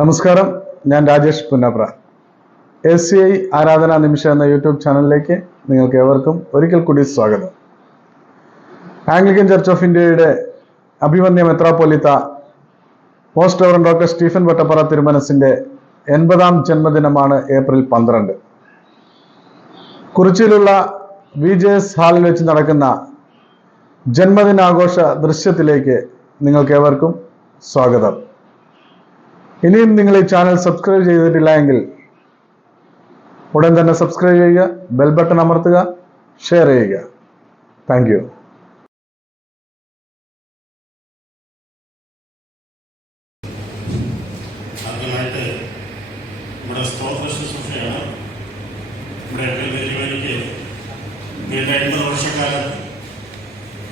നമസ്കാരം, ഞാൻ രാജേഷ് പുന്നപ്ര. ACI ആരാധനാ നിമിഷം എന്ന യൂട്യൂബ് ചാനലിലേക്ക് നിങ്ങൾക്ക് ഏവർക്കും ഒരിക്കൽ കൂടി സ്വാഗതം. ആംഗ്ലിക്കൻ ചർച്ച് ഓഫ് ഇന്ത്യയുടെ അഭിമന്യ മെത്രാപ്പൊലീത്ത മോസ്റ്റ് റവറൻഡ് ഡോക്ടർ സ്റ്റീഫൻ വട്ടപ്പറ തിരുമനസിന്റെ 80ാം ജന്മദിനമാണ് ഏപ്രിൽ 12. കുറിച്ചിയിലുള്ള VJS ഹാളിൽ വെച്ച് നടക്കുന്ന ജന്മദിനാഘോഷ ദൃശ്യത്തിലേക്ക് നിങ്ങൾക്ക് ഏവർക്കും സ്വാഗതം. ഇനിയും നിങ്ങൾ ഈ ചാനൽ സബ്സ്ക്രൈബ് ചെയ്തിട്ടില്ല എങ്കിൽ ഉടൻ തന്നെ സബ്സ്ക്രൈബ് ചെയ്യുക, ബെൽ ബട്ടൺ അമർത്തുക, ഷെയർ ചെയ്യുക. Thank you. ആദ്യമായിട്ട് നമ്മുടെ സ്തോത്ര ശുശ്രൂഷയാണ്. നമ്മുടെ തിരുവനിക്ക് നീണ്ട 80 വർഷക്കാലം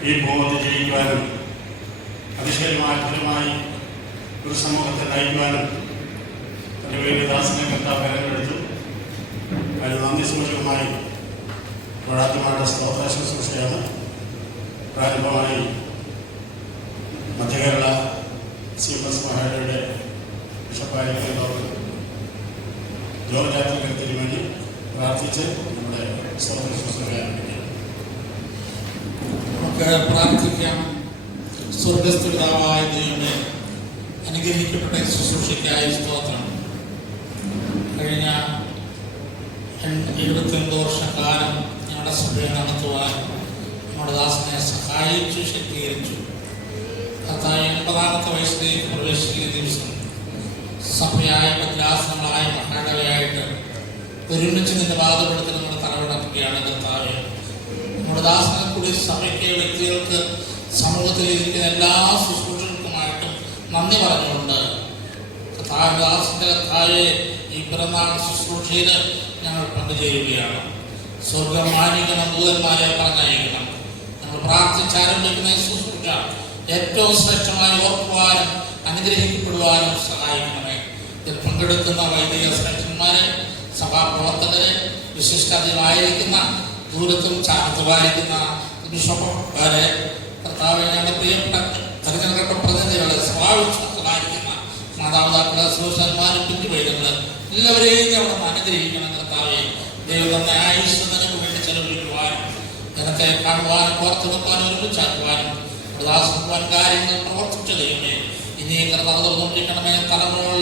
ഈ ഭൂമത്തെ ജയിക്കുവാനും അതിശയമാറ്റമായി ഒരു സമൂഹത്തെ നയിക്കുവാനും തൻ്റെ പേര് ദാസനെ കർത്താവ് കരങ്ങളെടുത്തു. അതിന് നന്ദി സൂചകമായി ആദ്യമായിട്ട് സ്തോത്ര ശുശ്രൂഷയാണ്. പ്രാരംഭമായി മധ്യകേരള CMS മഹായുടെ ബിഷപ്പായ ജോർജ് ആറ്റിൽ വേണ്ടി പ്രാർത്ഥിച്ച് നമ്മുടെ സ്തോത്ര ശുശ്രൂഷ ആരംഭിക്കാം. നമുക്ക് പ്രാർത്ഥിക്കാം. സ്വർഗസ്ഥിതാവായ ദൈവമേ, അനുഗ്രഹിക്കപ്പെട്ട ശുശ്രൂഷയ്ക്കായി സ്തോത്രം. കഴിഞ്ഞ 79 വർഷക്കാലം ഞങ്ങളുടെ സഭയെ നടത്തുവാൻ നമ്മുടെ ദാസനെ സഹായിച്ചു, ശക്തീകരിച്ചു. 80ാമത്തെ വയസ്സിലേക്ക് പ്രവേശിക്കുന്ന ദിവസം സഭയായ മദ്രാസനങ്ങളായ മഹാനവയായിട്ട് ഒരുമിച്ച് നിന്റെ വാദപ്പെടുത്തി നമ്മൾ തറവിടക്കുകയാണ് കർത്താവേ. നമ്മുടെ ദാസനെ കൂടി സഭയ്ക്ക്, വ്യക്തികൾക്ക്, സമൂഹത്തിലിരിക്കുന്ന എല്ലാ ശുശ്രൂഷകൾക്കുമായിട്ടും നന്ദി പറഞ്ഞുകൊണ്ട് ദാസന്റെ കർത്താവെ ഈ പിറന്നാൾ ശുശ്രൂഷയിൽ ഞങ്ങൾ പങ്കുചേരുകയാണ്. സ്വർഗം മാനിക്കണം, ദൂതന്മാരെ പറഞ്ഞയക്കണം. ഞങ്ങൾ പ്രാർത്ഥിച്ചാരംഭിക്കുന്ന ശുശ്രൂഷ ഏറ്റവും ശ്രേഷ്ഠമായി ഓർക്കുവാനും അനുഗ്രഹിക്കപ്പെടുവാനും സഹായിക്കണമേ. ഇതിൽ പങ്കെടുക്കുന്ന വൈദിക ശ്രേഷ്ഠന്മാരെ, സഭാപ്രവർത്തകരെ, വിശിഷ്ടാതിഥികളായിരിക്കുന്ന ദൂരത്തും ചാരത്തുമായിരിക്കുന്ന ബിഷപ്പുകാരെ, കർത്താവെ ഞങ്ങളുടെ പ്രിയപ്പെട്ട തെരഞ്ഞെടുക്കപ്പെട്ട പ്രതിനിധികളെ, സഭാവിശ്വാസമായിരിക്കുന്ന മാതാപിതാക്കളെ, സുഹൃത്തുന്മാരും പിന്തുവൈദ്യങ്ങളെ എല്ലാവരെയും ഞങ്ങൾ അനുഗ്രഹിക്കണം. കർത്താവെ, ദൈവം തന്നെ ആയുഷ്നു വേണ്ടി ചെലവഴിക്കുവാനും ജനത്തെ കാണുവാനും ഓർത്തെടുക്കുവാനും ഒരുമിച്ചാക്കുവാനും പ്രദാസിക്കുവാൻ കാര്യങ്ങൾ പ്രവർത്തിച്ചു ദൈവമേ. ഇനിയും കർത്താവ് തുറന്നുകൊണ്ടിരിക്കണമേ. തലമുറകൾ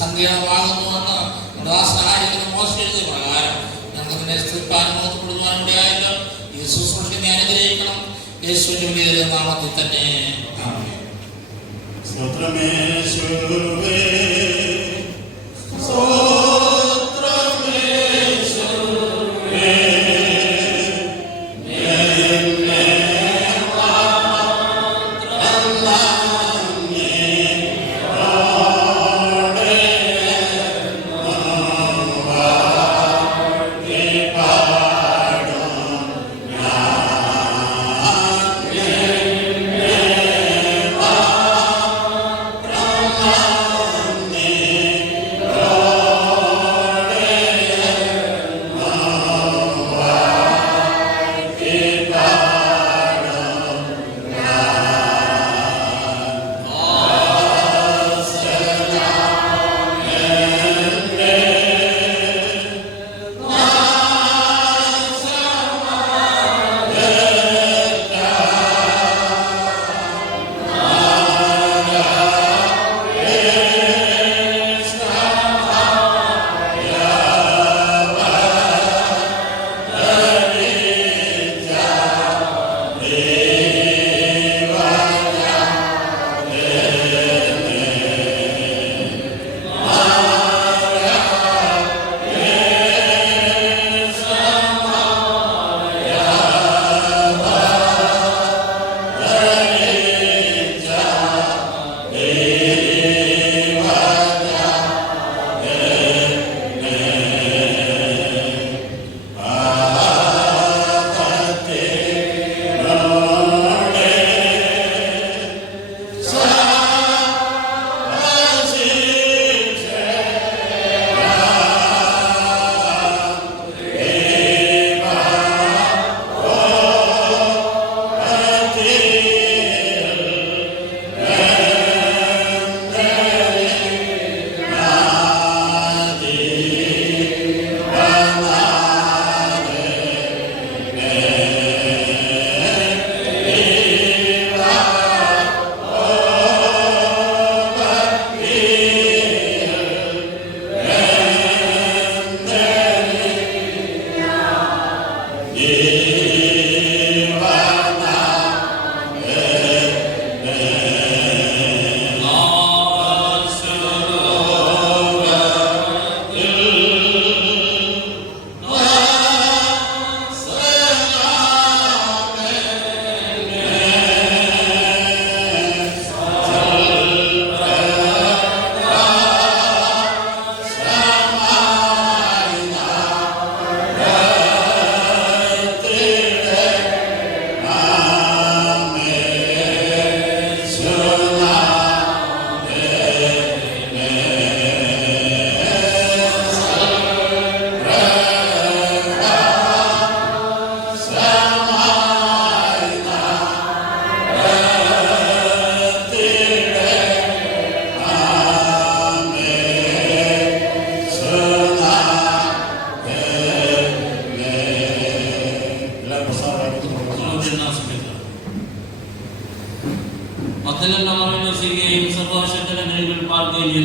സങ്കീർണമാകുന്നുവെന്ന് പ്രദാസനായിരിക്കുന്ന മോശം എഴുതിയ പ്രകാരം ഞങ്ങൾക്കിനെ സ്ത്രീപ്പാനും ഓർത്തുകൊടുക്കുവാനും ഇടയായില്ല. ഈ ശുശ്രൂഷനെ അനുഗ്രഹിക്കണം. യേശുവിന്റെ വലിയ നാമത്തിൽ തന്നെ.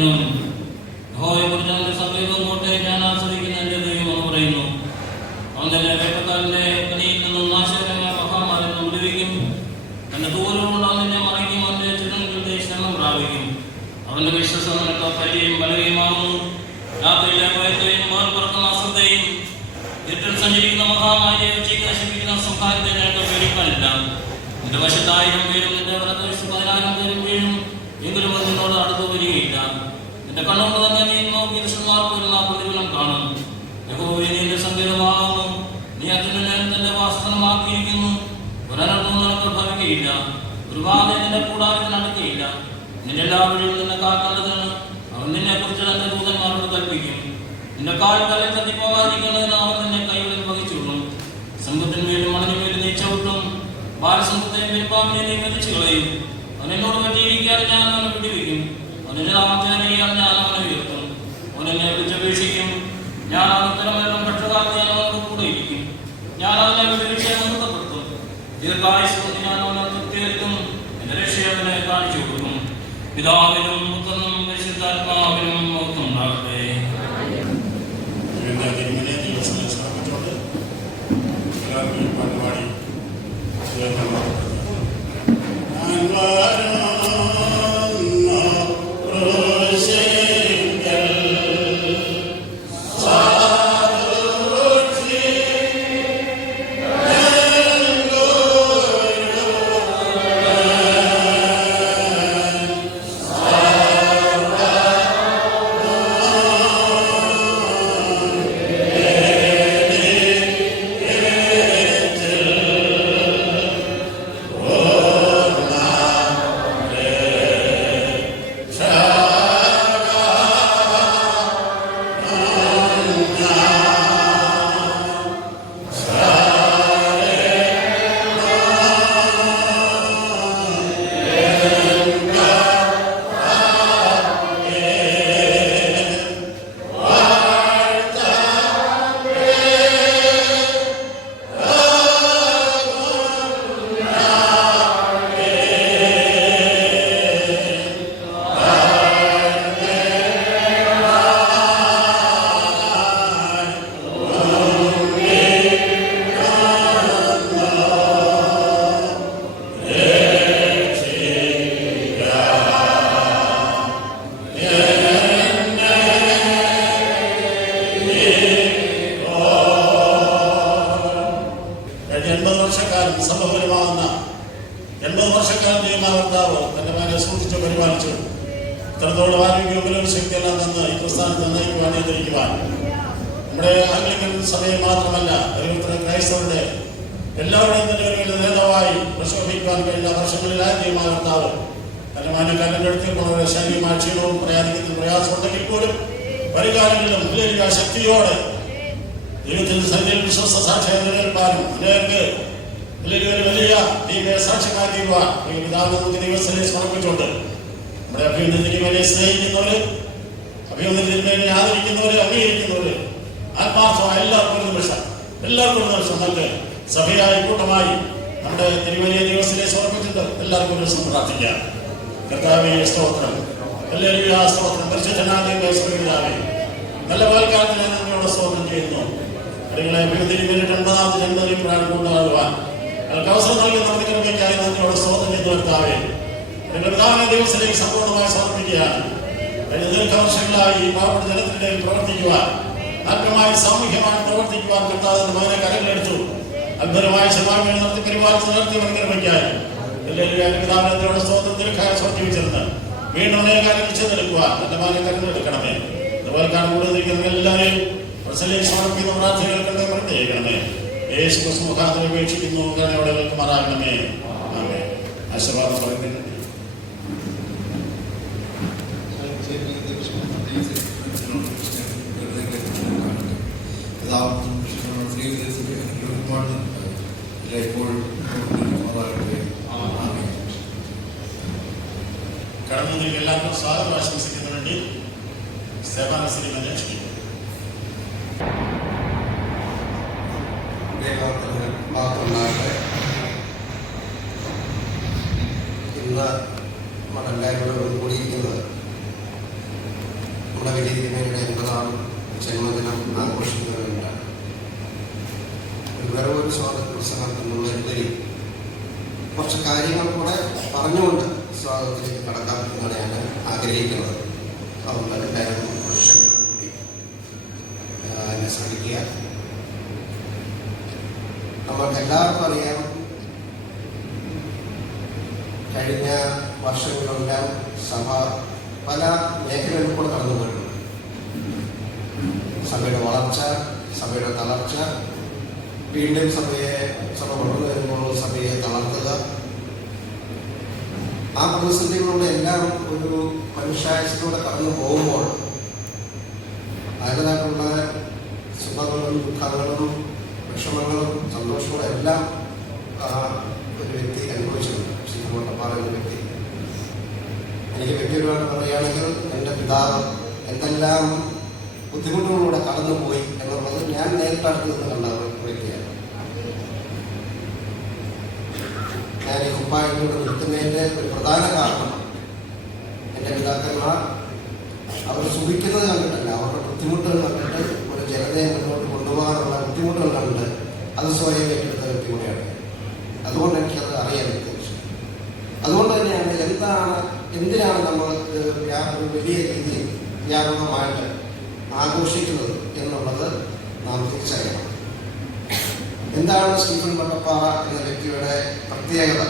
പറയുന്നു, യഹോവയെക്കുറിച്ച് അവന്റെ സങ്കേതവും കോട്ടയും ഞാൻ ആസ്വദിക്കുന്ന എന്റെ ദൈവം എന്ന് പറയുന്നു. അവൻ തന്നെ വേട്ടക്കാരന്റെ കനിയിൽ നിന്നും നാശകരമായ മഹാമാരിൽ നിന്നും വിടുവിക്കും. തന്റെ തൂവലുകൊണ്ട് അവൻ നിന്നെ മറയ്ക്കും. അവന്റെ ചുരുളുകളുടെ ശരണം പ്രാപിക്കും. അവന്റെ വിശ്വസം നിനക്ക് പല്ലിയും ബലകയുമാകുന്നു. രാത്രിയിലെ ഭയത്തെയും മേൽ പറക്കുന്ന അശ്രദ്ധയും ഇരുട്ടിൽ സഞ്ചരിക്കുന്ന മഹാമാരിയെ ഉച്ചയ്ക്ക് നശിപ്പിക്കുന്ന സംഹാരത്തെ നിനക്ക് പേടിക്കാനില്ല. നിന്റെ വശത്തായിരം പേരും നിന്റെ വലതുവശത്ത് 10,000 പേരും വീഴും, എങ്കിലും അത് നിന്നോട് അടുത്ത് വരികയില്ല. നിന്റെ കണ്ണുകൊണ്ട് തന്നെ നീ നോക്കി ദുഷ്ടന്മാർക്ക് വരുന്ന പ്രതിഫലം കാണും. യഹോവേ, നീ എന്റെ സങ്കേതമാകുന്നു. നീ അത്യുന്നതൻ തന്റെ വാസസ്ഥലമാക്കിയിരിക്കുന്നു. ഒരനർത്ഥവും നിനക്ക് ഭവിക്കുകയില്ല. ഒരു ബാധ നിന്റെ കൂടാരത്തിൽ നടക്കുകയില്ല. നിന്റെ എല്ലാ വഴിയും നിന്നെ കാക്കേണ്ടതിന് അവൻ നിന്നെ കുറിച്ച് തന്റെ ദൂതന്മാരോട് കൽപ്പിക്കും. നിന്റെ കാൽ വലയിൽ തട്ടിപ്പോകാതിരിക്കുന്നതിന് അവൻ നിന്നെ കൈകളിൽ വഹിച്ചുകൊള്ളും. സംഘത്തിന്മേലും മണഞ്ഞുമേലും നീ ചവിട്ടും. ബാലസംഘത്തെയും പെരുപ്പാമ്പിനെ നീ മെതിച്ചു കളയും. അവൻ എന്നോട് പറ്റിയിരിക്കാൻ ഞാൻ അവനെ വിടുവിക്കും. അവന്റെ നാമത്തിനറിയാൻ ഞാൻ അവനെ ഉയർത്തും. അവൻ എന്നെ വിളിച്ചപേക്ഷിക്കും. ഞാൻ അവൻ ഉത്തരമെല്ലാം പക്ഷകാലത്ത് ഞാൻ അവനോട് കൂടെ ഇരിക്കും. ഞാൻ അവനെ വിടുവിച്ച് നിർത്തപ്പെടുത്തും. ദീർഘായുസ്സോടെ ഞാൻ അവനെ തൃപ്തിവരുത്തും. എന്റെ രക്ഷയെ അവനെ കാണിച്ചു കൊടുക്കും. പിതാവിനും പുത്രനും പരിശുദ്ധാത്മാവിനും മഹത്വമുണ്ടാകട്ടെ. പാട്ടുപാടി പരിപാലിച്ചു. ഇത്രത്തോളം ആരോഗ്യവും ശക്തിയെല്ലാം തന്ന് ഈ പ്രസ്ഥാനത്ത് നയിക്കുവാൻ നിയന്ത്രിക്കുവാൻ നമ്മുടെ ആംഗ്ലിക്കൻ സഭയെ മാത്രമല്ല ക്രൈസ്തവരുടെ എല്ലാവരുടെയും തന്നെ നേതാവായി പ്രശോഭിക്കുവാൻ കഴിഞ്ഞ വർഷങ്ങളിലായ ദൈവമാകർത്താവ് തന്റെ മാന്യക്കാരൻ്റെ അടുത്ത് വളരെ ശാരീരികമായ ക്ഷീണവും പ്രയാധിക്കുന്ന പ്രയാസമുണ്ടെങ്കിൽ പോലും പരികാലങ്ങളിലും വലിയ ശക്തിയോടെ ദൈവത്തിന്റെ സന്നിധിയിൽ വിശ്വസ്ത സാക്ഷിയായി നിലനിൽപ്പാനും അനേകർക്ക് വലിയ ദൈവ സാക്ഷ്യമായി തീരുവാൻ പിതാവ് നമുക്ക് ദൈവസ്ഥയെ സമർപ്പിച്ചുകൊണ്ട് നമ്മുടെ അഭിനന്ദനത്തിന് വേണ്ടി സ്നേഹിക്കുന്നവര്, അഭിനന്ദനത്തിന് ആദരിക്കുന്നവര്, അംഗീകരിക്കുന്നവര് ആത്മാർത്ഥമായ എല്ലാവർക്കും ഒരു നിമിഷം നമുക്ക് സഭയായി കൂട്ടമായി നമ്മുടെ തിരുവലിയ ദിവസത്തിലെ സമർപ്പിച്ചിട്ട് എല്ലാവർക്കും ഒരു ദിവസം പ്രാർത്ഥിക്കാം. കർത്താവേ സ്തോത്രം, എല്ലാവരും ആ സ്തോത്രം പരിശുദ്ധനാഥേ നല്ല വാൽക്കാലത്തിന് നമ്മളോട് സ്തോത്രം ചെയ്യുന്നു. നിങ്ങളെ അഭിനന്ദനത്തിന് വേണ്ടി 80ാമത് ജന്മദിനം കൊണ്ടുപോകുവാൻ നിങ്ങൾക്ക് അവസരം നൽകി നമ്മുടെ കൃപയ്ക്കായി നമ്മളോട് സ്തോത്രം ചെയ്തു. കർത്താവേ നിങ്ങളുടെ പ്രധാന ദിവസത്തിലേക്ക് സമ്പൂർണ്ണമായി സമർപ്പിക്കുകയാണ്. കഴിഞ്ഞ ദീർഘവർഷങ്ങളായി ഈ പാവപ്പെട്ട ജനത്തിനിടയിൽ പ്രവർത്തിക്കുവാൻ, ആത്മമായി സാമൂഹ്യമായി പ്രവർത്തിക്കുവാൻ കർത്താവിന്റെ മകനെ കരങ്ങളെടുത്തു. അത്ഭുതമായ ശുഭാമി നടത്തി പരിപാലിച്ച് നടത്തിയവൻ കൃപയ്ക്കായി എല്ലാവരും പിതാവിനോട് സ്തോത്രം ദീർഘായ സമർപ്പിച്ചിരുന്ന് വീണ്ടും അനേക കാര്യങ്ങൾ ചെയ്തെടുക്കുവാൻ എന്റെ മകനെ കരങ്ങളെടുക്കണമേ. അതുപോലെ കാണുമ്പോഴേക്കും എല്ലാവരെയും സമർപ്പിക്കുന്ന പ്രാർത്ഥനകൾ കണ്ട് പ്രത്യേകണമേ. യേശു ക്രിസ്തു മുഖാന്തരം ഉപേക്ഷിക്കുന്നു. കരുണയോടെ കേൾക്കുമാറാകണമേ. ആമേൻ. ആശീർവാദം പറയുന്നുണ്ട്. കടന്നതിൽ എല്ലാവർക്കും സ്വാഗതം ആശംസിക്കുന്നതിന് വേണ്ടി സേവാനശ്രീമനെ ക്ഷണിക്കുന്നു. ഇന്ന് നമ്മളെല്ലാവരും കൂടിയിരിക്കുന്നത് നമ്മുടെ വിജയത്തിനയുടെ 80ാം ജന്മദിനം ആഘോഷിക്കുന്നവരുണ്ട്. വേറെ ഒരു സ്വാഗത പ്രസംഗത്തിനുള്ളതിൽ കുറച്ച് കാര്യങ്ങൾ കൂടെ പറഞ്ഞുകൊണ്ട് സ്വാഗതത്തിലേക്ക് കടക്കാം എന്നാണ് ഞാൻ ആഗ്രഹിക്കുന്നത്. അതുകൊണ്ട് എല്ലാവരും പുരുഷങ്ങളും കൂടി എന്നെ ശ്രമിക്കുക. നമ്മൾക്ക് എല്ലാവർക്കും അറിയാം, കഴിഞ്ഞ വർഷങ്ങളിലെല്ലാം സഭ പല മേഖലകളിൽ കൂടെ കടന്നു പോയിട്ടുണ്ട്. സഭയുടെ വളർച്ച, സഭയുടെ തളർച്ച, വീണ്ടും സഭ വളർന്നു വരുമ്പോൾ സഭയെ തളർത്തുക, ആ പ്രതിസന്ധികളിലൂടെ എല്ലാം ഒരു മനുഷ്യായുസിലൂടെ കടന്നു പോകുമ്പോൾ അതിൻ്റെതായിട്ടുള്ള സുഖങ്ങളും ദുഃഖങ്ങളും വിഷമങ്ങളും സന്തോഷങ്ങളും എല്ലാം ഒരു വ്യക്തി അനുഭവിച്ചിട്ടുണ്ട്. ശ്രീകുമാർ എന്ന വ്യക്തി, എനിക്ക് വ്യക്തിപരമായിട്ട് പറയുകയാണെങ്കിൽ എൻ്റെ പിതാവ് എന്തെല്ലാം ബുദ്ധിമുട്ടുകളിലൂടെ കടന്നുപോയി എന്നുള്ളത് ഞാൻ നേരിട്ടടുത്ത് നിന്ന് കണ്ട വ്യക്തിയാണ്. ഞാൻ ഈ കുപ്പായത്തിലൂടെ നിൽക്കുന്നതിൻ്റെ ഒരു പ്രധാന കാരണം എൻ്റെ പിതാക്കന്മാർ അവർ സുഖിക്കുന്നത് കണ്ടിട്ടല്ല, അവരുടെ ബുദ്ധിമുട്ടുകൾ കണ്ടിട്ട് ഒരു ജനതയെ മുന്നോട്ട് കൊണ്ടുപോകാനുള്ള ബുദ്ധിമുട്ടുകൾ കണ്ട് അത് സ്വയം ഏറ്റെടുത്ത വ്യക്തി കൂടെയാണ്. അതുകൊണ്ട് എനിക്കത് അറിയാൻ പറ്റും. അതുകൊണ്ട് തന്നെയാണ് എന്തിനാണ് നമ്മൾ വലിയ രീതിയിൽ വ്യാപകമായിട്ട് ആഘോഷിക്കുന്നത് എന്നുള്ളത് നാം തിരിച്ചറിയണം. എന്താണ് സ്റ്റീഫൻ വട്ടപ്പാറ എന്ന വ്യക്തിയുടെ പ്രത്യേകത,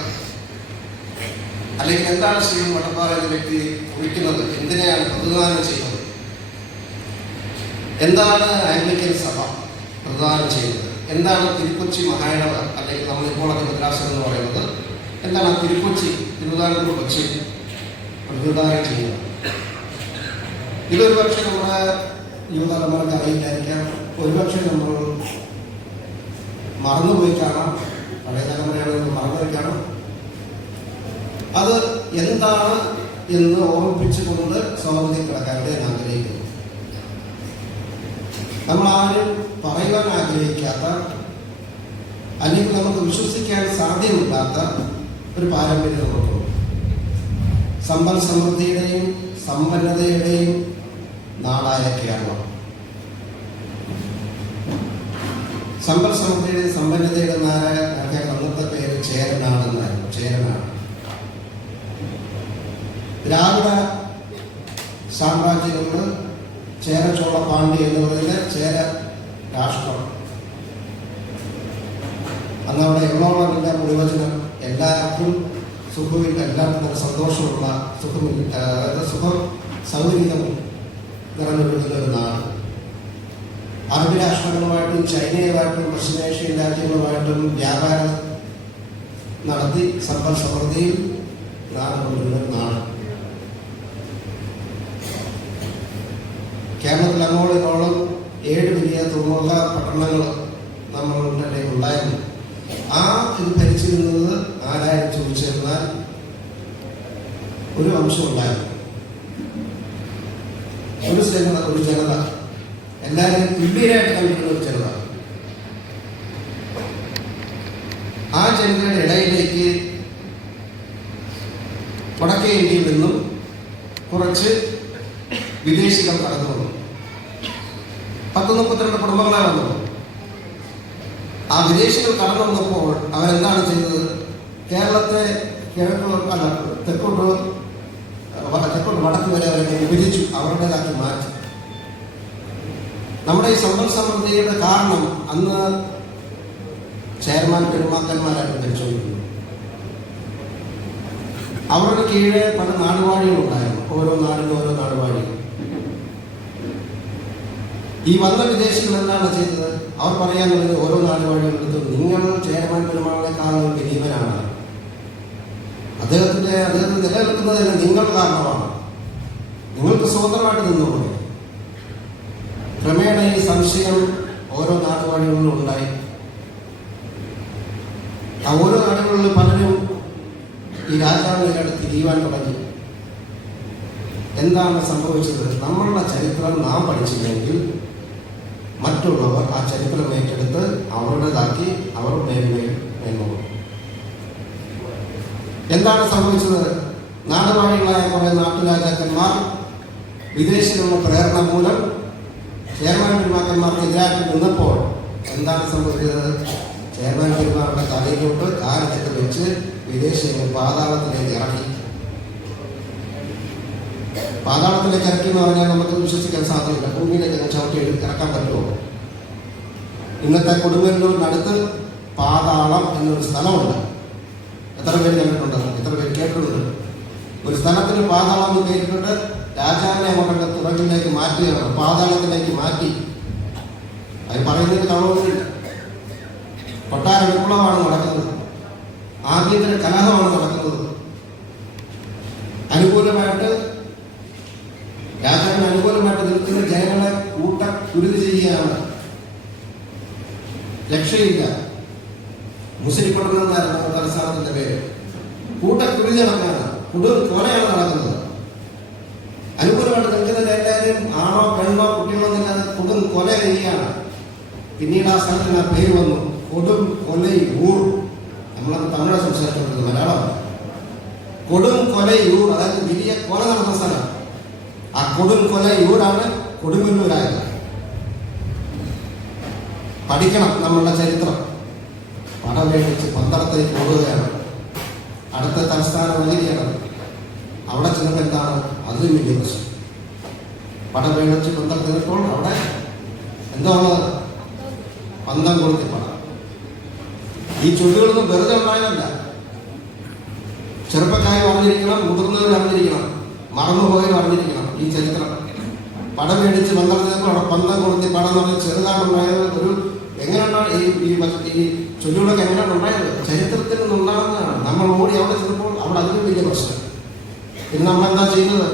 അല്ലെങ്കിൽ എന്താണ് സ്റ്റീഫൻ വട്ടപ്പാറ എന്ന വ്യക്തി കുറിക്കുന്നത്, എന്തിനെയാണ് പ്രതിദാനം ചെയ്യുന്നത്, എന്താണ് ആംഗ്ലിക്കൻ സഭ പ്രതിദാനം ചെയ്യുന്നത്, എന്താണ് തിരുക്കൊച്ചി മഹായിടവ അല്ലെങ്കിൽ നമ്മളിപ്പോൾ അത് മദ്രാസ് എന്ന് പറയുന്നത്, എന്താണ് തിരുക്കൊച്ചി തിരുവിതാംകൂർ കൊച്ചി പ്രതിദാനം ചെയ്യുന്നത്. ഇതൊരു പക്ഷേ നമ്മുടെ യുവതലമുറക്ക് അറിയില്ലായിരിക്കാം, ഒരുപക്ഷെ നമ്മൾ മറന്നുപോയി കാണാം, പഴയ തലമുറയാണെങ്കിൽ മറന്നുപോയി കാണാം. അത് എന്താണ് എന്ന് ഓർമ്മിപ്പിച്ചുകൊണ്ട് സ്വാതന്ത്ര്യം കിടക്കാനായിട്ട് ഞാൻ ആഗ്രഹിക്കുന്നു. നമ്മളാരും പറയുവാൻ ആഗ്രഹിക്കാത്ത അല്ലെങ്കിൽ നമുക്ക് വിശ്വസിക്കാൻ സാധ്യമില്ലാത്ത ഒരു പാരമ്പര്യം നമുക്കുണ്ട്. സമ്പൽ സമൃദ്ധിയുടെയും സമ്പന്നതയുടെയും നാടായ കേരളം. സമ്പൽ സമൃദ്ധിയുടെയും സമ്പന്നതയുടെ നാടായ അന്നത്തെ പേര് ചേരനാടെന്നായിരുന്നു. ചേരനാട് ദ്രാവിഡ സാമ്രാജ്യങ്ങളിൽ ചേര ചോള പാണ്ഡ്യ എന്ന് പറയുന്ന ചേര രാഷ്ട്രം. അന്ന് അവിടെ എള്ളോളമില്ല നിർവചനം, എല്ലാവർക്കും സുഖമില്ല, എല്ലാവർക്കും നല്ല സന്തോഷമുള്ള സുഖം സൗകര്യം നിറഞ്ഞൊഴുകുന്ന ഒരു നാട്. അറബ് രാഷ്ട്രങ്ങളുമായിട്ടും ചൈനയുമായിട്ടും പശ്ചിമേഷ്യൻ രാജ്യങ്ങളുമായിട്ടും വ്യാപാരം നടത്തി സമ്പൽ സമൃദ്ധിയിൽ നാട് കൊണ്ടുവരുന്ന നാട്. കേരളത്തിൽ അങ്ങോളം 7 വലിയ തുറമുഖ പട്ടണങ്ങൾ നമ്മളുടെ ഉണ്ടായിരുന്നു. ആ ഇത് ഭരിച്ചിരുന്നത് ആരായിരുന്നു ചോദിച്ചിരുന്നാൽ ഒരു വംശം ഉണ്ടായിരുന്നു, ഒരു ജനത, എല്ലാവരെയും തുല്യരായിട്ട് കണ്ടിട്ടുള്ള ഒരു ജനത. ആ ജനതയുടെ ഇടയിലേക്ക് വടക്കേ ഇന്ത്യയിൽ നിന്നും കുറച്ച് വിദേശികൾ കടന്നു വന്നു. 10-32 കുടുംബങ്ങളെ വന്നു. ആ വിദേശികൾ കടന്നു വന്നപ്പോൾ അവരെന്താണ് ചെയ്തത്? കേരളത്തെ തെക്കോട്ട് വടക്ക് വരെ അവരെ വിഭജിച്ചു, അവരുടേതാക്കി മാറ്റി. നമ്മുടെ ഈ സമ്പൽ സമൃദ്ധിയുടെ കാരണം അന്ന് ചെയർമാൻ പെരുമാക്കന്മാരായിട്ട് ഭരിച്ചുകൊണ്ടിരുന്നു. അവരുടെ കീഴെ പല നാടുവാഴികളുണ്ടായിരുന്നു, ഓരോ നാടിനും ഓരോ നാടുവാഴികൾ. ഈ വന്ന വിദേശികൾ എന്താണ് ചെയ്തത്? അവർ പറയാനുള്ളത് ഓരോ നാടുവാഴികളെടുത്ത് നിങ്ങൾ ചെയർമാൻ പെരുമാളെക്കാളും ഗരീബനാണ്, അദ്ദേഹത്തിന് നിലനിൽക്കുന്നതിന് നിങ്ങൾ കാരണമാണ്, നിങ്ങൾക്ക് സ്വതന്ത്രമായിട്ട് നിന്നുകൊണ്ട്. ക്രമേണ ഈ സംശയം ഓരോ നാടുവാഴികളിലും ഉണ്ടായി. ആ ഓരോ നാടുകളിലും പലരും ഈ രാജാവിനെ അടുത്ത് തിരിയുവാൻ തുടങ്ങി. എന്താണ് സംഭവിച്ചത്? നമ്മളുടെ ചരിത്രം നാം പഠിച്ചില്ലെങ്കിൽ മറ്റുള്ളവർ ആ ചരിത്രം ഏറ്റെടുത്ത് അവരുടേതാക്കി അവർ മേൽനോക്കും. എന്താണ് സംഭവിച്ചത്? നാടുവാഴികളായ കുറെ നാട്ടുരാജാക്കന്മാർ വിദേശികളുടെ പ്രേരണ മൂലം ചെയർമാൻ പെരുമാക്കന്മാർക്ക് എതിരായിട്ട് നിന്നപ്പോൾ എന്താണ് സംഭവിച്ചത്? ചെയർമാൻ പെരുമാറുടെ തലയിലോട്ട് കാലത്തൊക്കെ വെച്ച് വിദേശികൾ പാതാളത്തിലേക്ക് ഇറക്കി. പാതാളത്തിലേക്ക് ഇറക്കി എന്ന് പറഞ്ഞാൽ നമുക്ക് വിശ്വസിക്കാൻ സാധ്യമല്ല. ഭൂമിയിലേക്ക് ചവിട്ടി ഇറക്കാൻ പറ്റുമോ? ഇന്നത്തെ കൊടുങ്ങല്ലൂരിനടുത്ത് പാതാളം എന്നൊരു സ്ഥലമുണ്ട്. എത്ര പേര് കണ്ടിട്ടുണ്ട്? എത്ര പേര് കേട്ടിട്ടുണ്ട്? ഒരു സ്ഥലത്തിന് പാതാളം എന്ന് കേട്ടിട്ടുണ്ട്. രാജാവിനെ അങ്ങോട്ടൊക്കെ തുറകിലേക്ക് മാറ്റുകയാണ്, പാതാളത്തിലേക്ക് മാറ്റി. അത് പറയുന്നതിന് കളവൊന്നുമില്ല. കൊട്ടാര വിപ്ലവമാണ് നടക്കുന്നത്, ആഭ്യന്തര കലഹമാണ് നടക്കുന്നത്. അനുകൂലമായിട്ട് രാജാവിന് അനുകൂലമായിട്ട് നിൽക്കുന്ന ജനങ്ങളെ കുരുതി ചെയ്യുകയാണ്. രക്ഷയില്ല. മുസ്ലിം തലസ്ഥാനത്തിന്റെ പേര് കുരുതി നടക്കുകയാണ്. കൊലയാണ് നടക്കുന്നത്. അനുകൂലമായിട്ട് നിൽക്കുന്നത് എല്ലാവരും ആണോ പെണ്ണോ കുട്ടികളോ എന്നില്ലാതെ കൊല ചെയ്യുകയാണ്. പിന്നീട് ആ സ്ഥലത്തിന് ആ പേര് വന്നു, കൊടും കൊലയൂർ. നമ്മളത് തമിഴ് സംസാരിച്ചുകൊണ്ടിരുന്നത്, മലയാളമാണ്. കൊടും കൊലയൂർ, അതായത് വലിയ കൊല നടന്ന സ്ഥലം. ആ കൊടും കൊലയൂരാണ് കൊടുങ്ങല്ലൂരായത്. പഠിക്കണം നമ്മളുടെ ചരിത്രം. പടമേടിച്ച് പന്തളത്തേക്ക് ഓടുകയാണ്. അടുത്ത തലസ്ഥാനം വരികയാണ്. അവിടെ ചെന്നപ്പോൾ എന്താണ്? അതിലും വലിയ പ്രശ്നം. പടമേടിച്ച് പന്തളത്തിനപ്പോൾ അവിടെ എന്താണ്? പന്തം കൊളുത്തി പടം. ഈ ചൊല്ലുകളൊന്നും വെറുതെ ഉണ്ടായതല്ല. ചെറുപ്പക്കാർ അറിഞ്ഞിരിക്കണം, മുതിർന്നവർ അറിഞ്ഞിരിക്കണം, മറന്നുപോയവർ അറിഞ്ഞിരിക്കണം ഈ ചരിത്രം. പടം മേടിച്ച് പന്തളത്തിനപ്പോൾ അവിടെ പന്തം കൊളുത്തി പടം എന്ന് പറഞ്ഞാൽ ചെറുതാണുണ്ടായത്. ഒരു എങ്ങനെയാണ് ഈ ചൊല്ലുകളൊക്കെ എങ്ങനെയാണ് ഉണ്ടായത്? ചരിത്രത്തിൽ നിന്നുണ്ടാകുന്നതാണ്. നമ്മൾ ഓടി അവിടെ ചെന്നപ്പോൾ അവിടെ അതിലും വലിയ പ്രശ്നം. പിന്നെ നമ്മളെന്താ ചെയ്യുന്നത്?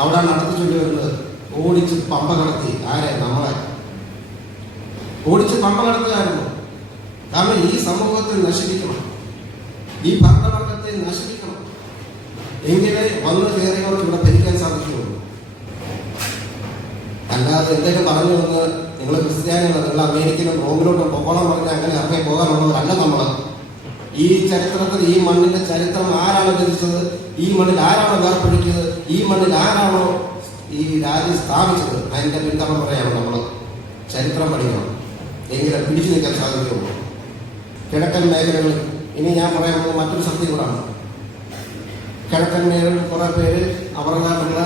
അവിടെയാണ് അടുത്ത് ചൊല്ലി വരുന്നത്. ഓടിച്ച് പമ്പ കടത്തി. ആരെ? നമ്മളെ ഓടിച്ച് പമ്പ കടത്തുകയായിരുന്നു. കാരണം ഈ സമൂഹത്തെ നശിപ്പിക്കണം, ഈ ഭരണവർഗത്തെ നശിപ്പിക്കണം. എങ്കിലേ വന്ന് കയറിയവർക്ക് ഇവിടെ ഭരിക്കാൻ സാധിക്കുകയുള്ളൂ. അല്ലാതെ എന്തെങ്കിലും പറഞ്ഞു വന്ന് നിങ്ങൾ ക്രിസ്ത്യാനികൾ, നിങ്ങൾ അമേരിക്കയിലും റോമിലോട്ടും പോകണം പറഞ്ഞാൽ അങ്ങനെ ഇറങ്ങി പോകാനുള്ളവരല്ല നമ്മൾ. ഈ ചരിത്രത്തിൽ, ഈ മണ്ണിന്റെ ചരിത്രം ആരാണ് രചിച്ചത്? ഈ മണ്ണിൽ ആരാണോ വേർപ്പെടുത്തിയത്? ഈ മണ്ണിൽ ആരാണോ ഈ രാജ്യം സ്ഥാപിച്ചത്? അതിന്റെ പിന്തലമുറയാണ് നമ്മൾ. ചരിത്രം പഠിക്കണം, എങ്കിലും പിടിച്ചു നിൽക്കാൻ സാധിക്കുള്ളൂ. കിഴക്കൻ മേഖലകളിൽ ഇനി ഞാൻ പറയാൻ പോകുന്ന മറ്റൊരു സത്യം കൂടാണ്. കിഴക്കൻ മേഖലകളിൽ കുറെ പേര് അവരുടേതായിട്ടുള്ള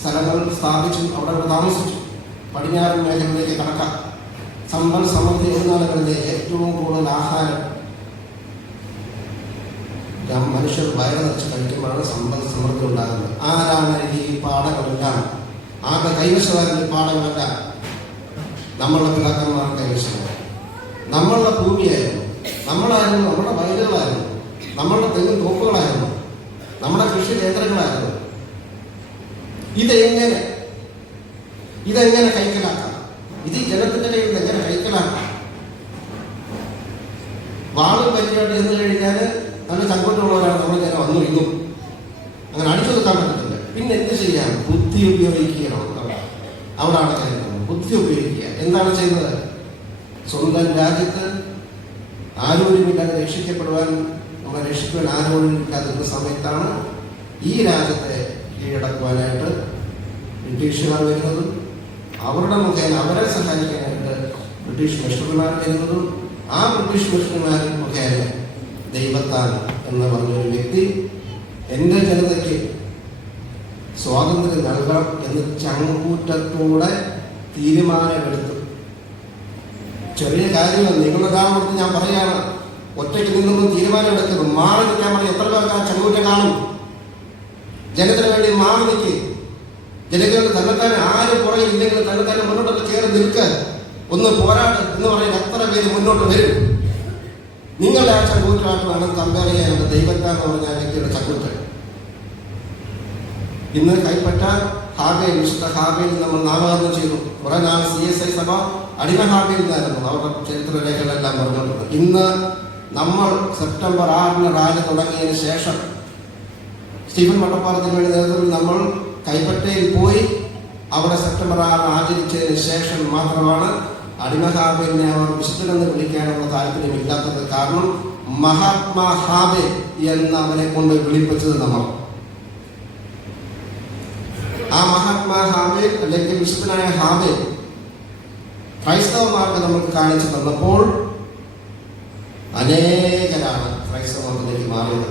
സ്ഥലങ്ങൾ സ്ഥാപിച്ചു, അവിടെ താമസിച്ചു. പടിഞ്ഞാറൻ മേഖലയിലേക്ക് കടക്കാം. സമ്പൽ സമൃദ്ധി ഉൾനാടുകളിലെ ഏറ്റവും കൂടുതൽ ആഹാരം മനുഷ്യർ വയറ് നിറച്ച് കഴിക്കുമ്പോഴാണ് സമ്പൽ സമൃദ്ധി ഉണ്ടാകുന്നത്. ആരാണ് ഈ പാടങ്ങളെല്ലാം? ആരുടെ കൈവശമായിരുന്നു ഈ പാടങ്ങളെല്ലാം? നമ്മളുടെ പിതാക്കന്മാരുടെ കൈവശമാണ്. നമ്മളുടെ ഭൂമിയായിരുന്നു, നമ്മളായിരുന്നു, നമ്മുടെ വയലുകളായിരുന്നു, നമ്മളുടെ തെങ്ങും തോപ്പുകളായിരുന്നു, നമ്മുടെ കൃഷി കേന്ദ്രങ്ങളായിരുന്നു. ഇതെങ്ങനെ കൈക്കലാക്കാം? ഇത് ഈ ജനത്തിന്റെ കയ്യിൽ എങ്ങനെ കൈക്കലാക്കാം? വാളും പരിപാടി എന്ന് കഴിഞ്ഞാൽ നല്ല ചങ്കോട്ടുള്ളവരാണ് നമ്മൾ ജനം വന്നു ഇന്നും. അങ്ങനെ അടിച്ചു നിൽക്കാൻ പറ്റത്തില്ല. പിന്നെ എന്ത് ചെയ്യാം? ബുദ്ധി ഉപയോഗിക്കണം. അവിടെയാണ് ചെയ്യുന്നത്. ബുദ്ധി ഉപയോഗിക്കുക. എന്താണ് ചെയ്യുന്നത്? സ്വന്തം രാജ്യത്ത് ആരോഗ്യമില്ലാതെ രക്ഷിക്കപ്പെടുവാൻ, നമ്മളെ രക്ഷിക്കുവാൻ ആരോഗ്യമില്ലാതിരുന്ന സമയത്താണ് ഈ രാജ്യത്തെ കീഴടക്കുവാനായിട്ട് ബ്രിട്ടീഷുകാർ വരുന്നതും അവരുടെ മുഖേന അവരെ സഹായിക്കാനായിട്ട് ബ്രിട്ടീഷ് മിഷണറിമാർ വരുന്നതും ആ ബ്രിട്ടീഷ് മിഷണറിമാർ മുഖേന ദൈവത്താൻ എന്ന് പറഞ്ഞൊരു വ്യക്തി എൻ്റെ ജനതയ്ക്ക് സ്വാതന്ത്ര്യം നൽകണം എന്ന് ചങ്കൂറ്റത്തോടെ തീരുമാനമെടുത്തു. ചെറിയ കാര്യങ്ങൾ നിങ്ങളൊരാളോട് ഞാൻ പറയുകയാണ്, ഒറ്റയ്ക്ക് നിന്നൊന്നും തീരുമാനമെടുക്കരുത്. മാറി നിൽക്കാൻ പറയും. എത്ര പേർക്ക് ആ ചങ്കൂറ്റം കാണും? ജനത്തിന് വേണ്ടി മാറി നിൽക്കുക. ജനങ്ങൾക്ക് തന്നെത്താൻ ആരും പുറകിൽ ഇല്ലെങ്കിൽ തന്നെത്താൻ മുന്നോട്ടൊക്കെ കയറി നിൽക്കുക, ഒന്ന് പോരാട് എന്ന് പറയുന്ന എത്ര പേര് മുന്നോട്ട് വരും? നിങ്ങളുടെ ആ ചങ്കൂറ്റമായിട്ട് വേണം കമ്പയർ ചെയ്യാനുണ്ട് ദൈവത്താന്ന് പറഞ്ഞ വ്യക്തിയുടെ ചങ്കൂറ്റം. ഇന്ന് കൈപ്പറ്റ ഹാബയിൽ, വിശുദ്ധ ഹാബയിൽ നമ്മൾ നാമകരണം ചെയ്തു. കുറെ നാൾ CSI സഭ അടിമ ഹാബയിൽ നിന്നായിരുന്നു അവരുടെ ചരിത്രരേഖകളെല്ലാം പറഞ്ഞുകൊണ്ടത്. ഇന്ന് നമ്മൾ സെപ്റ്റംബർ 6 റാലി തുടങ്ങിയതിന് ശേഷം സ്റ്റീഫൻ വട്ടപ്പാറത്തിന് വേണ്ടി നേതൃത്വത്തിൽ നമ്മൾ കൈപ്പറ്റയിൽ പോയി അവിടെ സെപ്റ്റംബർ 6 ആചരിച്ചതിന് ശേഷം മാത്രമാണ് അടിമ ഹാബിലിനെ അവർ വിശുദ്ധനെന്ന് വിളിക്കാനുള്ള താല്പര്യമില്ലാത്തത്. കാരണം മഹാത്മാ ഹാബെ എന്ന് അവനെ കൊണ്ട് വിളിപ്പിച്ചത് നമ്മൾ. ആ മഹാത്മാ ഹാവേൽ അല്ലെങ്കിൽ വിശുദ്ധനായ ഹാവേൽ ക്രൈസ്തവമാർക്ക് നമുക്ക് കാണിച്ചു തന്നപ്പോൾ അനേകരാണ് ക്രൈസ്തവ മതത്തിലേക്ക് മാറിയത്.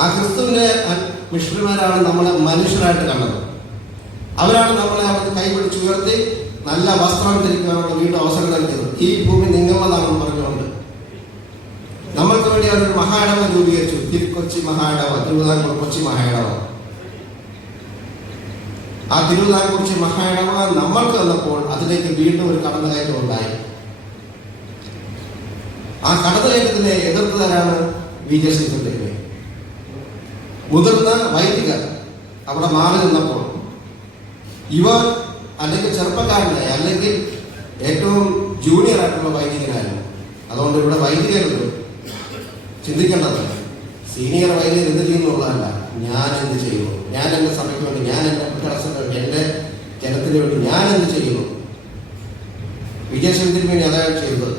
ആ ക്രിസ്തുവിന്റെ മിഷണറിമാരാണ് നമ്മളെ മനുഷ്യരായിട്ട് കണ്ടത്. അവരാണ് നമ്മളെ അവർക്ക് കൈപിടിച്ചുയർത്തി നല്ല വസ്ത്രം ധരിക്കാനുള്ള വീണ്ടും അവസരം നൽകിയത്. ഈ ഭൂമി നിങ്ങളുടേതാണെന്ന് പറഞ്ഞുകൊണ്ട് നമ്മൾക്ക് വേണ്ടി അവരൊരു മഹായിടവ രൂപീകരിച്ചു. തിരുക്കൊച്ചി മഹായിടവ, തിരുവിതാംകൂർ കൊച്ചി മഹായിടവ. ആ തിരുവിതാംകൂർ മഹായിടവ നമ്മൾക്ക് തന്നപ്പോൾ അതിലേക്ക് വീണ്ടും ഒരു കടന്നുകയറ്റം ഉണ്ടായി. ആ കടന്നുകയറ്റത്തിനെ എതിർത്തവരാണ് BJC മുതിർന്ന വൈദികർ അവിടെ മാറി നിന്നപ്പോൾ ഇവർ അല്ലെങ്കിൽ ചെറുപ്പക്കാരനായി അല്ലെങ്കിൽ ഏറ്റവും ജൂനിയർ ആയിട്ടുള്ള വൈദികനായിരുന്നു. അതുകൊണ്ട് ഇവിടെ വൈദികരുണ്ട് ചിന്തിക്കേണ്ടത് സീനിയർ വൈദികർ എന്ത് ചെയ്യുന്നുള്ളതല്ല, ഞാൻ എന്ത് ചെയ്യുന്നു, ഞാൻ എൻ്റെ സഭയ്ക്ക് വേണ്ടി, ഞാൻ എൻ്റെ വിദ്യാഭ്യാസത്തിന് വേണ്ടി, എൻ്റെ ജനത്തിന് വേണ്ടി ഞാൻ എന്ത് ചെയ്യുന്നു. വിജയശക്തിക്ക് വേണ്ടി അതാണ് ചെയ്തത്.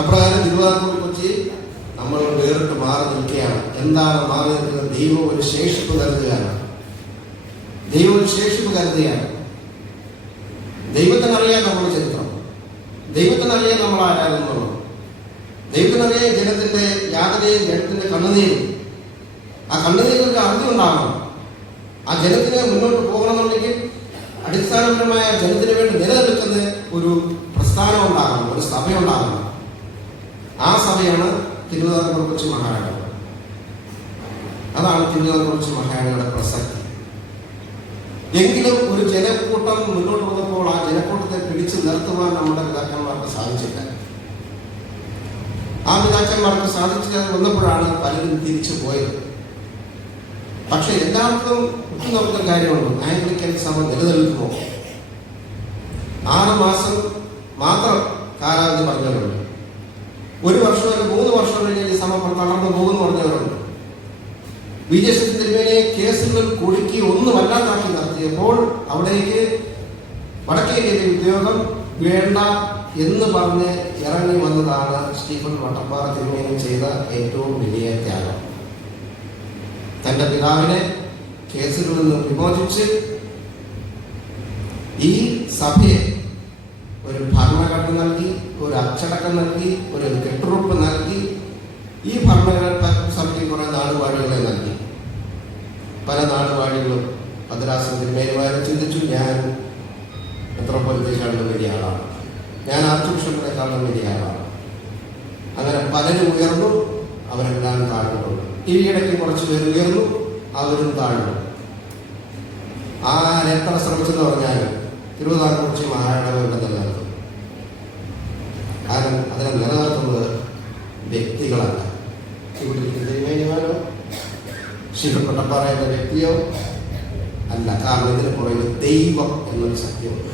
അപ്രകാരം തിരുവിതാംകൂർ കൊച്ചി നമ്മൾ വേറിട്ട് മാറി നിൽക്കുകയാണ്. എന്താണ് മാറി നിൽക്കുന്നത്? ദൈവം ഒരു ശേഷിപ്പ് കരുതുകയാണ്. ദൈവം ഒരു ശേഷിപ്പ് കരുതുകയാണ്. ദൈവത്തിനറിയാൻ നമ്മുടെ ചരിത്രം, ദൈവത്തിനറിയാൻ നമ്മൾ ആരാകുന്നുള്ളൂ, ദൈവത്തിനറിയാൻ ജനത്തിന്റെ യാതനയും ജനത്തിന്റെ കണ്ണുനീരും. ആ കണ്ണുനീരിലൊക്കെ അറിഞ്ഞുണ്ടാകണം. ആ ജനത്തിന് മുന്നോട്ട് പോകണമെന്നുണ്ടെങ്കിൽ അടിസ്ഥാനപരമായ ജനത്തിന് വേണ്ടി നിലനിൽക്കുന്ന ഒരു പ്രസ്ഥാനം ഉണ്ടാകണം, ഒരു സഭയുണ്ടാകണം. ആ സഭയാണ് തിരുവിതാംകൂർ കൊച്ചി മഹായിടവ. അതാണ് തിരുവിതാംകൂർ കൊച്ചി മഹായിടവയുടെ പ്രസക്തി. എങ്കിലും ഒരു ജനക്കൂട്ടം മുന്നോട്ട് വന്നപ്പോൾ ആ ജനക്കൂട്ടത്തെ പിടിച്ചു നിർത്തുവാൻ നമ്മുടെ പിതാക്കന്മാർക്ക് സാധിച്ചില്ല. ആ പിതാക്കന്മാർക്ക് സാധിച്ചാൽ വന്നപ്പോഴാണ് പലരും തിരിച്ചു പോയത്. പക്ഷെ എല്ലാവർക്കും ഉറ്റുനോക്കുന്ന കാര്യമുണ്ട്, ആംഗ്ലിക്കൻ സഭ നിലനിൽക്കുമോ? 6 മാസം മാത്രം കാലാവധി പറഞ്ഞവരുണ്ട്. 1 വർഷം അല്ലെങ്കിൽ 3 വർഷം കഴിഞ്ഞാൽ ഈ സഭ തളർന്നു പോകുന്നു പറഞ്ഞവരുണ്ട്. BJC തിരുമേനിയെ കേസുകൾ കുടുക്കി ഒന്നും വല്ലാതാക്കി നടത്തിയപ്പോൾ അവിടേക്ക് വടക്കേന്ത്യയിലെ ഉദ്യോഗം വേണ്ട എന്ന് പറഞ്ഞ് ഇറങ്ങി വന്നതാണ് സ്റ്റീഫൻ വട്ടപ്പാറ തിരുമേനി ചെയ്ത ഏറ്റവും വലിയ ത്യാഗം. തന്റെ പിതാവിനെ കേസുകളിൽ നിന്ന് വിമോചിച്ച് ഈ സഭയെ ഒരു ഭരണഘടന നൽകി, ഒരു അച്ചടക്കം നൽകി, ഒരു കെട്ടുറപ്പ് നൽകി. ഈ ഭരണഘടന സഭയ്ക്ക് കുറെ നാടുവാഴികളെ നൽകി. പല നാടുവാഴികളും മദ്രാസ് തിരുമേനിമാരും ചിന്തിച്ചു, ഞാൻ മെത്രോപ്പൊലീത്തയേക്കാളും വലിയ ആളാണ്, ഞാൻ ആർച്ച് ബിഷപ്പിനേക്കാളും വലിയ ആളാണ്. അങ്ങനെ പലരും ഉയർന്നു, അവരെല്ലാം താഴ്ന്നിട്ടുണ്ട്. ഈയിടയ്ക്ക് കുറച്ച് പേര് ഉയർന്നു, അവരും താഴ്ന്നു. എത്ര ശ്രമിച്ചെന്ന് പറഞ്ഞാലും തിരുവിതാംകൂർ കൊച്ചി മഹായിടവയുടെ നിലനിർത്തും. കാരണം അതിനെ നിലനിർത്തുന്നത് വ്യക്തികളല്ല. ഇവിടെ തിരുമേനിമാരോ സ്റ്റീഫൻ വട്ടപ്പാറ എന്ന വ്യക്തിയോ അല്ല. കാരണം ഇതിന് പുറകിൽ ദൈവം എന്നൊരു സത്യമുണ്ട്.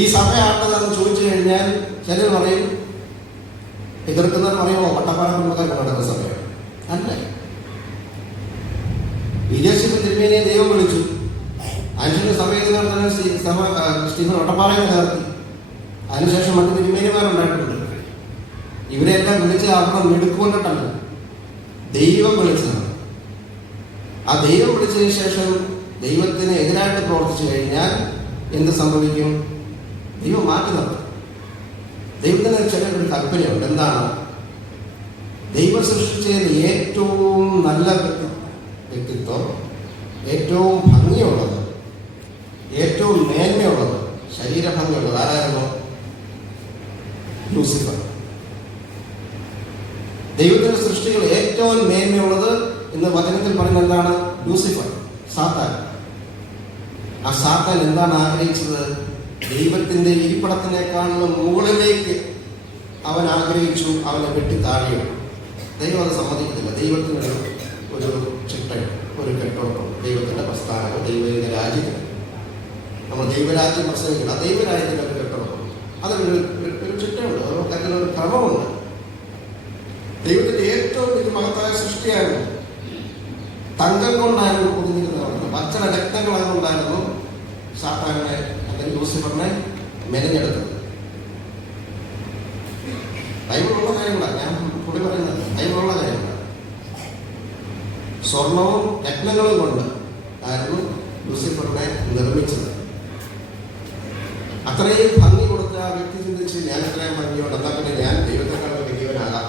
ഈ സഭയാണെന്ന് ചോദിച്ചു കഴിഞ്ഞാൽ ചിലർ പറയും, എതിർക്കുന്നവർ പറയുമോ വട്ടപ്പാറ കുടുംബക്കാർക്ക് നടക്കുന്ന സഭയാണ്. അല്ല, BJC തിരുമേനിയെ ദൈവം വിളിച്ചു. അതിനുശേഷം സഭയിൽ നടത്തുന്ന സ്റ്റീഫൻ വട്ടപ്പാറയെ നിലനിർത്തി. അതിനുശേഷം മറ്റ് തിരുമേനിമാരുണ്ടായിട്ടുണ്ട്. ഇവരെല്ലാം വിളിച്ച് അവിടെ മിടുക്കൊണ്ടിട്ടല്ല, ദൈവം വിളിച്ചതാണ്. ആ ദൈവം വിളിച്ചതിന് ശേഷം ദൈവത്തിന് എതിരായിട്ട് പ്രവർത്തിച്ചു കഴിഞ്ഞാൽ എന്ത് സംഭവിക്കും? ദൈവം മാറ്റി നിർത്തും. ദൈവത്തിന് ചിലൊരു കൽപ്പനയുണ്ട്. എന്താണ്? ദൈവം സൃഷ്ടിച്ചതിൽ ഏറ്റവും നല്ല വ്യക്തിത്വം, ഏറ്റവും ഭംഗിയുള്ളത്, ഏറ്റവും മേന്മയുള്ളത്, ശരീരഭംഗിയുള്ളത് ആരായിരുന്നു? ലൂസിഫർ. ദൈവത്തിന്റെ സൃഷ്ടികൾ ഏറ്റവും മേന്മയുള്ളത് എന്ന് വചനത്തിൽ പറയുന്നത് എന്താണ്? ലൂസിഫർ, സാത്താൻ. ആ സാത്താൻ എന്താണ് ആഗ്രഹിച്ചത്? ദൈവത്തിന്റെ ഇരിപ്പിടത്തിനേക്കാളും മുകളിലേക്ക് അവൻ ആഗ്രഹിച്ചു, അവനെ വെട്ടി താഴെയും. ദൈവം അത് സമ്മതിക്കുന്നില്ല. ദൈവത്തിന് ഒരു ചിട്ടയും ഒരു കെട്ടുറപ്പും, ദൈവത്തിന്റെ പ്രസ്ഥാനവും ദൈവത്തിന്റെ രാജ്യത്തിന് നമ്മൾ ദൈവരാജ്യം പ്രസംഗിക്കണം. ആ ദൈവരാജ്യത്തിന്റെ ഒരു കെട്ടുറപ്പും അതിനൊരു ചിട്ടയുണ്ട്, അതിനൊരു ക്രമമുണ്ട്. ദൈവത്തിന്റെ ഏറ്റവും വലിയ മഹത്തായ സൃഷ്ടിയായിരുന്നു. തങ്കം കൊണ്ടായിരുന്നു പൊതിഞ്ഞിരുന്നത്, പച്ചള രക്തങ്ങളായിരുന്നു സാത്താനെ അല്ലെങ്കിൽ ലൂസിഫറിനെ മെനഞ്ഞെടുത്തത്. ബൈബിളുള്ള കാര്യങ്ങളാണ് ഞാൻ പുള്ളി പറയുന്നത്, ബൈബിളുള്ള കാര്യങ്ങളാണ്. സ്വർണവും രത്നങ്ങളും കൊണ്ട് ആയിരുന്നു ലൂസിഫറിനെ നിർമ്മിച്ചത്. അത്രയും ഭംഗി കൊടുത്ത ആ വ്യക്തി ചിന്തിച്ച് ഞാൻ ഇത്രയും ഭംഗിയോട് എന്നാൽ പിന്നെ ഞാൻ ദൈവത്തെക്കാളും വലിയവനാകാം.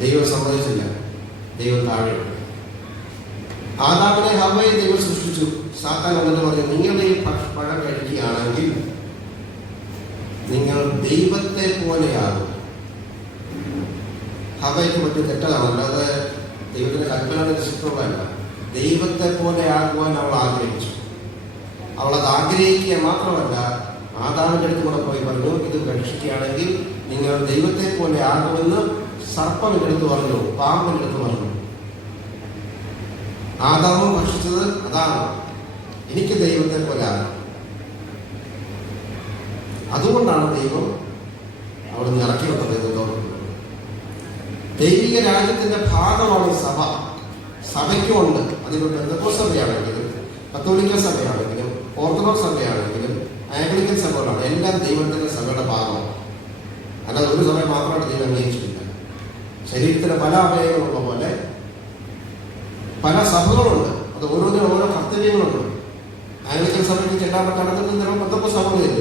ദൈവം സമ്മതിച്ചില്ല. ദൈവം താഴെ ആദാമിനെ ഹവ്വയെ ദൈവം സൃഷ്ടിച്ചു. സാത്താൻ എന്നിട്ട് പറഞ്ഞു, നിങ്ങളുടെ ഈ പഴം കഴിക്കുകയാണെങ്കിൽ നിങ്ങൾ ദൈവത്തെ പോലെയാകും. ഹവയ്ക്ക് പറ്റിയ തെറ്റാണ്, അല്ലാതെ ദൈവത്തിന്റെ കൽപ്പനയുടെ ചിത്രമല്ല. ദൈവത്തെ പോലെ ആകുവാൻ അവൾ ആഗ്രഹിച്ചു. അവളത് ആഗ്രഹിക്കുക മാത്രമല്ല, ആദാമിന്റെ അടുത്ത് കൂടെ പോയി പറഞ്ഞു, ഇത് ഭക്ഷിക്കുകയാണെങ്കിൽ നിങ്ങൾ ദൈവത്തെ പോലെ ആകുമെന്ന് സർപ്പമിന്റെ അടുത്ത് പറഞ്ഞു, പാമ്പിന്റെ അടുത്ത് പറഞ്ഞു. ആദാമും ഭക്ഷിച്ചത് അതാണ്, എനിക്ക് ദൈവത്തെ പോലെ ആകും. അതുകൊണ്ടാണ് ദൈവം അവിടെ നിന്ന് ഇറക്കി വന്നത്. ദൈവിക രാജ്യത്തിന്റെ ഭാഗമാണ് സഭ. സഭയ്ക്കുമുണ്ട്. അതിപ്പോൾ പെന്തക്കോസ്ത് സഭയാണെങ്കിലും കത്തോലിക്ക സഭയാണെങ്കിലും ഓർത്തഡോക്സ് സഭയാണെങ്കിലും ആംഗ്ലിക്കൻ സഭകളാണ്, എല്ലാം ദൈവത്തിന്റെ സഭയുടെ ഭാഗമാണ്. അല്ലാതെ ഒരു സഭ മാത്രമായിട്ട് ദൈവം അംഗീകരിച്ചിട്ടില്ല. ശരീരത്തിന് പല അവയവങ്ങളുള്ള പോലെ പല സഭകളുണ്ട്. അത് ഓരോന്നിനും ഓരോ കർത്തവ്യങ്ങളുണ്ട്. ആംഗ്ലിക്കൻ സഭയ്ക്ക് ചെല്ലാൻ പറ്റാത്തത് ചിലപ്പോൾ പെന്തക്കോസ്ത് സഭകളില്ല.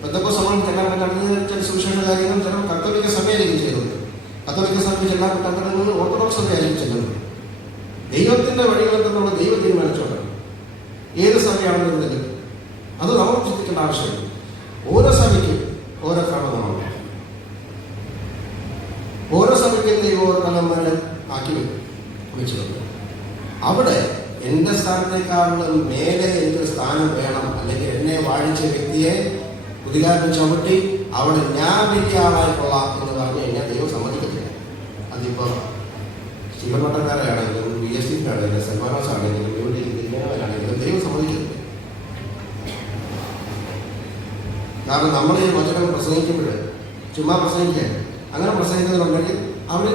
പെന്തക്കോസ്ത് സഭകൾ ചെല്ലാൻ പറ്റാത്തത് ചില സുവിശേഷ കാര്യങ്ങളും ചിലപ്പോൾ കത്തോലിക്ക സഭയായിരിക്കും ചെയ്യുന്നത്. കത്തോലിക്ക സഭയ്ക്ക് ചെല്ലാൻ പറ്റാത്തത് ഓർത്തഡോക്സ് സഭയായിരിക്കും ചെല്ലുന്നത്. ദൈവത്തിന്റെ വഴികളിൽ നിന്നുള്ള ദൈവം തീരുമാനിച്ചോട്ടെ ഏത് സഭയാണെന്നുണ്ടെങ്കിൽ അത് നമ്മൾ ചിന്തിക്കേണ്ട ആവശ്യമില്ല. ഓരോ സഭയ്ക്കും ഓരോ ക്രമങ്ങളുണ്ട്. ഓരോ സഭയ്ക്കും ദൈവം ഓരോ തലമുറ ആക്കി വെച്ചിട്ടുണ്ട്. അവിടെ എന്റെ സ്ഥാനത്തേക്കാളും മേലെ എനിക്കൊരു സ്ഥാനം വേണം, അല്ലെങ്കിൽ എന്നെ വാഴിച്ച വ്യക്തിയെ പുതികാരം ചവിട്ടി അവിടെ ഞാൻ വലിയ ആളായിക്കൊള്ളാം എന്ന് പറഞ്ഞു കഴിഞ്ഞാൽ ദൈവം സമ്മതിക്കത്തില്ല. അതിപ്പോൾ ശിവമട്ടക്കാരാണെങ്കിലും BSc ആണെങ്കിലും സെൽവാനോസ് ആണെങ്കിലും ഇങ്ങനെയാണെങ്കിലും ദൈവം സമ്മതിക്കത്തില്ല. കാരണം നമ്മൾ ഈ വചനം പ്രസംഗിക്കുമ്പോൾ ചുമ്മാ പ്രസംഗിക്കാൻ അങ്ങനെ പ്രസംഗിക്കുന്നവരുണ്ടെങ്കിൽ അവർ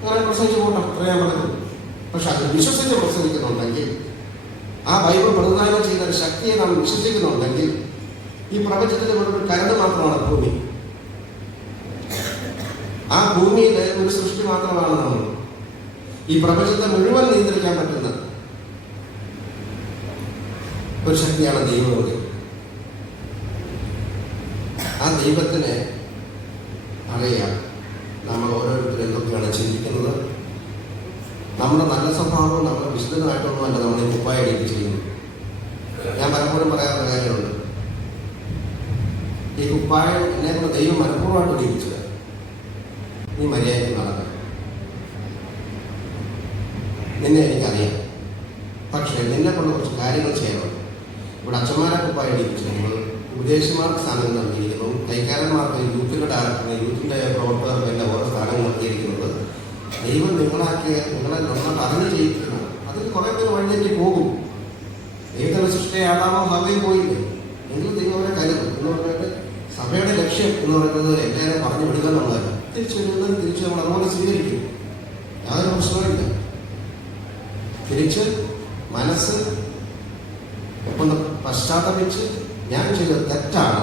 അങ്ങനെ പ്രസംഗിച്ചു പോകണം, അത്രയാൻ പറ്റുന്നു. പക്ഷെ അത് വിശ്വസിച്ച് പ്രസംഗിക്കുന്നുണ്ടെങ്കിൽ, ആ ബൈബിൾ പ്രതിദാനം ചെയ്ത ഒരു ശക്തിയെ നാം വിശ്വസിക്കുന്നുണ്ടെങ്കിൽ, ഈ പ്രപഞ്ചത്തിന്റെ ഒരു കരട് മാത്രമാണ് ഭൂമി. ആ ഭൂമിയിലെ ഒരു സൃഷ്ടി മാത്രമാണ് നമ്മൾ. ഈ പ്രപഞ്ചത്തെ മുഴുവൻ നിയന്ത്രിക്കാൻ പറ്റുന്ന ഒരു ശക്തിയാണ് ദൈവം. ആ ദൈവത്തിനെ അറിയാം നമ്മൾ ഓരോരുത്തരും എന്തൊക്കെയാണ് ചിന്തിക്കുന്നത്. നമ്മുടെ നല്ല സ്വഭാവം നമ്മുടെ വിശുദ്ധമായിട്ടൊന്നുമല്ല നമ്മൾ ഈ കുപ്പായടിക്ക് ചെയ്യുന്നു. ഞാൻ പലപ്പോഴും പറയാറുള്ള കാര്യമുണ്ട്, ഈ കുപ്പായം എന്നെ കൊണ്ട് ദൈവം മനഃപൂർവ്വമായിട്ട് ഇടിപ്പിച്ചത്. നീ മര്യാദയ്ക്ക് നടക്കണം, നിന്നെ എനിക്കറിയാം, പക്ഷേ നിന്നെ കൊണ്ട് കുറച്ച് കാര്യങ്ങൾ ചെയ്യണം. ഇവിടെ അച്ഛന്മാരെ കുപ്പായം ഇടിപ്പിച്ചു, നമ്മൾ ഉപദേശമാർക്ക് സ്ഥാനം നൽകിയിരിക്കുന്നു, കൈക്കാരന്മാർക്ക് യൂത്തിന്റെ ഡയറക്ടറിന് യൂത്തിന്റെ പ്രവർത്തകർക്ക് എല്ലാം ഓരോ സ്ഥാനം നൽകിയിരിക്കുന്നത്. ദൈവം നിങ്ങളെ നന്നായിട്ട് അറിഞ്ഞു ചെയ്യിക്കണം. അതിൽ കുറെ പേര് വഴിഞ്ഞേക്ക് പോകും. ദൈവത്തിന്റെ സൃഷ്ടിയെ ആടാമോ ഹവയും പോയില്ലേ, എങ്കിലും ദൈവം അവരെ കരുതും എന്ന് പറഞ്ഞിട്ട് സഭയുടെ ലക്ഷ്യം എന്ന് പറയുന്നത് എല്ലാവരും പറഞ്ഞു വിടുക എന്നുള്ളതല്ല. തിരിച്ചു വരുന്നത് തിരിച്ച് നമ്മൾ അതുപോലെ സ്വീകരിക്കും, യാതൊരു പ്രശ്നമില്ല. തിരിച്ച് മനസ്സ് ഒന്ന് പശ്ചാത്തപിച്ച് ഞാൻ ചെയ്തത് തെറ്റാണ്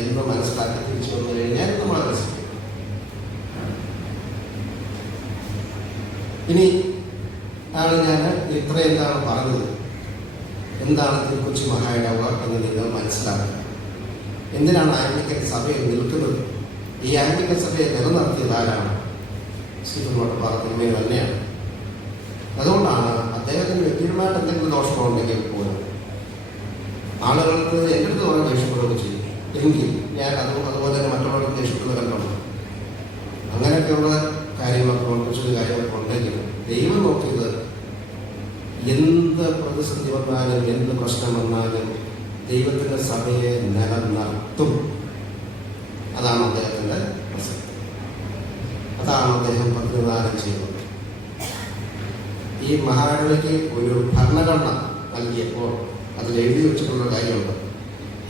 എന്ന് മനസ്സിലാക്കി തിരിച്ചു വന്നു കഴിഞ്ഞാൽ നമ്മൾ മനസ്സിലാക്കും. ഇനി ആണ് ഞാൻ ഇത്രയും എന്താണ് പറഞ്ഞത്, എന്താണ് തിരുക്കൊച്ചി മഹായിടവ എന്ന് നിങ്ങൾ മനസ്സിലാക്കുക. എന്തിനാണ് ആംഗ്ലിക്കൻ സഭയിൽ നിൽക്കുന്നത്? ഈ ആംഗ്ലിക്കൻ സഭയെ നിലനിർത്തിയത് ആരാണ്? സ്റ്റീഫൻ വട്ടപ്പാറ തിരുമേനി തന്നെയാണ്. അതുകൊണ്ടാണ് അദ്ദേഹത്തിന് വ്യക്തിപരമായിട്ട് എന്തെങ്കിലും ദോഷമുണ്ടെങ്കിൽ പോലും ആളുകൾക്ക് എൻ്റെ അടുത്ത് കുറേ ദേഷ്യപ്പെടുകയൊക്കെ ചെയ്യും. എങ്കിൽ ഞാൻ അതുപോലെ തന്നെ മറ്റുള്ളവർക്ക് ദേഷ്യപ്പെടുന്ന കണ്ടുണ്ട്. അങ്ങനെയൊക്കെയുള്ള കാര്യങ്ങളൊക്കെ കുറച്ച് കാര്യങ്ങളൊക്കെ ഉണ്ടെങ്കിലും ദൈവം നോക്കിയത് എന്ത് പ്രതിസന്ധി വന്നാലും എന്ത് പ്രശ്നം വന്നാലും ദൈവത്തിൻ്റെ സഭയെ നിലനിർത്തും. അതാണ് അദ്ദേഹത്തിൻ്റെ പ്രസക്തി. അതാണ് അദ്ദേഹം പ്രതിനിധാനം ചെയ്യുന്നത്. ഈ മഹാരാജയ്ക്ക് ഒരു ഭരണഘടന നൽകിയപ്പോൾ അതിൽ എഴുതി വെച്ചിട്ടുള്ള കാര്യമുണ്ട്.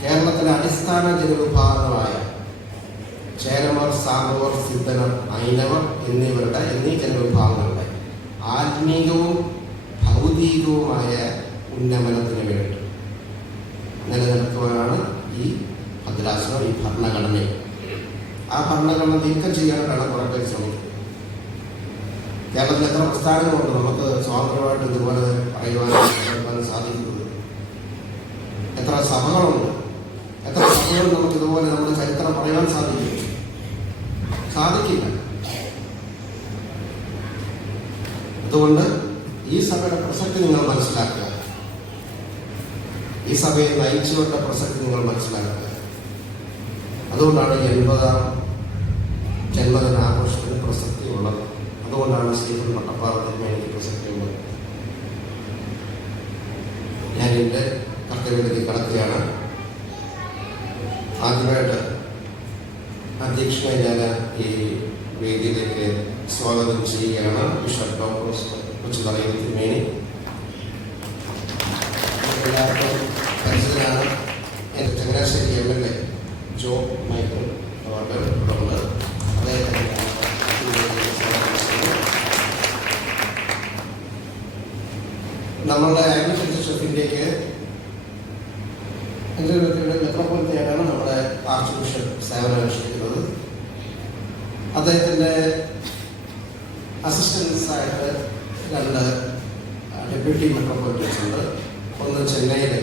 കേരളത്തിലെ അടിസ്ഥാന ജനവിഭാഗങ്ങളായ ചേരമർ, സാമ്പവർ, സിദ്ധനർ, ഐനവർ എന്നീ ജനവിഭാഗങ്ങളുടെ ആത്മീയവും ഭൗതികവുമായ ഉന്നമനത്തിന് വേണ്ടി നിലനിർത്തുവാനാണ് ഈ ഭദ്രാസനം, ഈ ഭരണഘടന. ആ ഭരണഘടന നീക്കം ചെയ്യാനാണ് കുറെ പേര് ശ്രമിക്കുന്നത്. കേരളത്തിൽ എത്ര പ്രസ്ഥാനങ്ങളുണ്ട് നമുക്ക് സ്വാതന്ത്ര്യമായിട്ട് ഇതുപോലെ പറയുവാനും സാധിക്കുന്നത്? എത്ര സഭകളുണ്ട്? എത്ര സഭകൾ നമുക്ക് ഇതുപോലെ നമ്മുടെ ചരിത്രം പറയാൻ സാധിക്കില്ല. അതുകൊണ്ട് ഈ സഭയുടെ പ്രസക്തി നിങ്ങൾ മനസ്സിലാക്കുക. ഈ സഭയെ നയിച്ചവരുടെ പ്രസക്തി നിങ്ങൾ മനസ്സിലാക്കുക. അതുകൊണ്ടാണ് 80ാം ജന്മദിനാഘോഷത്തിന് പ്രസക്തി ഉള്ളത്. അതുകൊണ്ടാണ് സ്റ്റീഫൻ വട്ടപ്പാറത്തിന് എനിക്ക് പ്രസക്തിയുള്ളത്. ഞാൻ എൻ്റെ കർത്തവ്യത്തിലേക്ക് കടക്കുകയാണ്. ആദ്യമായിട്ട് അധ്യക്ഷനായി ഞാൻ ഈ വേദിയിലേക്ക് സ്വാഗതം ചെയ്യുകയാണ് ബിഷപ്പ് ഡോക്ടർ കൊച്ചുതറയിൽ തിരുമേനി. എല്ലാവർക്കും പരിചിതനാണ്. എൻ്റെ ചങ്ങനാശ്ശേരി MLA ജോ മൈക്കിൾ ഉണ്ട്. അദ്ദേഹത്തിന് നമ്മളുടെ ആംഗ്ലിക്കൻ ചർച്ച് ഓഫ് ഇന്ത്യക്ക് മെത്രോപൊളിറ്റനാണ് നമ്മുടെ ആർച്ച് ബിഷപ്പ് സേവനമനുഷ്ഠിക്കുന്നത്. അദ്ദേഹത്തിൻ്റെ അസിസ്റ്റൻസായിട്ട് 2 ഡെപ്യൂട്ടി മെട്രോപൊളിറ്റൻസ് ഉണ്ട്. ഒന്ന് ചെന്നൈയിലെ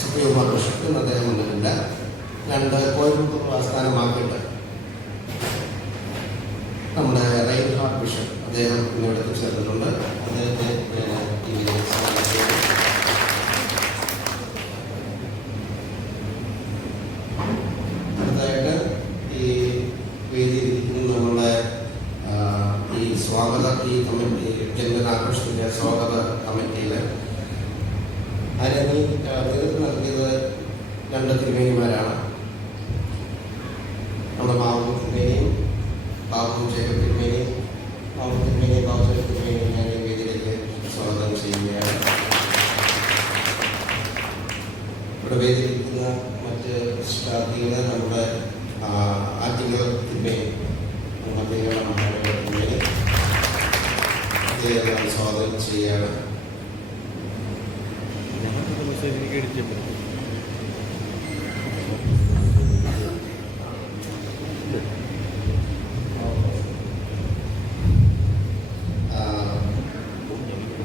സുപ്രീംകുമാർ ബിഷപ്പ്, ഇന്ന് അദ്ദേഹം വന്നിട്ടില്ല. 2 കോയമ്പത്തൂർ ആസ്ഥാനമാക്കിയിട്ട് നമ്മുടെ റെയിൻഹാർട്ട് ബിഷപ്പ്, അദ്ദേഹം ഇന്നിവിടെ എത്തിച്ചേർന്നിട്ടുണ്ട്. അദ്ദേഹത്തെ അടുത്തായിട്ട് ഈ വേദിയിൽ നമ്മുടെ ഈ കമ്മിറ്റി ജന്മദിനാഘോഷത്തിൻ്റെ സ്വാഗത കമ്മിറ്റിയിൽ നേതൃത്വം നൽകിയത് 2 തിരുമേനിമാരാണ്. നമ്മുടെ ബാബു തിരുമേനിയും ബാബു ജേക്കബ് തിരുമേനിയും. ബാബു തിരുമേനിയും ബാബു ജേക്കബ് തിരുമേനിയും ഞാൻ ഈ വേദിയിലേക്ക് സ്വാഗതം ചെയ്യുകയാണ്. ഇവിടെ വേദിയിലിരിക്കുന്ന മറ്റ് സ്റ്റാഫികളെ നമ്മുടെ ആറ്റിങ്ങൽ തിരുമേനി, തിരുമേനി അദ്ദേഹം സ്വാഗതം ചെയ്യുകയാണ്.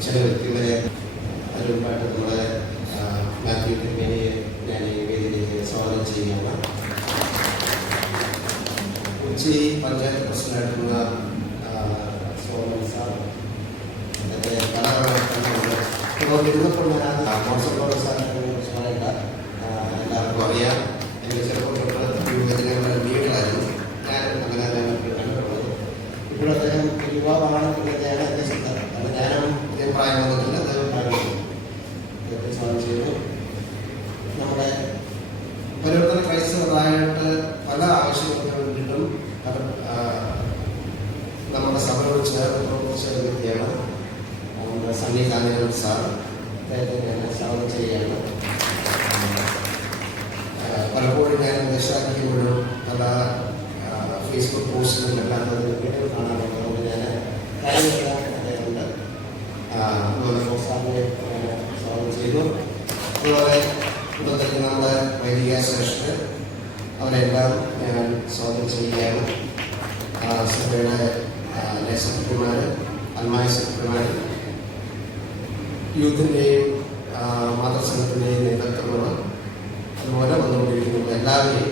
ചില വ്യക്തികളെ അതിലുമായിട്ട് നമ്മുടെ മാത്യു തിരുമേനിയെ ഞാൻ ഈ വേദിയിലേക്ക് സ്വാഗതം ചെയ്യുകയാണ്. കൊച്ചി പഞ്ചായത്ത് പ്രസിഡന്റായിട്ടുള്ള സോമൻ സാർ, അതിൻ്റെ ഇരുന്നപ്പോൾ ഞാൻ മോൺസോളോ സാറിനെ കുറിച്ച് പറയണ്ട, എല്ലാവർക്കും അറിയാം. എനിക്ക് ചെറുപ്പം തൊട്ട് യുവജനങ്ങളുടെ ലീഡറായിരുന്നു. ഞാൻ അങ്ങനെ കണ്ടിട്ടുള്ളത്. ഇപ്പോൾ അദ്ദേഹം യുവാവാണെന്നുള്ള ഞാൻ എൻ്റെ ചിന്ത, അത് ഞാനും ഇതേ പ്രായം വന്നിട്ടില്ല, അദ്ദേഹം പ്രായം സ്വാഗതം ചെയ്തു. നമ്മുടെ ഓരോരുത്തർ ക്രൈസ്തവരായിട്ട് പല ആവശ്യങ്ങൾക്ക് വേണ്ടിയിട്ടും നമ്മുടെ സഭയോട് ചേർന്ന് പ്രവർത്തിച്ച ഒരു വ്യക്തിയാണ് നമ്മുടെ സണ്ണി കാഞ്ഞിരം സാർ. അദ്ദേഹത്തെ ഞാൻ സ്വാഗതം ചെയ്യുകയാണ്. പലപ്പോഴും ഞാൻ ദേശാക്കിയപ്പോഴും പല ഫേസ്ബുക്ക് പോസ്റ്റുകളിലെല്ലാം വീഡിയോ കാണാറുണ്ട്. ഞാൻ അദ്ദേഹമുണ്ട്. അതുപോലെ സാറിനെ സ്വാഗതം ചെയ്തു. അതുപോലെ കുടുംബത്തിൽ നമ്മുടെ വൈദിക ശ്രേഷ്ഠർ, അവരെല്ലാം ഞാൻ സ്വാഗതം ചെയ്യുകയാണ്. സഭയുടെ സെക്രട്ടറിമാർ, അൽമായ സെക്രട്ടറിമാർ, യൂത്തിൻ്റെയും മാതൃസംഘത്തിൻ്റെയും നേതൃത്വങ്ങൾ, അതുപോലെ വന്നുകൊണ്ടിരിക്കുന്ന എല്ലാവരെയും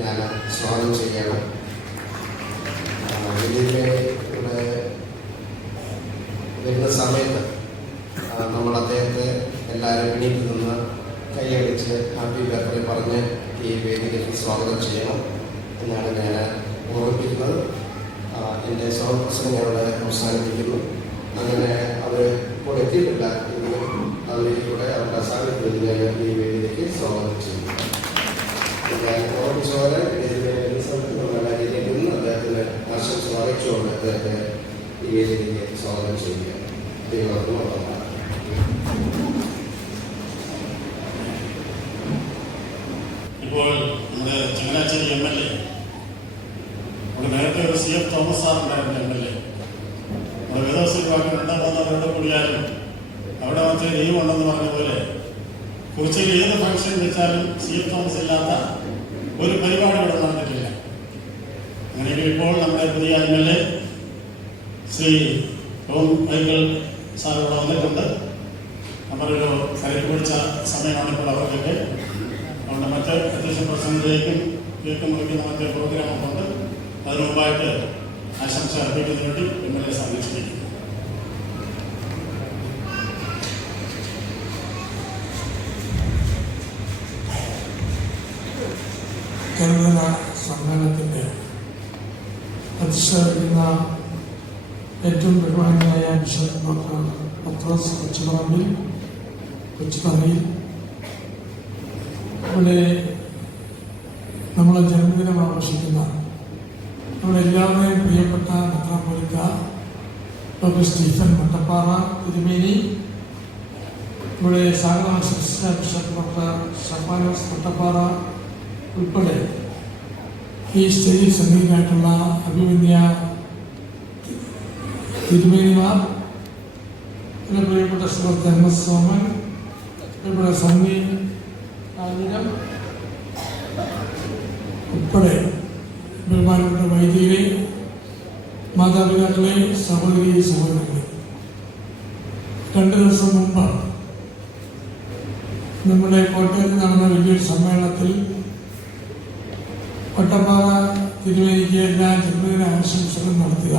ഞാൻ സ്വാഗതം ചെയ്യുകയാണ്. ഇതിൻ്റെ ഇവിടെ വരുന്ന സമയത്ത് നമ്മൾ അദ്ദേഹത്തെ എല്ലാവരും എണീറ്റ് നിന്ന് കൈയടിച്ച് ഹാപ്പി ബർത്ത്ഡേ പറഞ്ഞ് ഈ വേദിയിലേക്ക് സ്വാഗതം ചെയ്യണം എന്നാണ് ഞാൻ ഓർമ്മിപ്പിക്കുന്നത്. എൻ്റെ സ്വാഗതപ്രസംഗം ഞാനിവിടെ അവസാനിപ്പിക്കുന്നു. അങ്ങനെ അവർ ഇപ്പോൾ എത്തിയിട്ടില്ല എങ്കിലും അവരിലൂടെ അവരുടെ അസാന്നിധ്യത്തിൽ ഞാൻ ഈ വേദിയിലേക്ക് സ്വാഗതം ചെയ്യുന്നു. ഞാൻ ഓർമ്മിച്ചോടെ നല്ല രീതിയിൽ നിന്ന് അദ്ദേഹത്തിന് ആശംസ അറിയിച്ചുകൊണ്ട് അദ്ദേഹത്തെ ഈ വേദിയിലേക്ക് സ്വാഗതം ചെയ്യുക. ദൈവം ഇപ്പോൾ നമ്മുടെ ചങ്ങനാശ്ശേരി MLA, നമ്മുടെ നേരത്തെ ഒരു CF തോമസ് സാർ ഉണ്ടായിരുന്നു MLA. നമ്മുടെ വേദവസ്ഥയ്ക്ക് 2-3 പേരുടെ കൂടിയാലും അവിടെ മറ്റേ ലീവ് ഉണ്ടെന്ന് പറഞ്ഞ പോലെ കുറിച്ചിൽ ഏത് ഫംഗ്ഷൻ വെച്ചാലും CF തോമസ് ഇല്ലാത്ത ഒരു പരിപാടി ഇവിടെ നടന്നിട്ടില്ല. അങ്ങനെയെങ്കിൽ ഇപ്പോൾ നമ്മുടെ പുതിയ MLA ശ്രീ അപ്പം അയക്കൽ സാർ ഇവിടെ വന്നിട്ടുണ്ട്. നമ്മളൊരു തിരക്ക് പിടിച്ച സമയമാണ് ഇപ്പോൾ അവർക്കൊക്കെ. അതുകൊണ്ട് മറ്റ് അധ്യക്ഷ പ്രസംഗത്തിലേക്കും കേക്ക് മുറിക്കുന്ന മറ്റ് പ്രോഗ്രാമൊക്കെ ഉണ്ട്. അതിനു മുമ്പായിട്ട് ആശംസ അർപ്പിക്കുന്നതിന് വേണ്ടി MLA സാറിനെ ക്ഷണിക്കുന്നു. കേരള സമ്മേളനത്തിൻ്റെ അധ്യക്ഷനായിരിക്കുന്ന ഏറ്റവും ബഹുമാനായ ബിഷപ്പ് ഡോക്ടർ പത്രോസ് കൊച്ചുപറമ്പിൽ കൊച്ചുതറയിൽ, ഇവിടെ നമ്മളെ ജന്മദിനം ആഘോഷിക്കുന്ന നമ്മുടെ എല്ലാവരുടെയും പ്രിയപ്പെട്ട മെത്രാപ്പൊലീത്ത ഡോക്ടർ സ്റ്റീഫൻ മട്ടപ്പാറ തിരുമേനി, ഇവിടെ സാഗര ബിഷപ്പ് ഡോക്ടർ ഷഫാനോസ് മട്ടപ്പാറ ഉൾപ്പെടെ ഈ സ്റ്റേജിൽ സന്നിഹിതരായിട്ടുള്ള അഭിമന്യ തിരുമേനിമാർ, പിന്നെ പ്രിയപ്പെട്ട സുഹൃത്ത് MS സോമൻ, പ്രിയപ്പെട്ട സണ്ണി കാഞ്ഞിരം ഉൾപ്പെടെ ബഹുമാനപ്പെട്ട വൈദികരെ, മാതാപിതാക്കളെ, സഹോദരി സഹോദരങ്ങളെ, 2 ദിവസം മുമ്പ് നമ്മുടെ കോട്ടയത്ത് നടന്ന വലിയൊരു സമ്മേളനത്തിൽ വട്ടപ്പാറ തിരുമേനിക്ക് എല്ലാ ജന്മദിന ആശംസകളും നടത്തുക.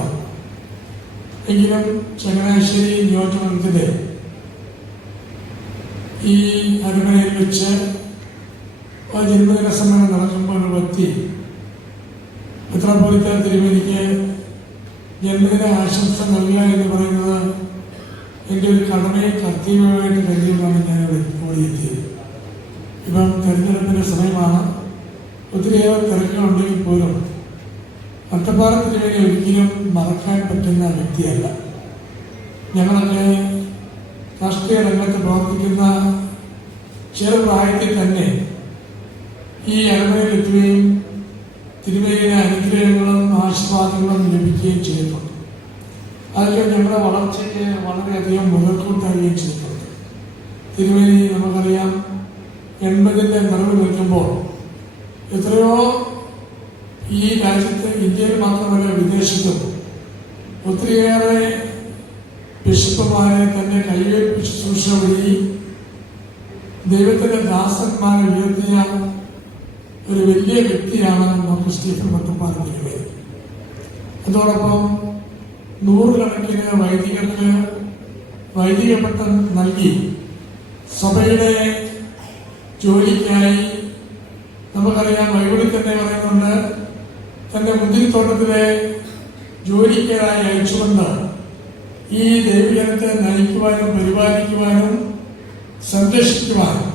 എങ്കിലും ചങ്ങനാശ്ശേരി നിയോജകമണ്ഡലത്തിലെ ഈ അരമനയിൽ വെച്ച് ജന്മദിന സമ്മേളനം നടക്കുമ്പോൾ ഒരു വ്യക്തി മെത്രാപ്പൊലീത്ത തിരുമേനിക്ക് ജന്മദിന ആശംസ നൽകുക എന്ന് പറയുന്നത് എൻ്റെ ഒരു കടമയും കർത്തവ്യമായിട്ട് കരുതിയുകൊണ്ടാണ് ഞാനിവിടെ ഓടിയെത്തിയത്. ഇപ്പം തെരഞ്ഞെടുപ്പിൻ്റെ സമയമാണ്. ഒത്തിരിയേറെ തിരക്കുകളുണ്ടെങ്കിൽ പോലും വട്ടപ്പാറ തിരുമേനി ഒരിക്കലും മറക്കാൻ പറ്റുന്ന വ്യക്തിയല്ല. ഞങ്ങളൊക്കെ രാഷ്ട്രീയ രംഗത്ത് പ്രവർത്തിക്കുന്ന ചെറുപ്രായത്തിൽ തന്നെ ഈ അരമനയിലെത്തുകയും തിരുമേനിയുടെ അനുഗ്രഹങ്ങളും ആശീർവാദങ്ങളും ലഭിക്കുകയും ചെയ്തിട്ടുണ്ട്. അതൊക്കെ ഞങ്ങളുടെ വളർച്ചയ്ക്ക് വളരെയധികം മുതൽക്കൂട്ടാവുകയും ചെയ്തിട്ടുണ്ട്. തിരുമേനി നമുക്കറിയാം 80ൻ്റെ നിറവ് നിൽക്കുമ്പോൾ എത്രയോ ഈ രാജ്യത്ത്, ഇന്ത്യയിൽ മാത്രമല്ല വിദേശത്തും ഒത്തിരിയേറെ ബിഷപ്പുമാരെ തന്നെ കൈവയ്പ് ശുശ്രൂഷ വഴി ദൈവത്തിൻ്റെ ദാസന്മാരെ ഉയർത്തിയ ഒരു വലിയ വ്യക്തിയാണ് ഡോക്ടർ സ്റ്റീഫൻ മട്ടപ്പാറ തിരുമേനി. അതോടൊപ്പം 100 കണക്കിന് വൈദികർക്ക് വൈദിക പട്ടം നൽകി സഭയുടെ ജോലിക്കായി, നമുക്കറിയാം ബൈബിളിൽ തന്നെ പറയുന്നുണ്ട്, തൻ്റെ മുന്തിരിത്തോട്ടത്തിലെ ജോലിക്കായി അയച്ചുകൊണ്ട് ഈ ദൈവജനത്തെ നയിക്കുവാനും പരിപാലിക്കുവാനും സംരക്ഷിക്കുവാനും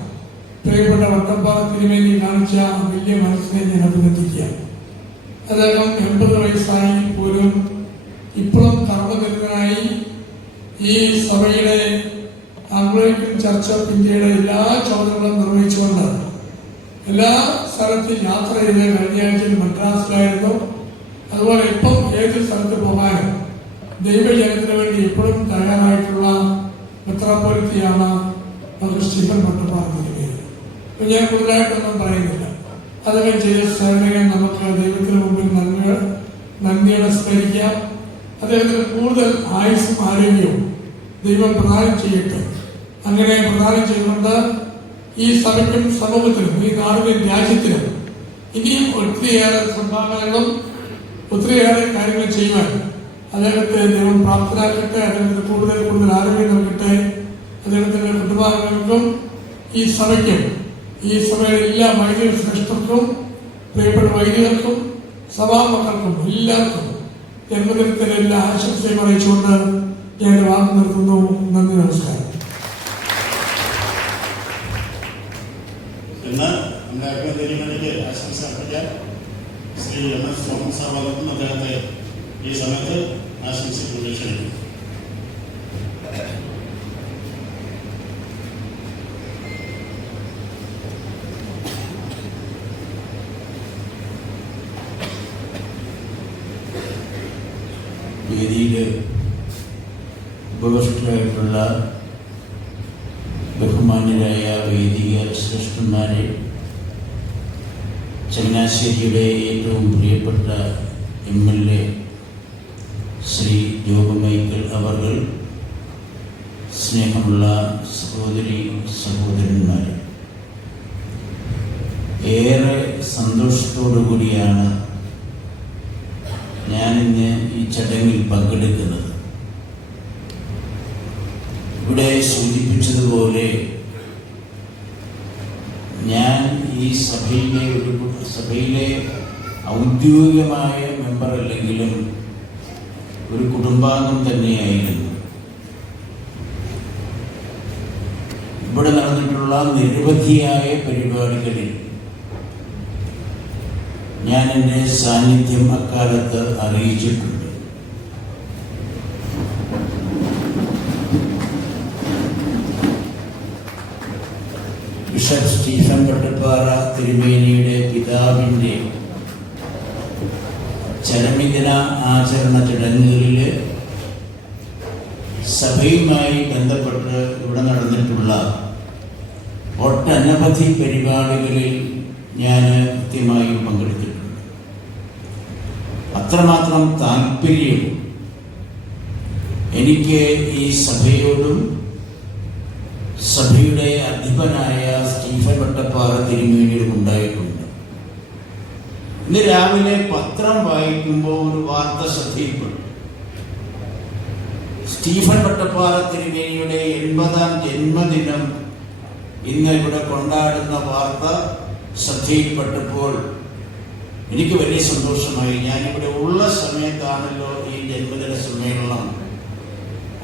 പ്രിയപ്പെട്ട വട്ടപ്പാറ തിരുമേനി കാണിച്ച വലിയ മനസ്സിനെ ഞാൻ അഭിനന്ദിക്കുക. അദ്ദേഹം 80 വയസ്സായി പോലും ഇപ്പോഴും കർമ്മനിരതനായി ഈ സഭയുടെ ആംഗ്ലിക്കൻ ചർച്ച് ഓഫ് ഇന്ത്യയുടെ എല്ലാ ചുമതലകളും നിർവഹിച്ചുകൊണ്ട് എല്ലാ സ്ഥലത്തും യാത്ര ചെയ്ത് കഴിഞ്ഞ ആഴ്ചയിൽ മദ്രാസിലായിരുന്നു. അതുപോലെ ഇപ്പം ഏത് സ്ഥലത്ത് പോകാനും ദൈവജനത്തിന് വേണ്ടി എപ്പോഴും തയ്യാറായിട്ടുള്ള മെത്രാപ്പൊലീത്തയാണ് ഡോക്ടർ സ്റ്റീഫൻ മട്ടപ്പാറ തിരുമേനി. അപ്പം ഞാൻ കൂടുതലായിട്ടൊന്നും പറയുന്നില്ല. അദ്ദേഹം ചെയ്ത സേവനങ്ങൾ നമുക്ക് ദൈവത്തിന് മുമ്പിൽ നന്ദിയോടെ സ്മരിക്കാം. അദ്ദേഹത്തിന് കൂടുതൽ ആയുസ്സും ആരോഗ്യവും ദൈവം പ്രദാനം ചെയ്യട്ടെ. അങ്ങനെ പ്രദാനം ചെയ്തുകൊണ്ട് ഈ സഭയ്ക്കും സമൂഹത്തിനും ഈ നാടിനും രാജ്യത്തിനും ഇനിയും ഒത്തിരിയേറെ സംഭാവനകളും ഒത്തിരിയേറെ കാര്യങ്ങൾ ചെയ്യുവാൻ അദ്ദേഹത്തെ ദൈവം പ്രാപ്തനാക്കട്ടെ. അദ്ദേഹത്തിന് കൂടുതൽ കൂടുതൽ ആരോഗ്യം നൽകട്ടെ. അദ്ദേഹത്തിൻ്റെ കുടുംബാംഗങ്ങൾക്കും ഈ സഭയ്ക്കും ഈ സഭയിലെ എല്ലാ വൈദിക ശ്രേഷ്ഠർക്കും പ്രിയപ്പെട്ട വൈദികർക്കും സഭാമക്കൾക്കും എല്ലാവർക്കും ജന്മദിനത്തിൻ്റെ എല്ലാ ആശംസയും അറിയിച്ചുകൊണ്ട് ഞാൻ എൻ്റെ വാക്ക് നിർത്തുന്നു. നന്ദി, നമസ്കാരം. ഇന്ന് നമ്മുടെ അഭിനന്ദനത്തിലേക്ക് ആശംസ അർപ്പിക്കാൻ ശ്രീ MS സോമൻ സാർ വന്നിട്ടും അദ്ദേഹത്തെ ഈ സമയത്ത് ആശംസിക്കുന്നു, ക്ഷണിക്കുന്നു. വേദിയിൽ ഉപവിഷ്ടരായിട്ടുള്ള ബഹുമാന്യരായ വൈദിക ശ്രേഷ്ഠന്മാരെ, ചങ്ങനാശ്ശേരിയുടെ ഏറ്റവും പ്രിയപ്പെട്ട MLA ശ്രീ ജോബ് മൈക്കിൾ അവർ, സ്നേഹമുള്ള സഹോദരി സഹോദരന്മാർ, ഏറെ സന്തോഷത്തോടു കൂടിയാണ് ഞാനിന്ന് ഈ ചടങ്ങിൽ പങ്കെടുക്കുന്നത്. ഇവിടെ സൂചിപ്പിച്ചതുപോലെ ഞാൻ ഈ സഭയിലെ ഔദ്യോഗികമായ മെമ്പർ അല്ലെങ്കിലും ഒരു കുടുംബാംഗം തന്നെയായിരുന്നു. ഇവിടെ നടന്നിട്ടുള്ള നിരവധിയായ പരിപാടികളിൽ ഞാൻ എൻ്റെ സാന്നിധ്യം അക്കാലത്ത് അറിയിച്ചിട്ടുണ്ട്. ബിഷപ്പ് സ്റ്റീഫൻ വട്ടപ്പാറ തിരുമേനിയുടെ പിതാവിൻ്റെ ചരമദിന ആചരണ ചടങ്ങുകളിൽ സഭയുമായി ബന്ധപ്പെട്ട് ഇവിടെ നടന്നിട്ടുള്ള ഒട്ടനവധി പരിപാടികളിൽ ഞാൻ കൃത്യമായും പങ്കെടുത്തിട്ടുണ്ട്. അത്രമാത്രം താല്പര്യം എനിക്ക് ഈ സഭയോടും സഭയുടെ അധിപനായ സ്റ്റീഫൻ വട്ടപ്പാറ തിരുമേനിയോടും ഉണ്ടായിട്ടുണ്ട്. ഇന്ന് രാവിലെ പത്രം വായിക്കുമ്പോൾ ഒരു വാർത്ത ശ്രദ്ധയിൽപ്പെട്ടു. സ്റ്റീഫൻ വട്ടപ്പാറ തിരുമേനിയുടെ 80ാം ജന്മദിനം ഇന്ന് ഇവിടെ കൊണ്ടാടുന്ന വാർത്ത ശ്രദ്ധയിൽപ്പെട്ടപ്പോൾ എനിക്ക് വലിയ സന്തോഷമായി. ഞാനിവിടെ ഉള്ള സമയത്താണല്ലോ ഈ ജന്മദിന സമ്മേളനം.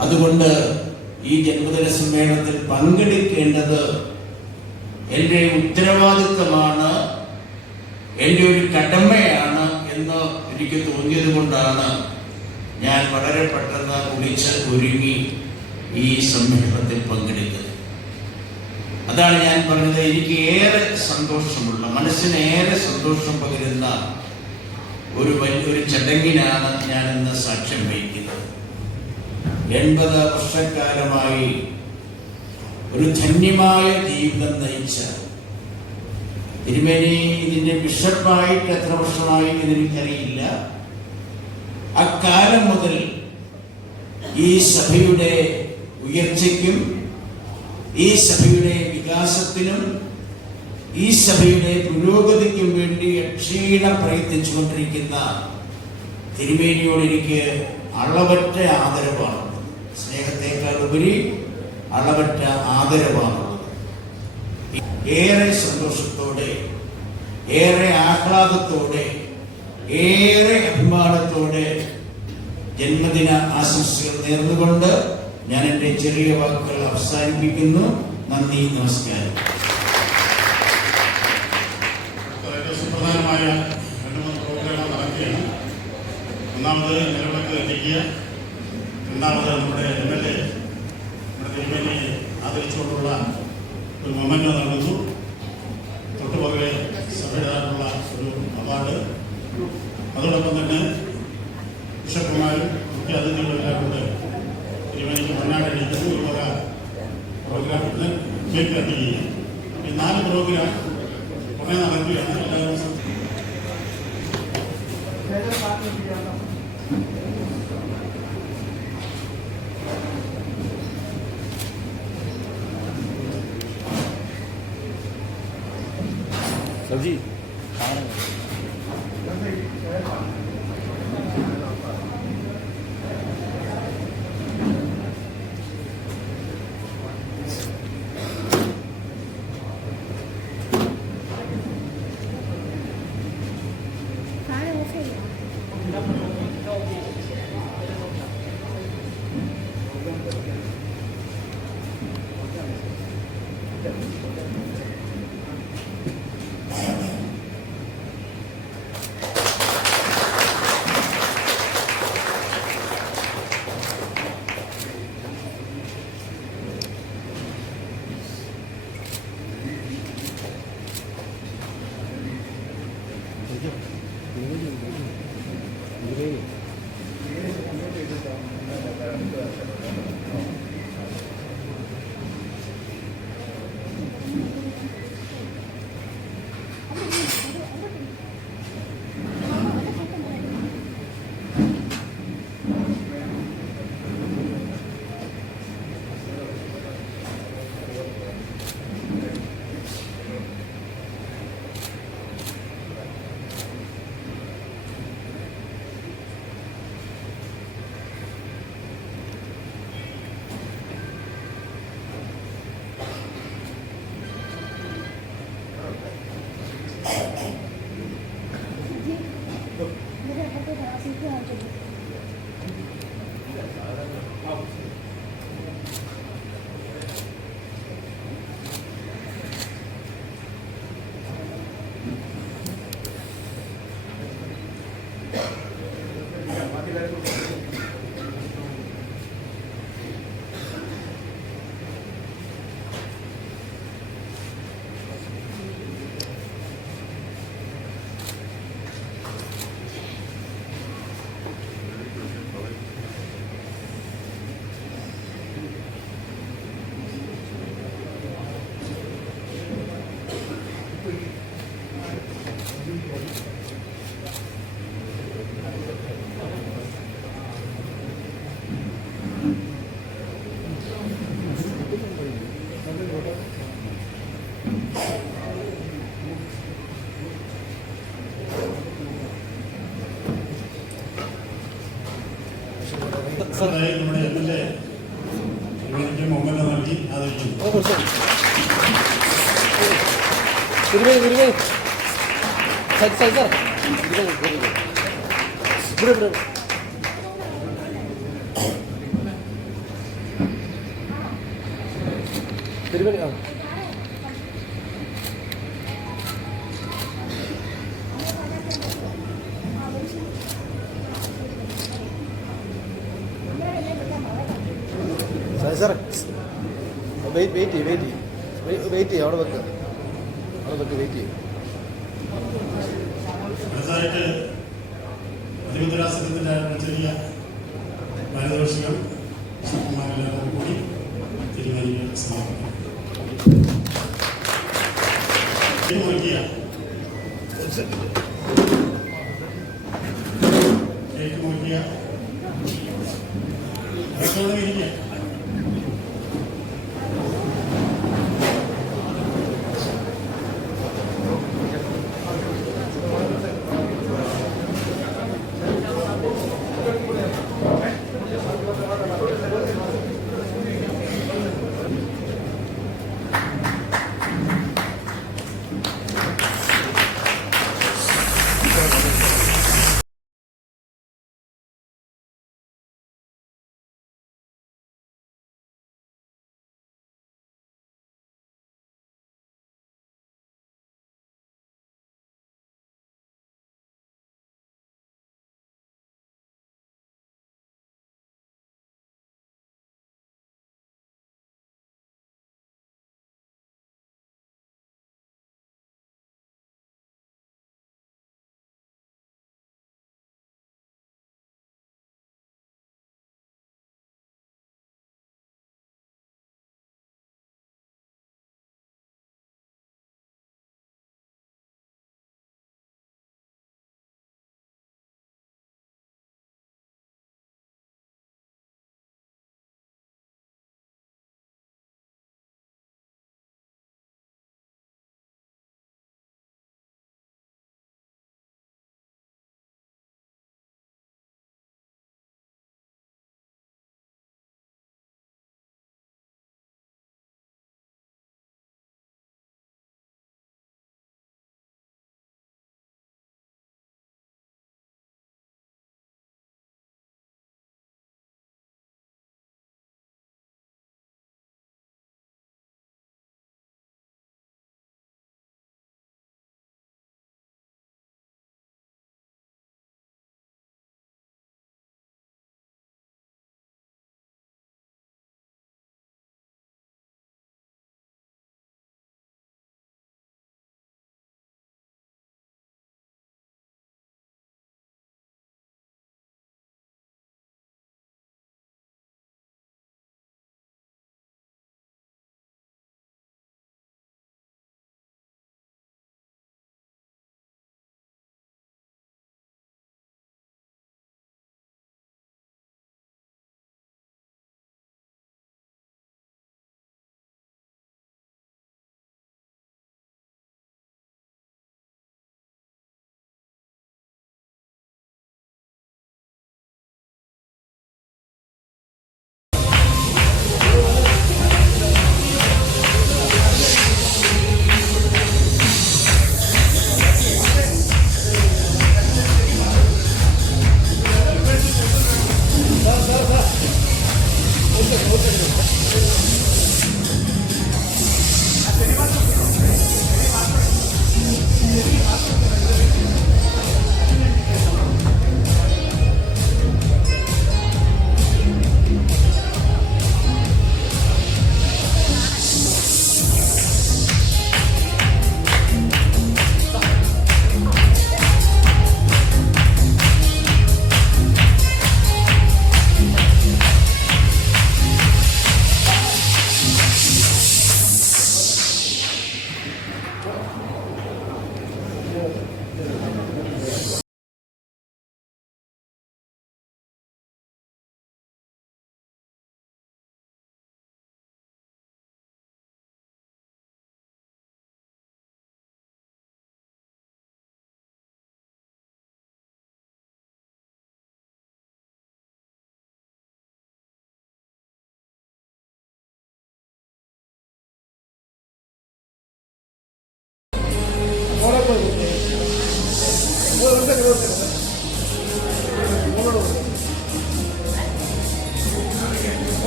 അതുകൊണ്ട് ഈ ജന്മദിന സമ്മേളനത്തിൽ പങ്കെടുക്കേണ്ടത് എൻ്റെ ഉത്തരവാദിത്തമാണ്, എൻ്റെ ഒരു കടമയാണ് എന്ന് എനിക്ക് തോന്നിയത് കൊണ്ടാണ് ഞാൻ വളരെ പെട്ടെന്ന് കുളിച്ച് ഒരുങ്ങി ഈ സമ്മേളനത്തിൽ പങ്കെടുത്തത്. അതാണ് ഞാൻ പറഞ്ഞത്, എനിക്ക് ഏറെ സന്തോഷമുള്ള, മനസ്സിന് ഏറെ സന്തോഷം പകരുന്ന ഒരു വലിയൊരു ചടങ്ങിനാണ് ഞാൻ ഇന്ന് സാക്ഷ്യം വഹിക്കുന്നത്. 80 വർഷക്കാലമായി ഒരു ധന്യമായ ജീവിതം നയിച്ച തിരുമേനി ഇതിൻ്റെ ബിഷപ്പായിട്ട് എത്ര വർഷമായി എന്നെനിക്കറിയില്ല. അക്കാലം മുതൽ ഈ സഭയുടെ ഉയർച്ചയ്ക്കും ഈ സഭയുടെ വികാസത്തിനും ഈ സഭയുടെ പുരോഗതിക്കും വേണ്ടി അക്ഷീണം പ്രയത്നിച്ചുകൊണ്ടിരിക്കുന്ന തിരുമേനിയോട് എനിക്ക് അളവറ്റ ആദരവാണ്. സ്നേഹത്തെക്കാൾ ഉപരി അളവറ്റ ആദരവാണുള്ളത്. ഏറെ സന്തോഷത്തോടെ, ഏറെ ആഹ്ലാദത്തോടെ, ഏറെ അഭിമാനത്തോടെ ജന്മദിന ആശംസകൾ നേർന്നുകൊണ്ട് ഞാൻ എൻ്റെ ചെറിയ വാക്കുകൾ അവസാനിപ്പിക്കുന്നു. നന്ദി, നമസ്കാരം. സുപ്രധാനമായ 2-3 പ്രോഗ്രാമുകൾ നടക്കുകയാണ്. ഒന്നാമത് നിലവിളക്ക് എത്തിക്കുക, രണ്ടാമത് നമ്മുടെ MLA നമ്മുടെ തിരുമേനി ആദരിച്ചുകൊണ്ടുള്ള ഒരു മൊമെൻ്റ് നടന്നു. തൊട്ടുപുറകെ സഭയുടേതായിട്ടുള്ള ഒരു അവാർഡ്, അതോടൊപ്പം തന്നെ ബിഷപ്പുമാരും മുഖ്യ അതിഥികളെല്ലാം കൂടെ തിരുമേനിക്ക് മണ്ണാടിയിരിക്കുന്നു. ഒരു വക പ്രോഗ്രാമിന് കേക്ക് കട്ടിക്കുകയും ഈ 4 പ്രോഗ്രാം കുറേ നടക്കുകയാണ്. എല്ലാ ദിവസവും सब्जी നമ്മുടെ എമ്മിലെ മൊമെന്റ് നൽകി ആദരിക്കുന്നു. സാർ വെയിറ്റ് ചെയ്യും അവിടെ വെക്ക് വെയിറ്റ് ചെയ്യും. അടുത്തതായിട്ട് അധിപതരാസനത്തിൻ്റെ ചെറിയ പാരിതോഷികം ശക്തിമാരെല്ലാവരും കൂടി തിരുവനന്തപുരം സമാപിക്കും. കേക്ക് മുറിക്കുക ഇരിക്കുക.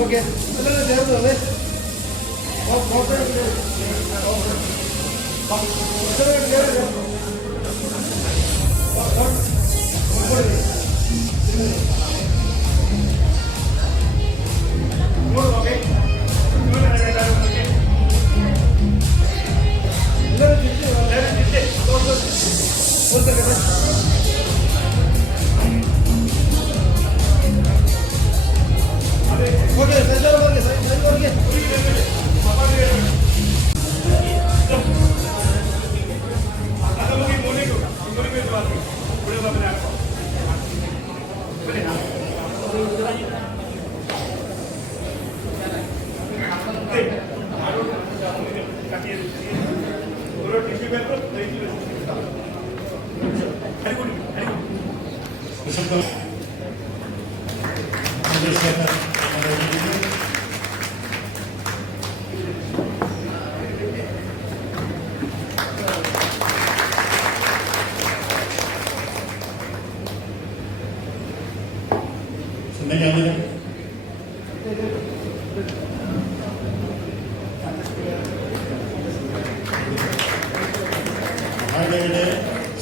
ഓക്കെ ചേർന്ന് വന്നേ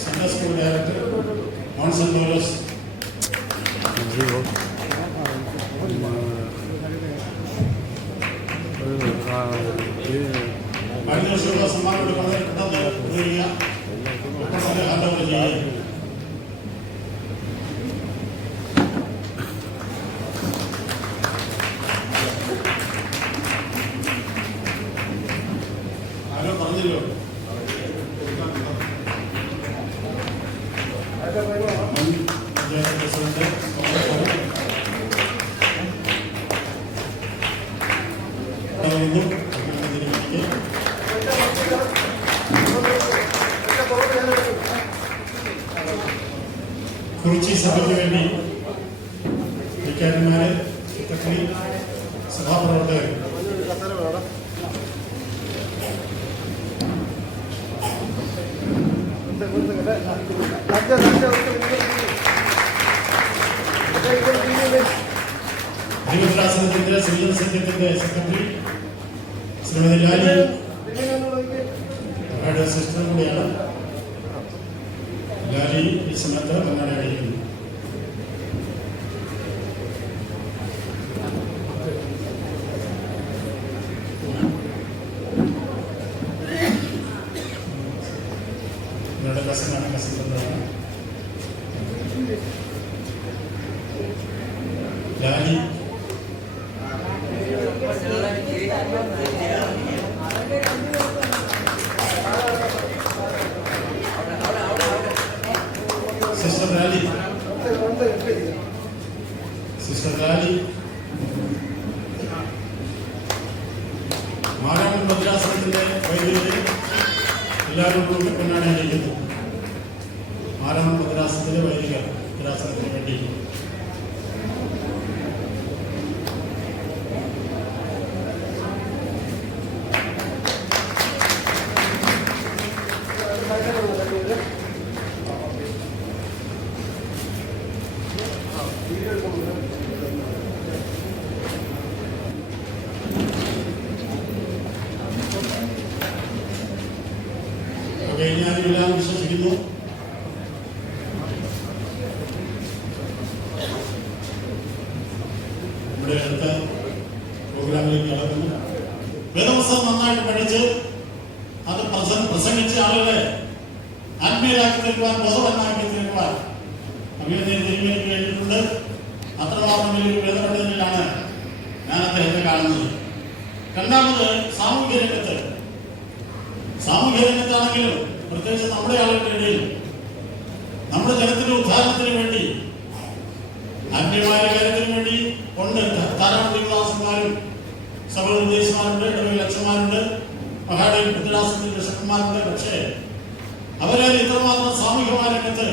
സെൻട്രൽ സ്കൂൾ ഡയറക്ടർ മോൺസൺ പൗലോസ്, കഴിഞ്ഞ വർഷമുള്ള സമ്മാനം കൊടുക്കുന്നത് പെട്ടെന്ന് ഉപയോഗിക്കുക, പെട്ടെന്ന് ഹാൻഡ് ഓവർ ചെയ്യുക. ആരോ പറഞ്ഞല്ലോ പഞ്ചായത്ത് പ്രസിഡന്റ് കുറിച്ചി സഭയ്ക്ക് വേണ്ടി വികാരിമാരെ, സെക്രട്ടറി, സഭാപ്രവർത്തകർ, ദൈവദാസനത്തിന്റെ സിവിൽ സഖ്യത്തിന്റെ സെക്രട്ടറി ശ്രീമതി ലാലി അവരുടെ സിസ്റ്റർ കൂടിയാണ്. ലാലി ഈ സമയത്ത് കർണാടകയിലിരിക്കുന്നു. നിങ്ങളുടെ കസിനാണ്, കസിൻ ബന്ധമാണ് ലാലി. സിസ്റ്റർ ലാലി, സിസ്റ്റർ ലാലി മാരാമൺ ഭദ്രാസനത്തിന്റെ വൈദ്യുതി എല്ലാവരും കൂടി കൊണ്ടാടിയിരിക്കുന്നു. മാരാമൺ ഭദ്രാസനത്തിലെ വൈദിക ഭദ്രാസനത്തിന് വേണ്ടി ഞാനിതെല്ലാം വിശ്വസിക്കുന്നു. ഇവിടെ അടുത്ത പ്രോഗ്രാമിലേക്ക് നടക്കുന്നു. വേദപുസ്തകം നന്നായിട്ട് പഠിച്ച് അത് പ്രസംഗിച്ച് ആളുകളെ ആത്മീയരാക്കി തീർക്കുവാൻ, ബോധവാന്മാക്കി തീർക്കുവാൻ അഭിനന്ദനത്തിന് വേണ്ടിയിട്ടുണ്ട്. അത്രമാത്രം വലിയൊരു വേദപണ്ഡിതനിലാണ് ഞാൻ അദ്ദേഹത്തെ കാണുന്നത്. രണ്ടാമത് സാമൂഹ്യ രംഗത്താണെങ്കിലും പ്രത്യേകിച്ച് നമ്മുടെ ആളുകളുടെ ഇടയിൽ നമ്മുടെ ജനത്തിന്റെ ഉദ്ധാരണത്തിന് വേണ്ടി, ആത്മീയമായ കാര്യത്തിന് വേണ്ടി ഉണ്ട്. ധാരാളം ദൈവദാസന്മാരും സഭോപദേശന്മാരുണ്ട്, ഇടവകയിൽ അച്ഛന്മാരുണ്ട്, മഹാടയിൽ പിതൃദാസത്തിന്റെ ബിഷപ്പന്മാരുണ്ട്. പക്ഷേ അവരെ ഇത്രമാത്രം സാമൂഹികമായ രംഗത്ത്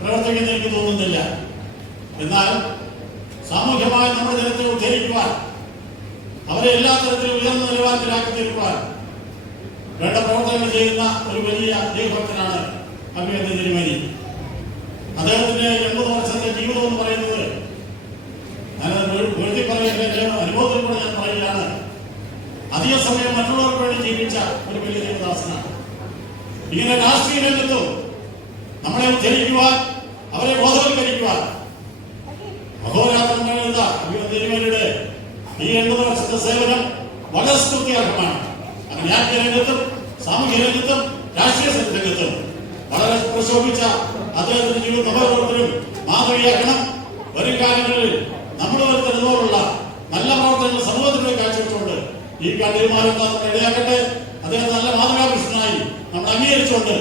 പ്രവർത്തിക്കുന്ന എനിക്ക് തോന്നുന്നില്ല. എന്നാൽ സാമൂഹ്യമായി നമ്മുടെ ജനത്തെ ഉദ്ധരിക്കുവാൻ, അവരെ എല്ലാ തരത്തിലും ഉയർന്ന നിലവാരത്തിലാക്കി തീർക്കുവാൻ വേണ്ട പ്രവർത്തനങ്ങൾ ചെയ്യുന്ന ഒരു വലിയ ദൈവഭക്തനാണ് അഭിനന്ദൻ തിരുമേനി. അദ്ദേഹത്തിന്റെ 80 വർഷത്തെ ജീവിതം എന്ന് പറയുന്നത് ഞാനത് എഴുതി പറയുന്നത് അധിക സമയം മറ്റുള്ളവർക്ക് വേണ്ടി ജീവിച്ച ഒരു വലിയ ദേവദാസനാണ്. ഇങ്ങനെ രാഷ്ട്രീയ രംഗത്തും നമ്മളെ ഉദ്ധരിക്കുവാൻ, അവരെ ബോധവൽക്കരിക്കുവാൻ അഹോരാത്രം തിരുമേനിയുടെ ഈ 80 വർഷത്തെ സേവനം വളരെ സ്തുത്യർഹമാണ്. അങ്ങനെ ആത്മീയ രംഗത്തും സാമൂഹ്യ രംഗത്തും രാഷ്ട്രീയ രംഗത്തും വളരെ പ്രശോഭിച്ച അദ്ദേഹത്തിന്റെ ജീവിത നവപ്രവർത്തനം മാതൃകയാക്കണം. വരും കാലങ്ങളിൽ നമ്മൾ വരുത്തുന്നതുപോലുള്ള നല്ല പ്രവർത്തനങ്ങൾ സമൂഹത്തിലേക്ക് കാഴ്ചവെച്ചുകൊണ്ട് ഈ തീരുമാനം ഇടയാക്കട്ടെ. അദ്ദേഹം നല്ല മാതൃകാപുരുഷനായി നമ്മൾ അംഗീകരിച്ചുകൊണ്ട്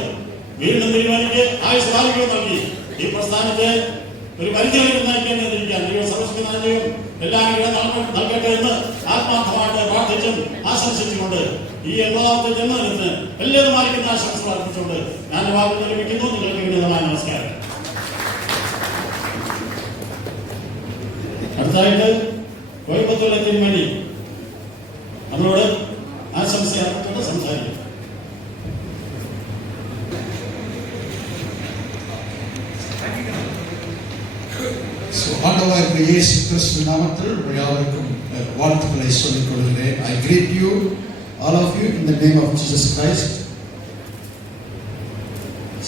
വീണ്ടും തീരുമാനിക്ക് ആയുസ് ആരോഗ്യം നൽകി ഈ പ്രസ്ഥാനത്തെ ഒരു പരിധിയിലേക്ക് നയിക്കാൻ സർവസ്വനായും എല്ലാവരും നൽകട്ടെ എന്ന് ആത്മാർത്ഥമായിട്ട് പ്രാർത്ഥിച്ചും ആശംസിച്ചുകൊണ്ട് ഈ 80ാമത്തെ ജന്മദിനത്തിന് എല്ലാവരും ആയിരിക്കുന്ന ആശംസ അർപ്പിച്ചുകൊണ്ട് ഞാൻ വാക്കുകൾ ലഭിക്കുന്നു. നിങ്ങൾക്ക് വിനീതമായ നമസ്കാരം. അടുത്തായിട്ട് കോയമ്പത്തൂരിലെ തിരുമേനി നമ്മളോട് ആശംസ അർപ്പിച്ചുകൊണ്ട് സംസാരിക്കും. ஆண்டவராகிய இயேசு கிறிஸ்து நாமத்தில் யாவருக்கும் வாழ்த்துக்களை சொல்லிக் கொள்கிறேன். I greet you, all of you, in the name of Jesus Christ.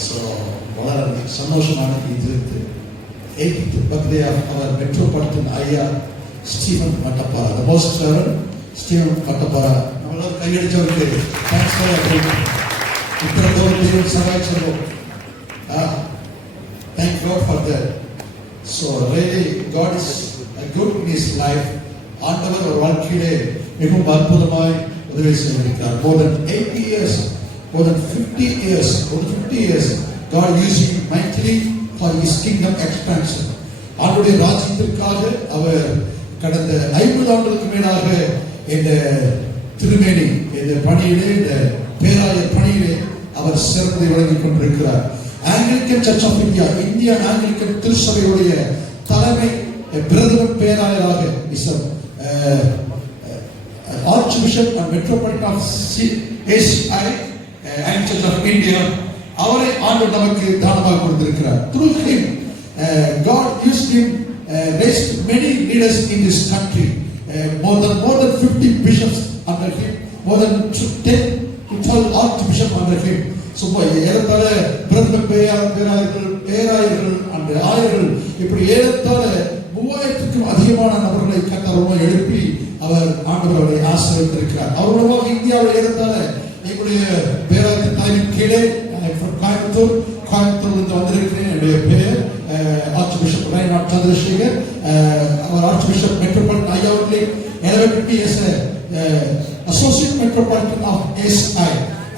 So, വളരെ சந்தோஷமான இது 8th birthday of our metropolitan ஐயா Steven Mattappara, the most reverend Steven Mattappara. நம்மளோட கையடிச்சவருக்கு தேங்க்ஸ் ஃபார் எவ்ரிதிங். இத்தனை தூரத்தையும் சகாய்ச்சோம். Thank God for that. So really God is good in his life. ஆண்டவர் ஒரு வாழ்க்கையிலே மிகவும் அற்புதமாய் உதவி செய்திருக்கிறார். More than 80 years, more than 50 years, God using him mightily for his kingdom expansion. அவருடைய ராஜ்யத்திற்காக அவர் கடந்த 50 ஆண்டுகளுக்கு மேலாக இந்த திருமேனி இந்த பணியிலே, இந்த பேராய பணியிலே அவர் சிறந்து விளங்கிக் கொண்டிருக்கிறார். ஆங்கிலிக்கன் சர்ச் ஆஃப் இந்தியா, இந்திய ஆங்கிலிக்கன் திருச்சபையுடைய தலைமை பிரதம பேராயராக archbishop and metropolitan of ACI Anglican church of India, அவரை ஆண்டவர் நமக்கு தானமாக கொடுத்திருக்கிறார். Through him, God used him, raised many leaders in this country. More than 50 bishops under him, more than 10 to 12 archbishops under him. ஏறத்தாழ பிரதம பேராயர்கள் அந்த ஆயர்கள் இப்படி ஏறத்தாழ 3000க்கும் அதிகமான நபர்களை கர்த்தர் எழுப்பி அவர் ஆண்டவரை ஆசீர்வதித்திருக்கிறார். அவருடைய இந்தியாவில் ஏறத்தாழ எங்களுடைய பேராயத்தின் தலைமையின் கீழே கோயம்புத்தூர் வந்திருக்கிறேன். என்னுடைய பேர் ஆர்ச் பிஷப் ரைனாட் சந்திரசேகர். அவர் ஆர்ச் பிஷப் மெட்ரோபாலிட்டன் ஐயா அவர்களே elevated me as associate metropolitan of ACI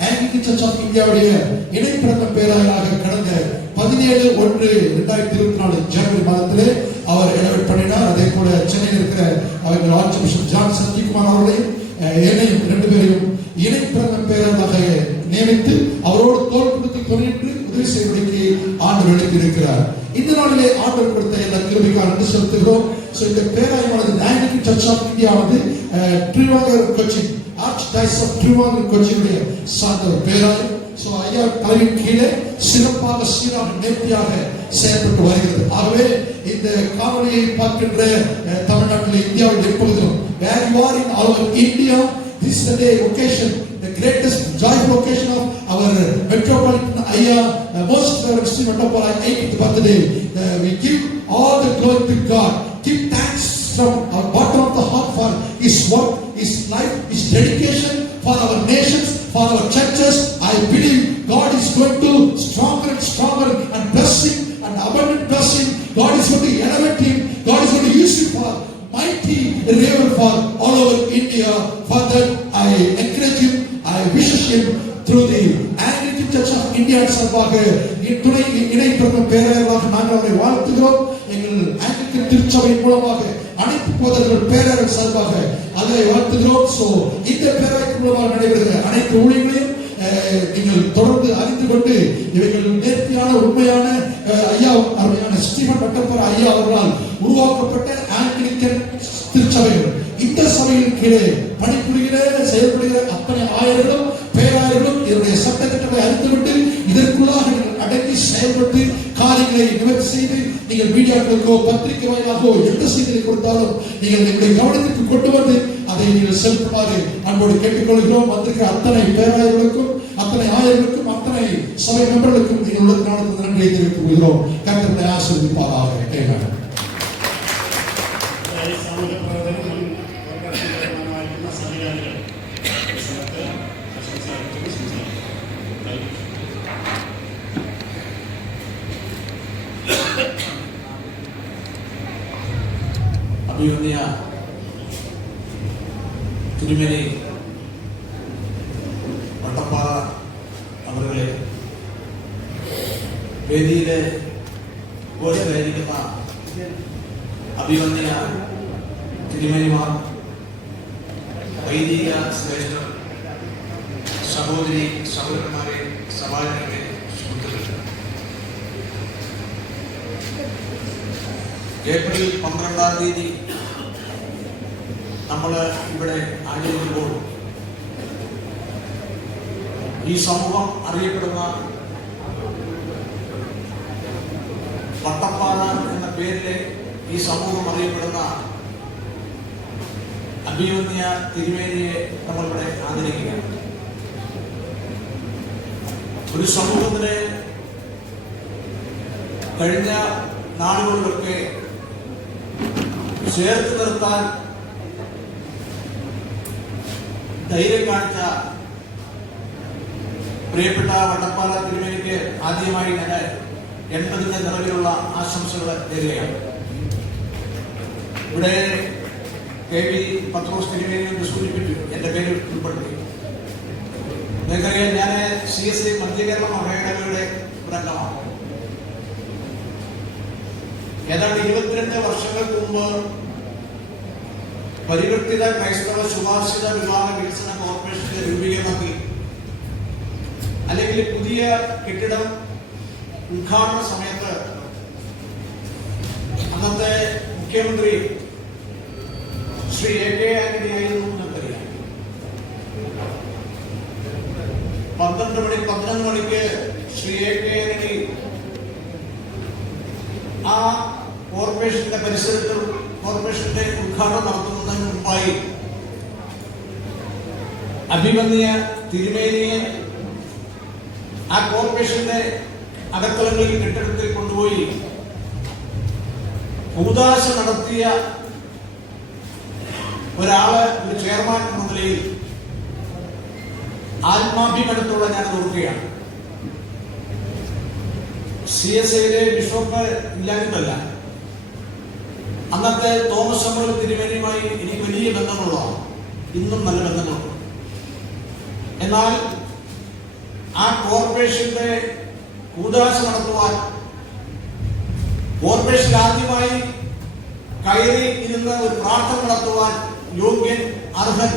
Anglican church of இந்தியாவுடைய இணைப்பிறந்த பேராயராக கடந்த 17/1/2024 ஜனவரி மாதத்திலே அவர் எலெக்ட் பண்ணினார். அதே போல சென்னையில் இருக்கிற அவர்கள் ஆர்ச் பிஷப் ஜான் சந்திகுமார் அவர்களையும் என்னையும் 2 பேரையும் இணைப்பிறந்த பேராயராக நியமித்து அவரோடு தோள் கொடுத்து துணையிட்டு உதவி செய்வதற்கு ஆண்டவர் எழுதியிருக்கிறார். இந்த நாளிலே ஆண்டவர் கொடுத்த எல்லா கிருபைக்காக நன்றி செலுத்துகிறோம். இந்த பேராயமானது ஆங்கிலிக்கன் சர்ச் ஆஃப் இந்தியாவானது Travancore Cochin archdiocese of Travancore கொச்சினுடைய சார்ந்த பேராயம். ஐயா தலைமையின் கீழே சிறப்பாக சீராக நேர்த்தியாக செயல்பட்டு வருகிறது. ஆகவே இந்த காணொலியை பார்க்கின்ற தமிழ்நாட்டில் இந்தியாவில் எப்பொழுதும் where you are in all over India, this is the day occasion, the greatest joyful occasion of our metropolitan ayya most reverend Stephen Mattapara 80th birthday. We give all the glory to God. Give thanks from our bottom of the heart for his work, his life, his dedication for our nations, for our churches. I believe God is going to stronger and stronger and blessing and abundant blessing. God is going to elevate him. God is going to use him for mighty revival for all over India. For that I encourage him, I wish him through the Anglican Church of India சார்பாக துணை இணைப்பிறந்த பேராயராக நாங்கள் அவரை வாழ்த்துகிறோம். எங்கள் Anglican திருச்சபை மூலமாக அனைத்து போதகர்கள் பேராயர் சார்பாக அதை வாழ்த்துகிறோம். இந்த பேராயத்தின் மூலமாக நடைபெறுகிற அனைத்து ஊழியர்களையும் நீங்கள் தொடர்ந்து அறிந்து கொண்டு இவைகள் நேர்த்தியான உண்மையான ஐயா அருமையான ஸ்டீவன் மட்டப்பர் ஐயா அவர்களால் உருவாக்கப்பட்ட ஆங்கிலிக்கன் திருச்சபைகள், இந்த சபையின் கீழே பணிபுரிகிற செயல்படுகிற அத்தனை ஆயர்களும் பேராயர்களும் இதனுடைய சட்டத்திட்டங்களை அறிந்துவிட்டு இதற்குள்ளாக நீங்கள் அடங்கி செயல்பட்டு காரியங்களை நிவர்த்தி செய்து நீங்கள் மீடியாக்களுக்கோ பத்திரிகை வாயிலாகவோ எந்த செய்தியை கொடுத்தாலும் நீங்கள் எங்களை கவனத்திற்கு கொண்டு வந்து அதை நீங்கள் செலுத்துமாறு அன்போடு கேட்டுக்கொள்கிறோம். வந்திருக்கிற அத்தனை பேராயர்களுக்கும் அத்தனை ஆயர்களுக்கும் அத்தனை சபை மெம்பர்களுக்கும் எங்களுடைய நாளுக்கு நன்றியை தெரிவித்துக் கொள்கிறோம். கர்த்தரை ஆசீர்வதிப்பாராக. ஆமென். സാമൂഹ്യ പ്രവർത്തനം തീരുമാനമായിരിക്കുന്ന സമിതികൾ അഭിമന്യ തിരുമേനി വട്ടപ്പാറ അവരുടെ വേദിയിലെ ഘോഷയായിരിക്കുന്ന അഭിമന്യ തിരുമേനിമാർ, വൈദിക ശ്രേഷ്ഠർ, സഹോദരി സഹോദരന്മാരെ, സഭാജനങ്ങളെ, സുഹൃത്തുക്കളെ, ഏപ്രിൽ 12-ാം തീയതി നമ്മൾ ഇവിടെ ആചരിക്കുമ്പോൾ ഈ സമൂഹം അറിയപ്പെടുന്ന വട്ടപ്പാറ എന്ന പേരിലെ ഈ സമൂഹം അറിയപ്പെടുന്ന അഭിമന്യ തിരുമേനിയെ നമ്മളിവിടെ ആദരിക്കുകയാണ്. ഒരു സമൂഹത്തിന് കഴിഞ്ഞ നാളുകളിലൊക്കെ ചേർത്ത് നിർത്താൻ ധൈര്യം കാണിച്ച പ്രിയപ്പെട്ട വട്ടപ്പാറ തിരുമേനിക്ക് ആദ്യമായി ഞാൻ 80ന്റെ നിറവിലുള്ള ആശംസകൾ നേരുകയാണ്. ഇവിടെ KV പത്രോസ് തിരുമേനിയെ സൂചിപ്പിച്ചു, എന്റെ പേര് ഉൾപ്പെടുത്തി. നിങ്ങൾക്കറിയാം, ഞാൻ CSI മധ്യകേരള മഹായിടവകയുടെ ഒരു അംഗമാണ്. ഏതാണ്ട് 22 വർഷങ്ങൾക്ക് മുമ്പ് പരിവർത്തിത ക്രൈസ്തവ ശുപാർശിത വിവാഹ വികസന കോർപ്പറേഷന്റെ രൂപീകരണത്തിൽ, അല്ലെങ്കിൽ പുതിയ കെട്ടിടം ഉദ്ഘാടന സമയത്ത് അന്നത്തെ മുഖ്യമന്ത്രി ശ്രീ AK ആന്റണി ആയിരുന്നു. നമുക്കറിയാം, 11 മണിക്ക് ശ്രീ AK ആന്റണി ആ കോർപ്പറേഷന്റെ പരിസരത്ത് കോർപ്പറേഷന്റെ ഉദ്ഘാടനം നടത്തുന്നതിന് മുമ്പായി അഭിമന്യ തിരുമേനിയെ ആ കോർപ്പറേഷന്റെ അകത്തളങ്ങളിൽ കെട്ടിടത്തിൽ കൊണ്ടുപോയി കൂദാശ നടത്തിയ ഒരാള്, ഒരു ചെയർമാൻ എന്ന നിലയിൽ ആത്മാഭിമാനത്തോടെ ഞാൻ ഓർക്കുകയാണ്. CSIയിലെ ബിഷപ്പ് ഇല്ലാഞ്ഞിട്ടല്ല, അന്നത്തെ തോമസ് സാമുവൽ തിരുമേനിയുമായി എനിക്ക് വലിയ ബന്ധമുള്ളതാണ്, ഇന്നും നല്ല ബന്ധങ്ങളുണ്ട്. എന്നാൽ ആ കോർപ്പറേഷന്റെ കൂദാശ നടത്തുവാൻ കോർപ്പറേഷൻ ആദ്യമായി കയറി ഇരുന്ന് ഒരു പ്രാർത്ഥന നടത്തുവാൻ യോഗ്യൻ, അർഹൻ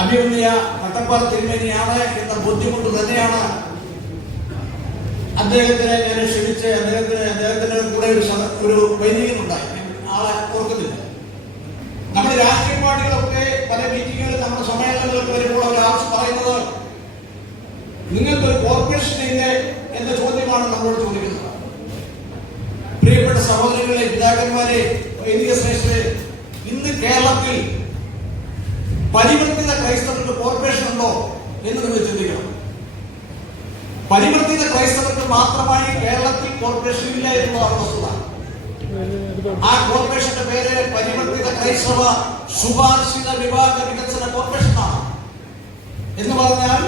അഭിമന്യ വട്ടപ്പാറ തിരുമേനിയാണ് എന്ന ബോധ്യമുണ്ട് തന്നെയാണ് അദ്ദേഹത്തിനെ ഞാൻ ക്ഷണിച്ച് അദ്ദേഹത്തിന് കൂടെ ഒരു വൈദികനുണ്ടായി. ആളെ ഓർക്കുന്നില്ല. നമ്മുടെ രാഷ്ട്രീയ പാർട്ടികളൊക്കെ പല മീറ്റിങ്ങുകളിൽ, നമ്മുടെ സമ്മേളനങ്ങൾക്ക് വരുമ്പോൾ അവർ ആവശ്യം പറയുന്നത്, നിങ്ങൾക്കൊരു കോർപ്പറേഷൻ ഇല്ലേ എന്ന ചോദ്യമാണ് നമ്മളോട് ചോദിക്കുന്നത്. പ്രിയപ്പെട്ട സഹോദരങ്ങളെ, പിതാക്കന്മാരെ, വൈദിക ശ്രേഷ്ഠരെ, ഇന്ന് കേരളത്തിൽ പരിവർത്തിത ക്രൈസ്തവർക്ക് കോർപ്പറേഷൻ ഉണ്ടോ എന്ന് നിങ്ങൾ ചിന്തിക്കണം. പരിവർത്തിത ക്രൈസ്തവർക്ക് മാത്രമായി കേരളത്തിൽ കോർപ്പറേഷൻ ഇല്ല എന്നതാണ് വസ്തുത. ആ കോർപ്പറേഷന്റെ പേര് പരിവർത്തിത ക്രൈസ്തവ ശുപാർശിത വിവാഹ വികസന കോർപ്പറേഷനാണ്. എന്ന് പറഞ്ഞാൽ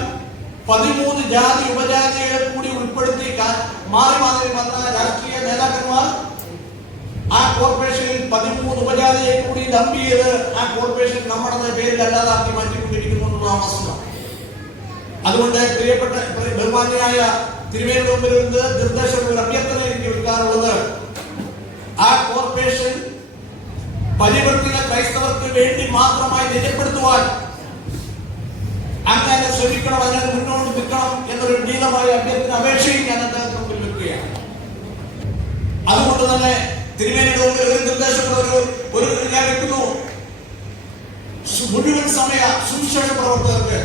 13 ജാതി ഉപജാതികളെ കൂടി ഉൾപ്പെടുത്തി മാറി മാറി വന്ന രാഷ്ട്രീയ നേതാക്കന്മാർ ആ കോർപ്പറേഷനിൽ 13 ഉപജാതിയെ കൂടി ഡംപ് ചെയ്ത് ആ കോർപ്പറേഷൻ നമ്മുടെ പേരിൽ അല്ലാതാക്കി മാറ്റിക്കൊണ്ടിരിക്കുന്നു എന്നുള്ളതാണ് വസ്തുത. അതുകൊണ്ട് പ്രിയപ്പെട്ട ബഹുമാന്യനായ തിരുമേനിയുടെ മുമ്പിൽ നിർദ്ദേശം, ഒരു അഭ്യർത്ഥന എനിക്ക് എടുക്കാറുള്ളത്, ആ കോർപ്പറേഷൻ പരിവർത്തിത ക്രൈസ്തവർക്ക് വേണ്ടി മാത്രമായി നിജപ്പെടുത്തുവാൻ അങ്ങനെ ശ്രമിക്കണം, അതിനെ മുന്നോട്ട് നിൽക്കണം എന്നൊരു നീതമായ അഭ്യർത്ഥന അപേക്ഷയും ഞാൻ അദ്ദേഹത്തിന് മുമ്പിൽ വെക്കുകയാണ്. അതുകൊണ്ട് തന്നെ തിരുമേനിയുടെ മുമ്പിൽ ഒരു നിർദ്ദേശം ഞാൻ വെക്കുന്നു. മുഴുവൻ സമയ സുവിശേഷ പ്രവർത്തകർക്ക്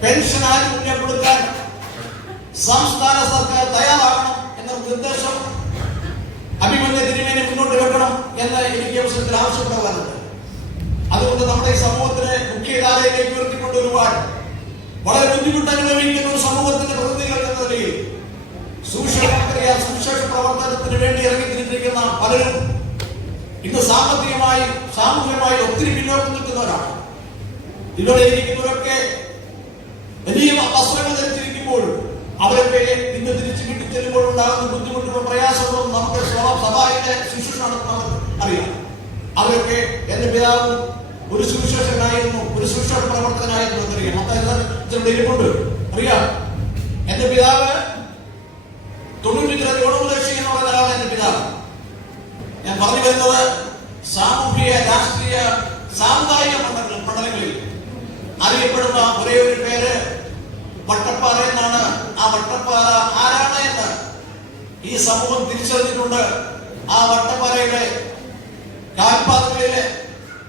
പെൻഷൻ ആനുകൂല്യം കൊടുക്കാൻ സംസ്ഥാന സർക്കാർ തയ്യാറാകണം എന്ന നിർദ്ദേശം അഭിമന്യ തിരുമേനി മുന്നോട്ട് വെക്കണം എന്ന് എനിക്ക് അവസരത്തിൽ ആവശ്യപ്പെടുവാനുണ്ട്. അതുകൊണ്ട് നമ്മുടെ ഈ സമൂഹത്തിനെ മുഖ്യധാരയിലേക്ക് ഉയർത്തിക്കൊണ്ടുവരുവാൻ വളരെ ബുദ്ധിമുട്ട് അനുഭവിക്കുന്ന ഒരു സമൂഹത്തിന്റെ പ്രതിനിധികൾ എന്ന നിലയിൽ സുവിശേഷ പ്രവർത്തനത്തിന് വേണ്ടി ഇറങ്ങിത്തിരിച്ചിരിക്കുന്ന പലരും ഇന്ന് സാമൂഹികമായി ഒത്തിരി പിന്നോക്കം നിൽക്കുന്നവരാണ്. ഇവിടെ ഇരിക്കുന്നവരൊക്കെ വലിയ വസ്ത്രങ്ങൾ ധരിച്ചിരിക്കുമ്പോൾ അവരൊക്കെ ഇന്ന് തിരിച്ചു വീട്ടിൽ ചെല്ലുമ്പോൾ ഉണ്ടാകുന്ന ബുദ്ധിമുട്ടുകളും പ്രയാസങ്ങളും നമുക്ക് സഭയുടെ ശുശ്രൂഷ നടത്തുന്നവർക്ക് അറിയാം. അവരൊക്കെ എന്റെ പിതാവ് ഒരു സുവിശേഷകനായിരുന്നു, ഒരു സുവിശേഷ പ്രവർത്തകനായിരുന്നു എന്നറിയാം. മൊത്തം ഇരിപ്പുണ്ട്, അറിയാം. എന്റെ പിതാവ് 90 ഗുണോപദേശി എന്ന് പറയുന്ന ഒരാളാണ് എന്റെ പിതാവ്. ഞാൻ പറഞ്ഞു വരുന്നത് സാമൂഹിക, രാഷ്ട്രീയ, സാമുദായിക മണ്ഡലങ്ങളിൽ അറിയപ്പെടുന്ന ഒരേ ഒരു പേര് വട്ടപ്പാറ എന്നാണ്. ആ വട്ടപ്പാറ ആരാണ് എന്ന് ഈ സമൂഹം തിരിച്ചറിഞ്ഞിട്ടുണ്ട്. ആ വട്ടപ്പാറയുടെ കാൽപാദങ്ങളിലെ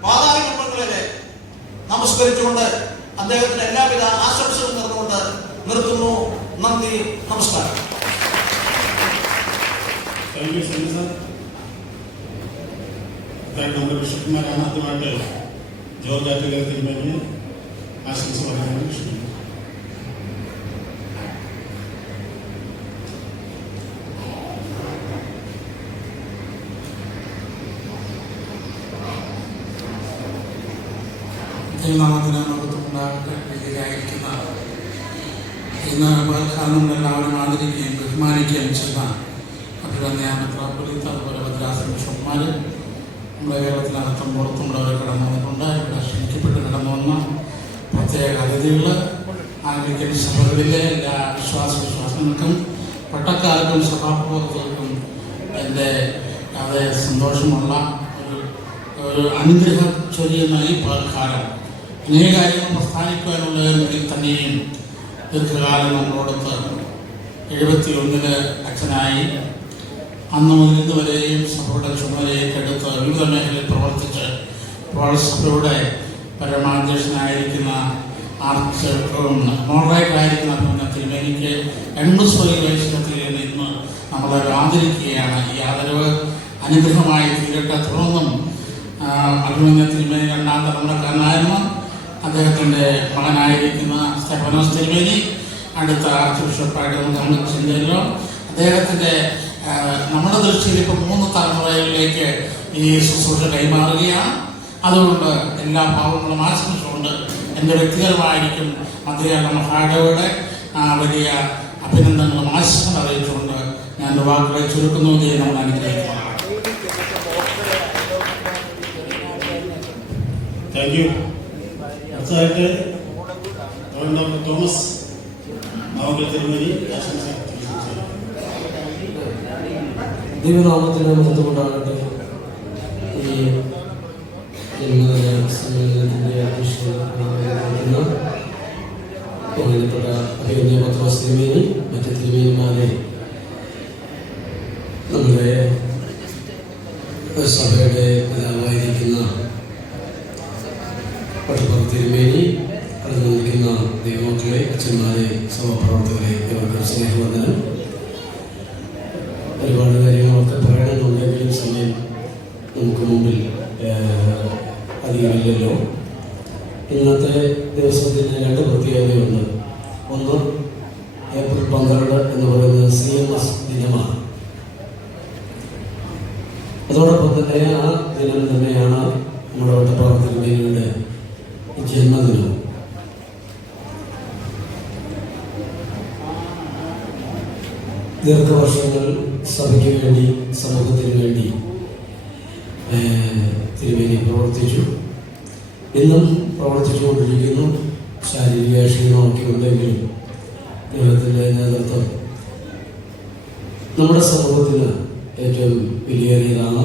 പാതാളങ്ങളിലെ നമസ്കരിച്ചുകൊണ്ട് അദ്ദേഹത്തിന് എല്ലാവിധ ആശംസകളും നേർന്നുകൊണ്ട് നിർത്തുന്നു. നന്ദി, നമസ്കാരം. നമ്മുടെ ബിഷപ്പുമാരാണ് ആദ്യമായിട്ട് ജോർജ് ആറ്റുകാൽ തിരുമേനി ആശംസ പറയാനാണ് ക്ഷണിക്കുന്നത്. ദൈവനാമത്തിന് മഹത്വമുണ്ടാകട്ടെ. ഇതിലായിരിക്കുന്ന ഇന്ന് പകൽക്കാലം എല്ലാവരും ആദരിക്കുകയും ബഹുമാനിക്കുകയും ചെയ്യുന്ന അഭിനന്ദന മെത്രാപ്പൊലീത്ത, അതുപോലെ ഭദ്രാസന ബിഷപ്പുമാർ നമ്മുടെ കേരളത്തിനകത്തും പുറത്തുമുള്ളവരെ കടന്നു വന്നിട്ടുണ്ട്. ഇവിടെ ക്ഷണിക്കപ്പെട്ട് കടന്നു വന്ന പ്രത്യേക അതിഥികൾ, ആംഗ്ലിക്കൻ സഭകളിലെ എല്ലാ വിശ്വാസങ്ങൾക്കും പട്ടക്കാർക്കും സഭാപ്രവർത്തകർക്കും എൻ്റെ വളരെ സന്തോഷമുള്ള ഒരു അനുഗ്രഹം ചൊരിയുന്ന ഈ പകൽക്കാലം അനേക കാര്യങ്ങൾ പ്രസ്ഥാനിക്കുവാനുള്ളതെങ്കിൽ തന്നെയും ദീർഘകാലം നമ്മളോടൊത്ത് 71 അച്ഛനായി അന്ന് മുതൽ ഇന്ന് വരെയും സഭയുടെ ചുമതലയേറ്റെടുത്ത് വിവിധ മേഖലയിൽ പ്രവർത്തിച്ച് ഇപ്പോൾ സഭയുടെ പരമാധ്യക്ഷനായിരിക്കുന്ന മോഡറേറ്ററായിരിക്കുന്ന അഭിനന്ദന തിരുമേനിക്ക് 80 വയസ്സിലെത്തിൽ ഇന്ന് നമ്മളെ ആദരിക്കുകയാണ്. ഈ ആദരവ് അനുഗ്രഹമായി തീരട്ടെ. തുടർന്നും അഭിനന്ദന തിരുമേനി 2ാം തലമുറക്കാരനായിരുന്നു. അദ്ദേഹത്തിൻ്റെ മകനായിരിക്കുന്ന സ്റ്റെഫനോസ് തിരുമേനി അടുത്ത ആർച്ച് ബിഷപ്പായിട്ട് നമ്മൾ ചിന്തയിലോ അദ്ദേഹത്തിൻ്റെ നമ്മുടെ ദൃഷ്ടിയിൽ ഇപ്പോൾ 3 തലമുറയിലേക്ക് ഈ ശുശ്രൂഷ കൈമാറുകയാണ്. അതുകൊണ്ട് എല്ലാ ഭാവങ്ങളും ആശംസിച്ചുകൊണ്ട് എൻ്റെ വ്യക്തിപരമായിരിക്കും മധ്യകേരള മഹാദേവയുടെ വലിയ അഭിനന്ദനങ്ങളും ആശംസകൾ അറിയിച്ചുകൊണ്ട് ഞാൻ എൻ്റെ വാക്കുകളെ ചുരുക്കുന്നു. നമ്മൾ അനുഗ്രഹിക്കുന്നു. Thank you. അടുത്തതായിട്ട് ഡോക്ടർ തോമസ് മാവങ്കൽ തിരുമേനി ആശംസ. ദൈവനാമത്തിന് മഹത്വമുണ്ടാകട്ടെ. ഈ സമ്മേളനത്തിൻ്റെ അധ്യക്ഷനായിരിക്കുന്ന ബഹുമാനപ്പെട്ട അഭിനന്ദന പത്രോസ് തിരുമേനി, മറ്റ് തിരുമേനിമാരെ, നമ്മുടെ സഭയുടെ പിതാവായിരിക്കുന്ന പട്ടപ്പുറ തിരുമേനി, കടന്നു നിൽക്കുന്ന ദൈവമക്കളെ, അച്ഛന്മാരെ, സഭാപ്രവർത്തകരെ, ഇവർക്ക് സ്നേഹവന്ദനം. ഒരുപാട് കാര്യങ്ങളൊക്കെ പറയണമെന്നുണ്ടെങ്കിലും സമയം നമുക്ക് മുമ്പിൽ അധികമില്ലല്ലോ. ഇന്നത്തെ ദിവസത്തിന് 2 പ്രത്യേകതയുണ്ട്. ഒന്ന്, ഏപ്രിൽ 12 എന്ന് പറയുന്നത് CMS ദിനമാണ്. അതോടൊപ്പം തന്നെ ആ ദിനം തന്നെയാണ് നമ്മുടെ വട്ടപ്രവർത്തകരുടെ ജന്മദിനം. ദീർഘവർഷങ്ങൾ സഭയ്ക്ക് വേണ്ടി, സമൂഹത്തിന് വേണ്ടി തിരുമേനി പ്രവർത്തിച്ചു. ഇന്നും പ്രവർത്തിച്ചുകൊണ്ടിരിക്കുന്നു. ശാരീരിക ക്ഷീണമൊക്കെ ഉണ്ടെങ്കിലും ദൈവത്തിൻ്റെ നേതൃത്വം നമ്മുടെ സമൂഹത്തിന് ഏറ്റവും വിലയേറിയതാണ്.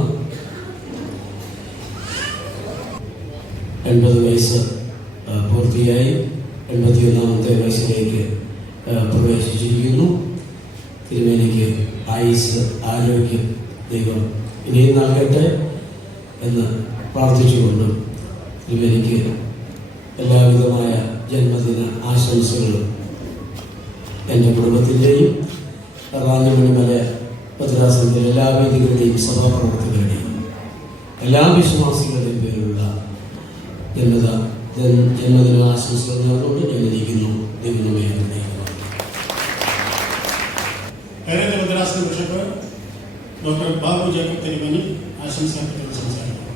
80 വയസ്സ് പൂർത്തിയായി 81ാമത്തെ വയസ്സിലേക്ക് പ്രവേശിച്ചിരിക്കുന്നു. തിരുമേനിക്ക് ആയുസ്, ആരോഗ്യം ദൈവം ഇനിയും നൽകട്ടെ എന്ന് പ്രാർത്ഥിച്ചുകൊണ്ട് തിരുമേനിക്ക് എല്ലാവിധമായ ജന്മദിന ആശംസകളും എൻ്റെ കുടുംബത്തിൻ്റെയും റാന്നിമണിമല ഭദ്രാസനത്തിലെ എല്ലാ വേദികളുടെയും സഭാപ്രവർത്തകരുടെയും എല്ലാ വിശ്വാസികളുടെയും പേരിലുള്ള ജന്മദിന ആശംസകൾ നേർന്നുകൊണ്ട് ഞാൻ ഇരിക്കുന്നു. ദൈവമേ കരേന്ദ്ര Madras bishop doctor Babu Jacob തിരുമേനി ആശംസകൾ സംസാരിക്കും.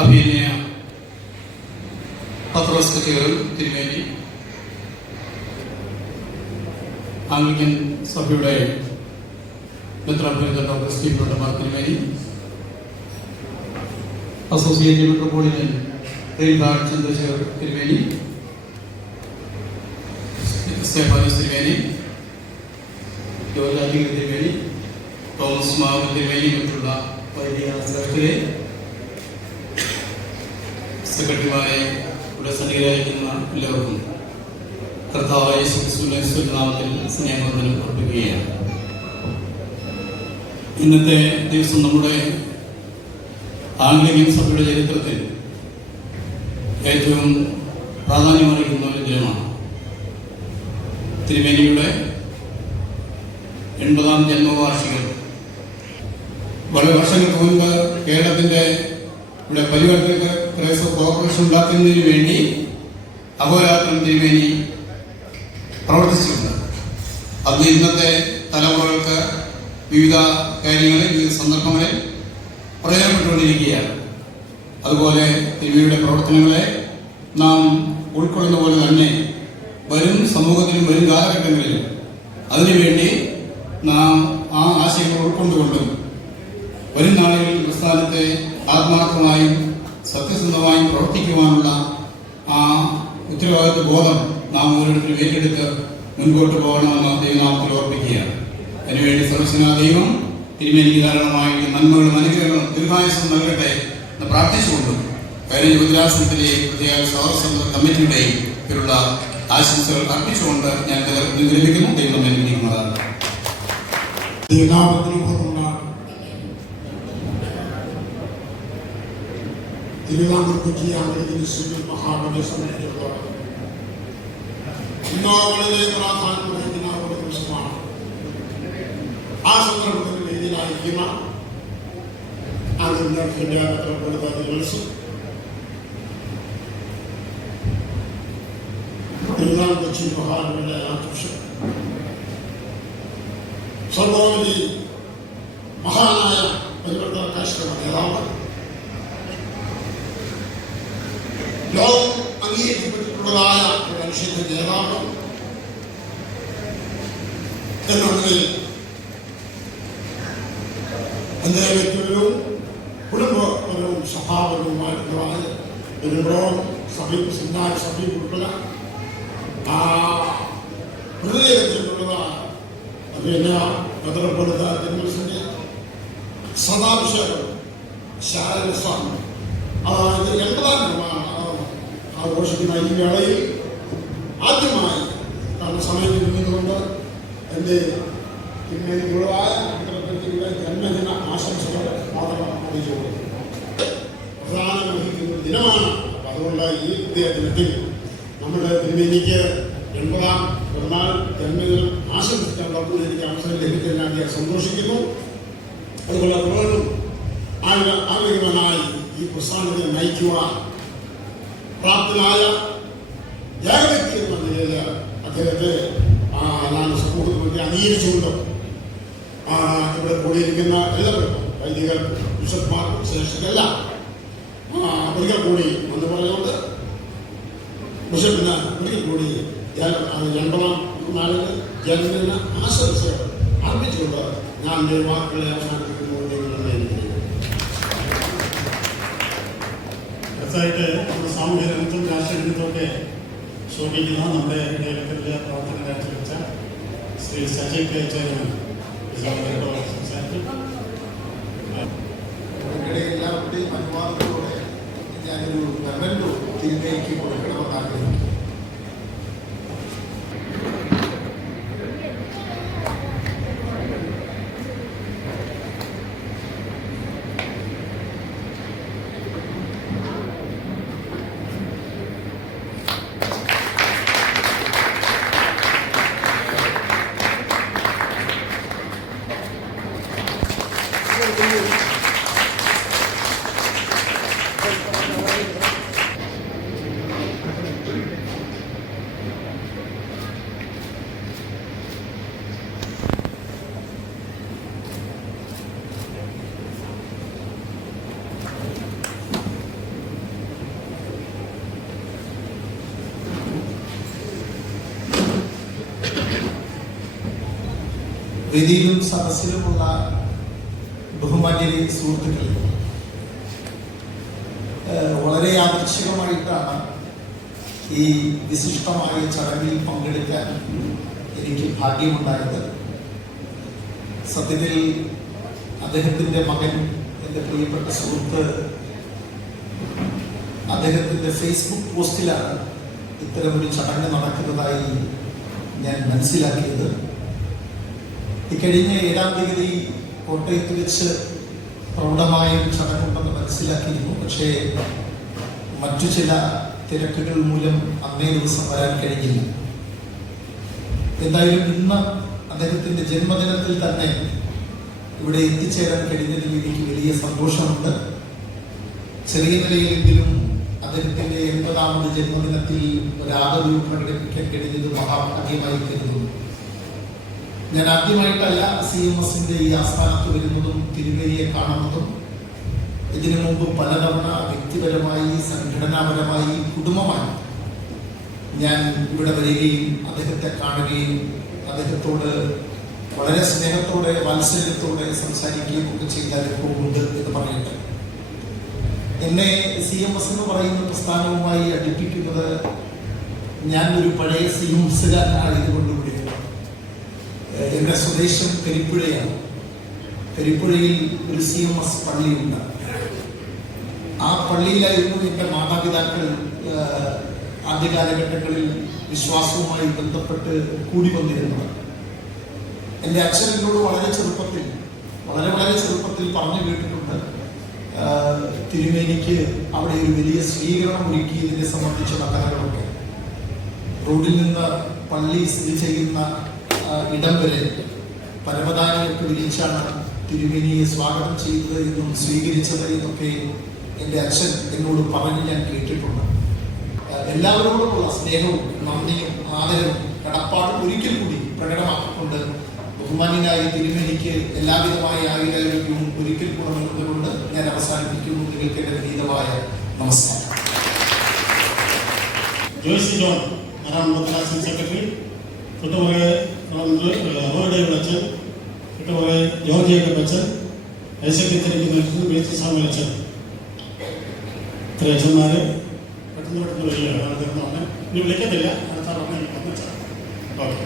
അഭിനയ പത്രോസ് തിരുമേനി, ആംഗ്ലിക്കൻ സഭയുടെ മെത്രാപ്പൊലീത്ത ഡോക്ടർ സ്റ്റീഫൻ തിരുമേനി, അസോസിയേറ്റ് മെട്രോപൊളിറ്റൻ റെയിൽഗാർഡ് ചന്ദ്രശേഖർ തിരുമേനി, സ്റ്റെഫാനോസ് തിരുമേനി, ജോർജ് തിരുമേനി, തോമസ് മാവൻ തിരുമേനി, മറ്റുള്ള വൈദിക ശ്രേഷ്ഠരെ, സെക്രട്ടറിമാരെ, ഇവിടെ സന്നിഹിതരായിരിക്കുന്ന എല്ലാവർക്കും കർത്താവായ യേശുക്രിസ്തുവിന്റെ നാമത്തിൽ സ്നേഹവന്ദനം അർപ്പിക്കുകയാണ്. ഇന്നത്തെ ദിവസം നമ്മുടെ ആംഗ്ലിക്കൻ സഭയുടെ ചരിത്രത്തിൽ ഏറ്റവും പ്രാധാന്യമറിയിക്കുന്ന ഒരു ദിനമാണ്. തിരുമേനിയുടെ 80ാം ജന്മവാർഷികം. വളരെ വർഷങ്ങൾക്ക് മുൻപ് കേരളത്തിൻ്റെ ഇവിടെ പരിവർത്തന ക്രൈസ്തവ കോർപ്പറേഷൻ ഉണ്ടാക്കുന്നതിന് വേണ്ടി അഹോരാത്രം തിരുമേനി പ്രവർത്തിച്ചിട്ടുണ്ട്. അത് ഇന്നത്തെ തലമുറകൾക്ക് വിവിധ കാര്യങ്ങളിൽ, വിവിധ സന്ദർഭങ്ങളിൽ പ്രയോജനപ്പെട്ടുകൊണ്ടിരിക്കുകയാണ്. അതുപോലെ തിരുമേനിയുടെ പ്രവർത്തനങ്ങളെ നാം ഉൾക്കൊള്ളുന്ന പോലെ തന്നെ വരും സമൂഹത്തിലും വരും കാലഘട്ടങ്ങളിലും അതിനുവേണ്ടി നാം ആ ആശയങ്ങൾ ഉൾക്കൊണ്ടുകൊണ്ടും വരും നാളുകളിൽ പ്രസ്ഥാനത്തെ ആത്മാർത്ഥമായും സത്യസന്ധമായും പ്രവർത്തിക്കുവാനുള്ള ആ ഉത്തരവാദിത്വ ബോധം നാം ഓരോരുത്തരും ഏറ്റെടുത്ത് മുൻപോട്ട് പോകണമെന്ന് ദൈവനാമത്തിൽ ഓർപ്പിക്കുകയാണ്. അതിനുവേണ്ടി സർവ്വസനാ ദൈവം തിരുമേനിക്ക് ധാരാളമായി നന്മകളും അനുഗ്രഹങ്ങളും ദീർഘായുസ്സും നൽകട്ടെ എന്ന് പ്രാർത്ഥിച്ചുകൊണ്ടും കൈരളി ഭദ്രാസനത്തിലെ പ്രത്യേക സ്വാതന്ത്ര്യ കമ്മിറ്റിയുടെയും പേരുള്ള ആശംസകൾ അർപ്പിച്ചുകൊണ്ട് ഞാൻ ലഭിക്കുന്നു. ദൈവം അനുഗ്രഹിക്കുന്നതാണ്. തിരുവിതാംകൂർ കൊച്ചി ആംഗ്ലിക്കൻ മഹാനഗര സമിതിയുള്ള ഇന്ന് വളരെ പ്രാധാന്യം വഹിക്കുന്ന ഒരു ദിവസമാണ്. ആ സന്ദർഭത്തിൽ വേദിയിലായിരിക്കുന്ന ആംഗ്ലിക്കൻ്റെ മെത്രാപ്പൊലീത്ത തിരുവിതാംകൂർ കൊച്ചി മഹാനഗര ആർച്ച് സർവോപരി മഹാനായ പരിവർത്തന കാഴ്ച നേതാവ്, ലോകം അംഗീകരിക്കപ്പെട്ടിട്ടുള്ളതായ ഒരു മനുഷ്യന്റെ നേതാവ് എന്ന നിലയിൽ എന്റെ വ്യക്തിപരവും കുടുംബപരവും സ്വഭാവപരവുമായിട്ടുള്ളതായ ഒരു സഭയും സഭയും ഉൾപ്പെടെ ആ ഹൃദയത്തിലുള്ളതായ പിന്നെ മെത്രാപ്പൊലീത്ത തിരുമനസിന്റെ സദാഭിഷേകം ശാരദസം, അതായത് 80ാം ആഘോഷിക്കുന്ന ഈ വേളയിൽ ആദ്യമായി കാരണം സമയത്ത് നിന്നുകൊണ്ട് എൻ്റെ തിരുമേനിക്കുള്ളതായ മെത്രാപ്പൊലീത്തയുടെ ജന്മദിന ആശംസകൾ മാത്രം അറിയിച്ചുകൊണ്ടു. പ്രധാനം വഹിക്കുന്ന ദിനമാണ്. അതുകൊണ്ട് ഈ ദിനത്തിൽ നമ്മുടെ തിരുമേനിക്ക് 80ാം പിറന്നാൾ ജന്മദിനം ആശംസിക്കാൻ എനിക്ക് അവസരം ലഭിച്ചതിന് ഞാൻ സന്തോഷിക്കുന്നു. അതുപോലെ തുടർന്നും ആഗ്രഹമായി ഈ പ്രസ്ഥാനത്തെ നയിക്കുവാൻ പ്രാപ്തനായ ഏകവ്യക്തി എന്ന നിലയിൽ അദ്ദേഹത്തെ ഞാൻ സമൂഹത്തിന് വേണ്ടി അംഗീകരിച്ചുകൊണ്ട് ഇവിടെ കൂടിയിരിക്കുന്ന എല്ലാവർക്കും വൈദികർ, ബിഷപ്പ്മാർ, ശേഷക്കെല്ലാം ഒരിക്കൽ കൂടി എന്ന് പറഞ്ഞുകൊണ്ട് ബിഷപ്പിന് ഒരിക്കൽ കൂടി 80ാം നാളിന് ജന്മദിന ആശംസകൾ അർപ്പിച്ചുകൊണ്ട് ഞാൻ എൻ്റെ വാക്കുകളെ അവസാനിപ്പിക്കുന്നു. അടുത്തായിട്ട് നമ്മുടെ സാമൂഹ്യ രംഗത്തും രാഷ്ട്രീയ രംഗത്തുമൊക്കെ ശോഭിക്കുന്ന നമ്മുടെ ഇടയിലെ പ്രവർത്തനം കാഴ്ചവെച്ച ശ്രീ സജയ് കെ ചെയർമാൻ സംസാരിക്കും. എല്ലാവരുടെയും അനുവാദത്തോടെ ഞാനൊരു മെമ്മൻറ്റോ തിരുമേനിക്ക് കൊടുക്കണമെന്ന് ആഗ്രഹിക്കുന്നു. വേദിയിലും സദസ്സിലുമുള്ള ബഹുമാന്യരെ സുഹൃത്തുക്കളെ, വളരെ യാദൃച്ഛികമായിട്ടാണ് ഈ വിശിഷ്ടമായ ചടങ്ങിൽ പങ്കെടുക്കാൻ എനിക്ക് ഭാഗ്യമുണ്ടായത്. സത്യത്തിൽ അദ്ദേഹത്തിൻ്റെ മകൻ, എൻ്റെ പ്രിയപ്പെട്ട സുഹൃത്ത്, അദ്ദേഹത്തിൻ്റെ ഫേസ്ബുക്ക് പോസ്റ്റിലാണ് ഇത്തരമൊരു ചടങ്ങ് നടക്കുന്നതായി ഞാൻ മനസ്സിലാക്കിയത്. ഇക്കഴിഞ്ഞ 7-ാം തീയതി കോട്ടയത്ത് വെച്ച് പ്രൗഢമായ ഒരു ചടങ്ങുണ്ടെന്ന് മനസ്സിലാക്കിയിരുന്നു. പക്ഷേ മറ്റു ചില തിരക്കുകൾ മൂലം അന്നേ ദിവസം വരാൻ കഴിഞ്ഞില്ല. എന്തായാലും ഇന്ന് അദ്ദേഹത്തിൻ്റെ ജന്മദിനത്തിൽ തന്നെ ഇവിടെ എത്തിച്ചേരാൻ കഴിഞ്ഞതിൽ എനിക്ക് വലിയ സന്തോഷമുണ്ട്. ചെറിയ നിലയിലെങ്കിലും അദ്ദേഹത്തിൻ്റെ 80ാമത് ജന്മദിനത്തിൽ ഒരാദരവ് പ്രകടിപ്പിക്കാൻ കഴിഞ്ഞത് മഹാഭാഗ്യമായി കരുതുന്നു. ഞാൻ ആദ്യമായിട്ടല്ല CMSന്റെ ഈ ആസ്ഥാനത്ത് വരുന്നതും തിരുമേനിയെ കാണുന്നതും. ഇതിനു മുമ്പ് പലതവണ വ്യക്തിപരമായി, സംഘടനാപരമായി, കുടുംബമായി ഞാൻ ഇവിടെ വരികയും അദ്ദേഹത്തെ കാണുകയും അദ്ദേഹത്തോട് വളരെ സ്നേഹത്തോടെ, വാത്സല്യത്തോടെ സംസാരിക്കുകയും ഒക്കെ ചെയ്ത അനുഭവമുണ്ട് എന്ന് പറയട്ടെ. എന്നെ CMS എന്ന് പറയുന്ന പ്രസ്ഥാനവുമായി അടുപ്പിക്കുന്നത് ഞാൻ ഒരു പഴയ CMSകാരനായതുകൊണ്ട് കൂടിയാണ്. എൻ്റെ സ്വദേശം കരിപ്പുഴയാണ്. കരിപ്പുഴയിൽ ഒരു CMS പള്ളിയുണ്ട്. ആ പള്ളിയിലായിരുന്നു എൻ്റെ മാതാപിതാക്കൾ ആദ്യകാലഘട്ടങ്ങളിൽ വിശ്വാസവുമായി ബന്ധപ്പെട്ട് കൂടി വന്നിരുന്നത്. എൻ്റെ അച്ഛൻ എന്നോട് വളരെ ചെറുപ്പത്തിൽ പറഞ്ഞു കേട്ടിട്ടുണ്ട്, തിരുമേനിക്ക് അവിടെ ഒരു വലിയ സ്വീകരണം ഒരുക്കിയതിനെ സംബന്ധിച്ചുള്ള കഥകളൊക്കെ. റോഡിൽ നിന്ന് പള്ളി സ്ഥിതി ചെയ്യുന്ന ഇടം വരെ പരമദാനിയൊക്കെ വിളിച്ചാണ് തിരുമേനിയെ സ്വാഗതം ചെയ്തത് എന്നും സ്വീകരിച്ചത് എന്നൊക്കെ എൻ്റെ അച്ഛൻ എന്നോട് പറഞ്ഞ് ഞാൻ കേട്ടിട്ടുണ്ട്. എല്ലാവരോടുമുള്ള സ്നേഹവും നന്ദിയും ആദരവും കടപ്പാടും ഒരിക്കൽ കൂടി പ്രകടമാക്കിക്കൊണ്ട് ബഹുമാന്യനായ തിരുമേനിക്ക് എല്ലാവിധമായ ആയുരാരോഗ്യവും ഒരിക്കൽ കൂടെ നൽകുന്നുകൊണ്ട് ഞാൻ അവസാനിപ്പിക്കുന്നു. നിങ്ങൾക്ക് എൻ്റെ വിനീതമായ നമസ്കാരം. ജോയ്സി ജോൺ, 6ാം ക്ലാസ് സെക്രട്ടറി. തൊട്ടുപുറകെ റോഡയുടെ അച്ഛൻ, തൊട്ടുപുറകെ ജോർജിയൊക്കെ അച്ഛൻ, ഐസക്യത്തിലേക്ക് നിൽക്കുന്നത് ബേത്തി സ്വാമി അച്ഛൻ. ഇത്ര അച്ഛന്മാര് പെട്ടെന്ന് വരികയാണ്. ഇനി വിളിക്കത്തില്ല, അടുത്ത ഓക്കെ.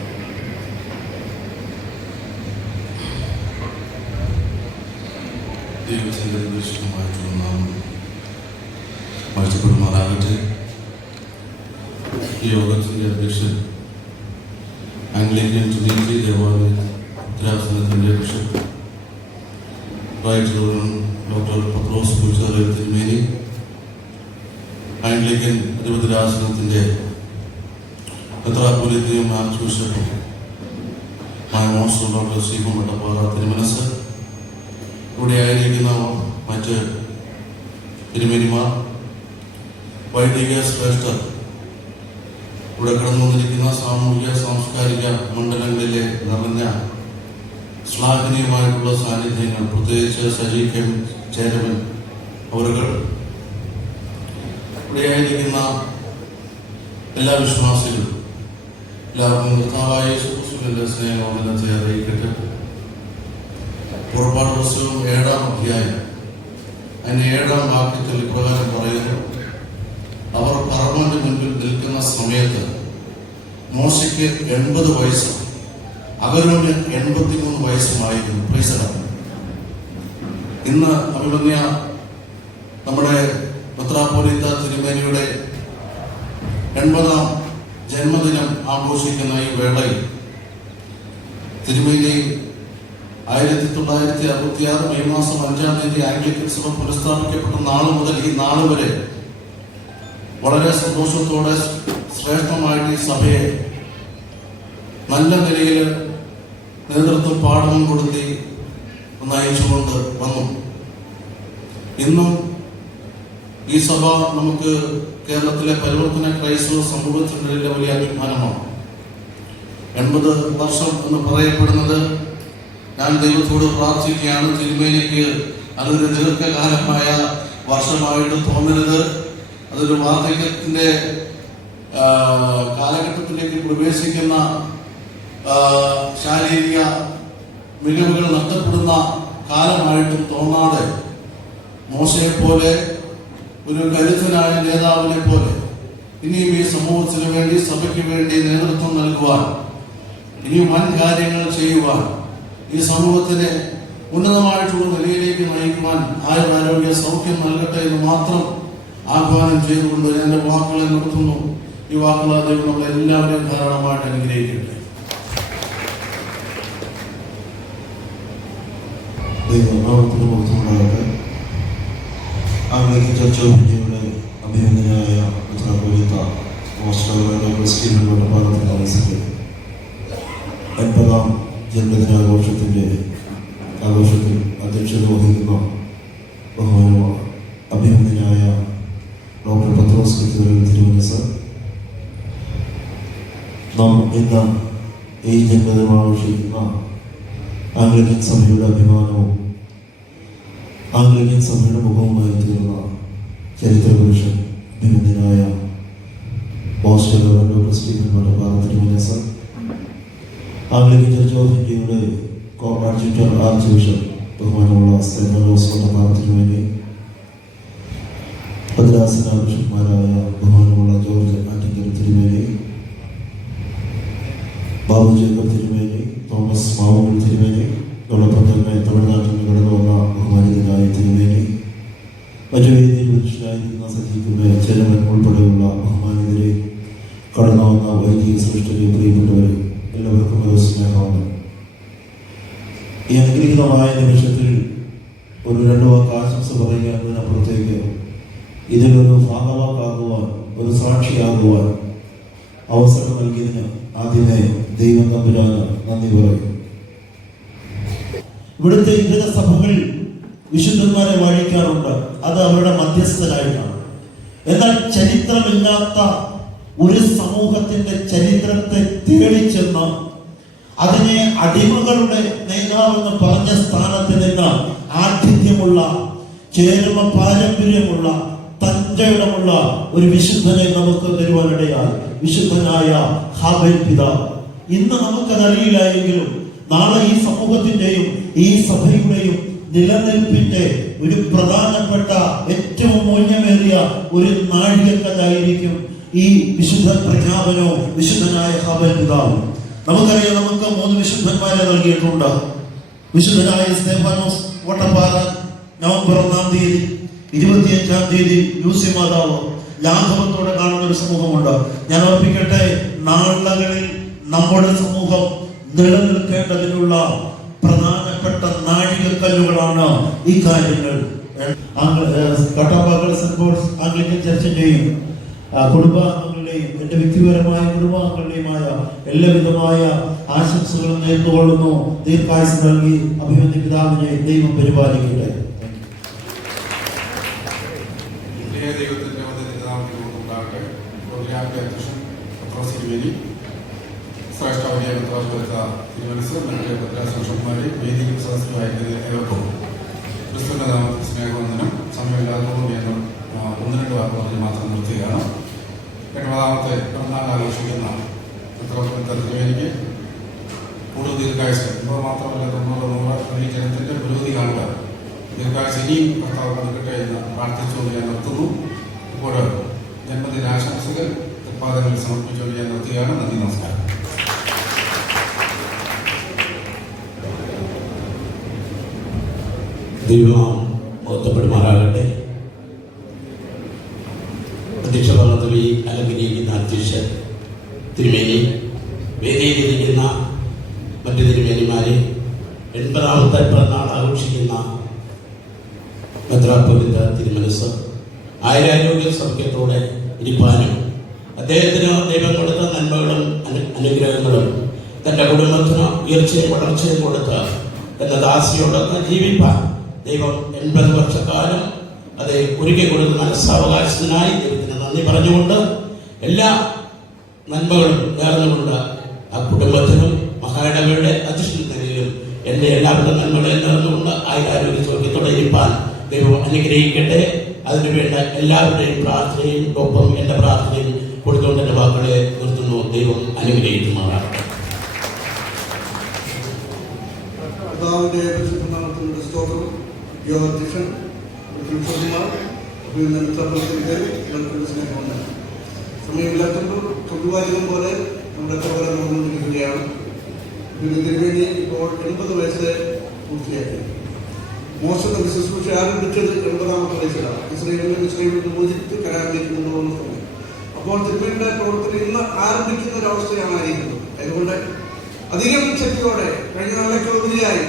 ദൈവത്തിൻ്റെ വിശുദ്ധമായിട്ടുള്ള നാമം വാഴ്ത്തപ്പെടുമാറാകട്ടെ. ഈ യോഗത്തിൻ്റെ അധ്യക്ഷൻ ആംഗ്ലിക്കൻ ട്രിനിറ്റി ദേവാലയ ഉത്തരാസനത്തിൻ്റെ bishop right reverend doctor Pathros പൂച്ചാലയ തിരുമേനി, ആംഗ്ലിക്കൻ അധിപതിരാസനത്തിൻ്റെ മെത്രാപ്പൊലീത്തയും ആർച്ച് ബിഷപ്പ് മോൺസ്റ്റർ ഡോക്ടർ ശ്രീകും വട്ടപ്പാറ തിരുമനസ്, ഇവിടെ ആയിരിക്കുന്ന മറ്റ് തിരുമേനിമാർ, വൈദിക ശ്രേഷ്ഠർ, ഇവിടെ കടന്നു വന്നിരിക്കുന്ന സാമൂഹിക സാംസ്കാരിക മണ്ഡലങ്ങളിലെ നിറഞ്ഞ ശ്ലാഘനീയമായിട്ടുള്ള സാന്നിധ്യങ്ങൾ, പ്രത്യേകിച്ച് സജി കെ ചേരവൻ അവരുകൾ, ഇവിടെയായിരിക്കുന്ന എല്ലാ വിശ്വാസികളും, എല്ലാവർക്കും കർത്താവായ യേശുക്രിസ്തുവിന്റെ സ്നേഹവന്ദനത്തെ അറിയിക്കട്ടെ. പുറപ്പാട് പുസ്തകം 7-ാം അധ്യായം അതിന്റെ 7-ാം വാക്യത്തിൽ ഇപ്രകാരം പറയുന്നു: അവർ ഫറവോന്റെ മുൻപിൽ നിൽക്കുന്ന സമയത്ത് മോശയ്ക്ക് 80 വയസ്സും അഹരോന് 83 വയസ്സുമായിരുന്നു. ഇന്ന് അഭിമന്യ നമ്മുടെ മെത്രാപ്പൊലീത്ത തിരുമേനിയുടെ 80ാം ജന്മദിനം ആഘോഷിക്കുന്ന ഈ വേളയിൽ തിരുമേനി 1966 മെയ് മാസം 5-ാം തീയതി ആംഗ്ലിക്കൻ സഭ പുനഃസ്ഥാപിക്കപ്പെട്ട നാൾ മുതൽ ഈ നാൾ വരെ വളരെ സന്തോഷത്തോടെ ശ്രേഷ്ഠമായിട്ട് ഈ സഭയെ നല്ല നിലയിൽ നേതൃത്വം പാഠവും കൊടുത്തി നയിച്ചുകൊണ്ട് വന്നു. ഇന്നും ഈ സഭ നമുക്ക് കേരളത്തിലെ പരിവർത്തന ക്രൈസ്തവ സമൂഹത്തിൻ്റെ വലിയ അഭിമാനമാണ്. 80 വർഷം എന്ന് പറയപ്പെടുന്നത്, ഞാൻ ദൈവത്തോട് പ്രാർത്ഥിക്കുകയാണ്, തിരുമേനിക്ക് അതൊരു ദീർഘകാലമായ വർഷമായിട്ട് തോന്നരുത്. അതൊരു വാർദ്ധക്യത്തിൻ്റെ കാലഘട്ടത്തിലേക്ക് പ്രവേശിക്കുന്ന ശാരീരിക മികവുകൾ നഷ്ടപ്പെടുന്ന കാലമായിട്ടും തോന്നാതെ മോശയെ പോലെ ഒരു കരുത്തനായ നേതാവിനെ പോലെ ഇനിയും ഈ സമൂഹത്തിന് വേണ്ടി സഭയ്ക്ക് വേണ്ടി നേതൃത്വം നൽകുവാൻ, ഇനിയും വൻ കാര്യങ്ങൾ ചെയ്യുവാൻ, ഈ സമൂഹത്തിനെ ഉന്നതമായിട്ടുള്ള നിലയിലേക്ക് നയിക്കുവാൻ ആയുരാരോഗ്യ സൗഖ്യം നൽകട്ടെ എന്ന് മാത്രം ആഹ്വാനം ചെയ്തുകൊണ്ട് എൻ്റെ വാക്കുകളെ നിർത്തുന്നു. ഈ വാക്കുകൾ ദൈവം നമ്മളെല്ലാവരെയും ധാരാളമായിട്ട് അനുഗ്രഹിക്കട്ടെ. ദൈവനാമത്തിന് മഹത്വമുണ്ടാകട്ടെ. ആംഗ്ലിക്കൻ ചർച്ച് ഓഫ് ഇന്ത്യയുടെ അഭിനന്ദനായ മെത്രാപ്പൊലീത്ത സ്റ്റീഫൻ വട്ടപ്പാറത്തിൽ താമസിച്ച് 80ാം ജന്മദിനാഘോഷത്തിൽ അധ്യക്ഷത വഹിക്കുന്ന ബഹുമാനമായ അഭിനന്ദനായ ഡോക്ടർ പത്രോസ് തിരുമനസ്, നാം ഇന്ന് ഈ ജന്മദിനം ആഘോഷിക്കുന്ന ആംഗ്ലിക്കൻ സഭയുടെ അഭിമാനവും ആംഗ്ലിക്കൻ സഭയുടെ മുഖവുമായി തീർന്ന ചരിത്ര പുരുഷൻ അഭിനന്ദനായ ഡോക്ടർ സ്റ്റീഫൻ വട്ടപ്പാറ തിരുമനസ്, ആംഗ്ലിക്കൻ ചർച്ച് ഓഫ് ഇന്ത്യയുടെ കോർഡിനേറ്റർ ആർച്ച് ബിഷപ്പ് ബഹുമാനമുള്ള സെൻട്രലോസ് വട്ടപ്പാറ തിരുമേനി, ഭദ്രാസന ബിഷപ്പ്മാരായ ബഹുമാനമുള്ള ജോർജ് ആറ്റിങ്കൽ തിരുമേനി, ബാബു ജേക്കബ് തിരുമേനി, തോമസ് മാവുകൾ തിരുമേനി, അതോടൊപ്പം തന്നെ തമിഴ്നാട്ടിൽ നിന്ന് കടന്നു വന്ന ബഹുമാനിതനായ തിരുമേനി, മറ്റു വേദിയിൽ പുരുഷനായിരിക്കുന്ന സജീവ ചെലവൻ ഉൾപ്പെടെയുള്ള ബഹുമാനിതരെ, കടന്നു വന്ന വൈദിക സൃഷ്ടിയെ പ്രിയപ്പെട്ടവരെ, എല്ലാവർക്കും ഒരു സ്നേഹമാണ്. ഈ അനുഗ്രഹീതമായ നിമിഷത്തിൽ ഒരു 2 വാക്ക് ആശംസ പറയുക എന്നതിനപ്പുറത്തേക്ക് ഇതിലൊരു ഭാഗവാക്കാകുവാൻ, ഒരു സാക്ഷിയാകുവാൻ അവസരം നൽകിയതിന് ആദ്യമേ ദൈവം തമ്പുരാന് നന്ദി പറയും. ഇവിടുത്തെ ഇതര സഭകൾ വിശുദ്ധന്മാരെ വാഴിക്കാറുണ്ട്, അത് അവരുടെ മധ്യസ്ഥരായിട്ടാണ്. എന്നാൽ ചരിത്രമില്ലാത്ത ഒരു സമൂഹത്തിന്റെ ചരിത്രത്തെ തേടിച്ചെന്ന് അതിനെ അടിമകളുടെ നേതാവെന്ന് പറഞ്ഞ സ്ഥാനത്ത് നിന്ന് ആഠിത്യമുള്ള, ചേരുമ പാരമ്പര്യമുള്ള, തഞ്ചയിടമുള്ള ഒരു വിശുദ്ധനെ നമുക്ക് തരുവാനിടയായി. വിശുദ്ധനായ ഹാബേൽ പിതാവ്. ഇന്ന് നമുക്കതറിയില്ലായെങ്കിലും നാളെ ഈ സമൂഹത്തിന്റെയും ഈ സഭയുടെയും നിലനിൽപ്പിന്റെ ഒരു പ്രധാനപ്പെട്ട ഏറ്റവും മൂല്യമേറിയ ഒരു നാഴികക്കല്ലായിരിക്കും ഈ വിശുദ്ധ പ്രഖ്യാപനോ വിശുദ്ധനായ ഹാബേൽ പിതാവ്. നമുക്കറിയാം, നമുക്ക് 3 വിശുദ്ധന്മാരെ നൽകിയിട്ടുണ്ട്. വിശുദ്ധനായ സ്തേഫാനോസ് വട്ടപ്പാറ നവംബർ 1-ാം തീയതി, 25-ാം തീയതി ലൂസി മാതാവ്. ലാഘവത്തോടെ കാണുന്ന ഒരു സമൂഹമുണ്ട്. ഞാൻ ഓർപ്പിക്കട്ടെ, നാളുകളിൽ നമ്മുടെ സമൂഹം നിലനിൽക്കേണ്ടതിനുള്ള പ്രധാനപ്പെട്ട നാഴികക്കല്ലുകളാണ് ഈ കാര്യങ്ങൾ. കട്ടാപ്പാക്കൽ സെന്റ് പോൾസ് ആംഗ്ലിക്കൻ ചർച്ചിന്റെയും കുടുംബാംഗങ്ങളുടെയും എന്റെ വ്യക്തിപരമായ കുടുംബാംഗങ്ങളുടെയുമായ എല്ലാവിധമായ ആശംസകളും നേർന്നുകൊള്ളുന്നു. ദീർഘായുസ് നൽകി അഭിമന്യ പിതാവിനെ ദൈവം പരിപാലിക്കട്ടെ. ദൈവത്തിന്റെ നാമത്തിലുണ്ടാകട്ടെ. അധ്യക്ഷൻ പത്രോസ് തിരുമേനി, ശ്രേഷ്ഠ വലിയ തിരുമനസ്, മറ്റു ഭദ്രാസനന്മാരെ, വേദിയിൽ സദസ്യമായിരുന്നത് ഏവർക്കും ക്രിസ്തുവിന്റെ നാമത്തിൽ സ്നേഹവന്ദനം. സമയമില്ലാത്തതുകൊണ്ട് ഞാൻ 1-2 വാക്ക് പറഞ്ഞ് മാത്രം നിർത്തുകയാണ്. 80ാമത്തെ പിറന്നാൾ ആഘോഷിക്കുന്ന തിരുമേനിക്ക് കൂടുതൽ ദീർഘായുസ്, ഇപ്പോൾ മാത്രമല്ല 100 ഈ ജനത്തിന്റെ പുരോഗതി കാണുക, ദീർഘായുസ് ഇനിയും കർത്താവ് കൊടുക്കട്ടെ എന്ന് പ്രാർത്ഥിച്ചുകൊണ്ട് ഞാൻ നിർത്തുന്നു. ഇപ്പോൾ ജന്മദിനാശംസകൾ ഉത്പാദനങ്ങൾ സമർപ്പിച്ചുകൊണ്ട് ഞാൻ നിർത്തുകയാണ്. നന്ദി, നമസ്കാരം. ദൈവം മഹത്വപ്പെടുമാറാകട്ടെ. അധ്യക്ഷ പദവി അലങ്കരിക്കുന്ന അധ്യക്ഷൻ തിരുമേനി, വേദിയിലിരിക്കുന്ന മറ്റു തിരുമേനിമാരെ, 80ാമത്തെ പിറന്നാൾ ആഘോഷിക്കുന്ന മെത്രാപ്പൊലീത്ത തിരുമനസ്, ആയുരാരോഗ്യ സൗഖ്യത്തോടെ ഇരിപ്പാനും അദ്ദേഹത്തിന് ദൈവം കൊടുത്ത നന്മകളും അനുഗ്രഹങ്ങളും തൻ്റെ കുടുംബത്തിന് ഉയർച്ചയും വളർച്ചയും കൊടുത്ത് എന്ന ദാസിയോടൊന്ന് ജീവിപ്പാൻ ദൈവം 80 വർഷക്കാലം അത് ഒരുക്കി കൊടുക്കുന്ന മനസ്സാവകാശത്തിനായി ദൈവത്തിന് നന്ദി പറഞ്ഞുകൊണ്ട് എല്ലാ നന്മകളും നേർന്നുകൊണ്ട് ആ കുടുംബത്തിനും മഹായിടവയുടെ അധ്യക്ഷ നിലയിലും എൻ്റെ എല്ലാവിധ നന്മകളെയും നേർന്നുകൊണ്ട് ആയുരാരോഗ്യ സൗഖ്യത്തോടെ ഇരിപ്പാൻ ദൈവം അനുഗ്രഹിക്കട്ടെ. അതിനുവേണ്ട എല്ലാവരുടെയും പ്രാർത്ഥനയും ഒപ്പം എൻ്റെ പ്രാർത്ഥനയും കൊടുത്തുകൊണ്ട് എൻ്റെ വാക്കുകളെ നിർത്തുന്നു. ദൈവം അനുഗ്രഹിക്കുമാറാകട്ടെ. കർത്താവിൻ്റെ പരിശുദ്ധനാമത്തിൻ്റെ സ്തോത്രം. യോഗാധ്യക്ഷൻ സ്നേഹമുണ്ട്. സമയമില്ലാത്തപ്പോൾ പൊതുവാചകം പോലെ നമ്മുടെ പ്രവർത്തനം നടന്നുകൊണ്ടിരിക്കുകയാണ്. തിരുവേണ്ടി ഇപ്പോൾ 80 വയസ്സ് പൂർത്തിയാക്കി. മോശ തന്റെ ശുശ്രൂഷ ആരംഭിച്ചത് 80ാമത്തെ വയസ്സിലാണ്. ഇസ്രയേലിൽ മോചിച്ച് കരാറിലേക്ക് കൊണ്ടുപോകുന്ന സമയം. അപ്പോൾ തിരുവേണ്ടിയുടെ പ്രവർത്തനം ഇന്ന് ആരംഭിക്കുന്ന ഒരവസ്ഥയാണ് ആയിരിക്കുന്നത്. അതുകൊണ്ട് അധികം ശക്തിയോടെ കഴിഞ്ഞ നാളേക്ക് ഉപരിയായി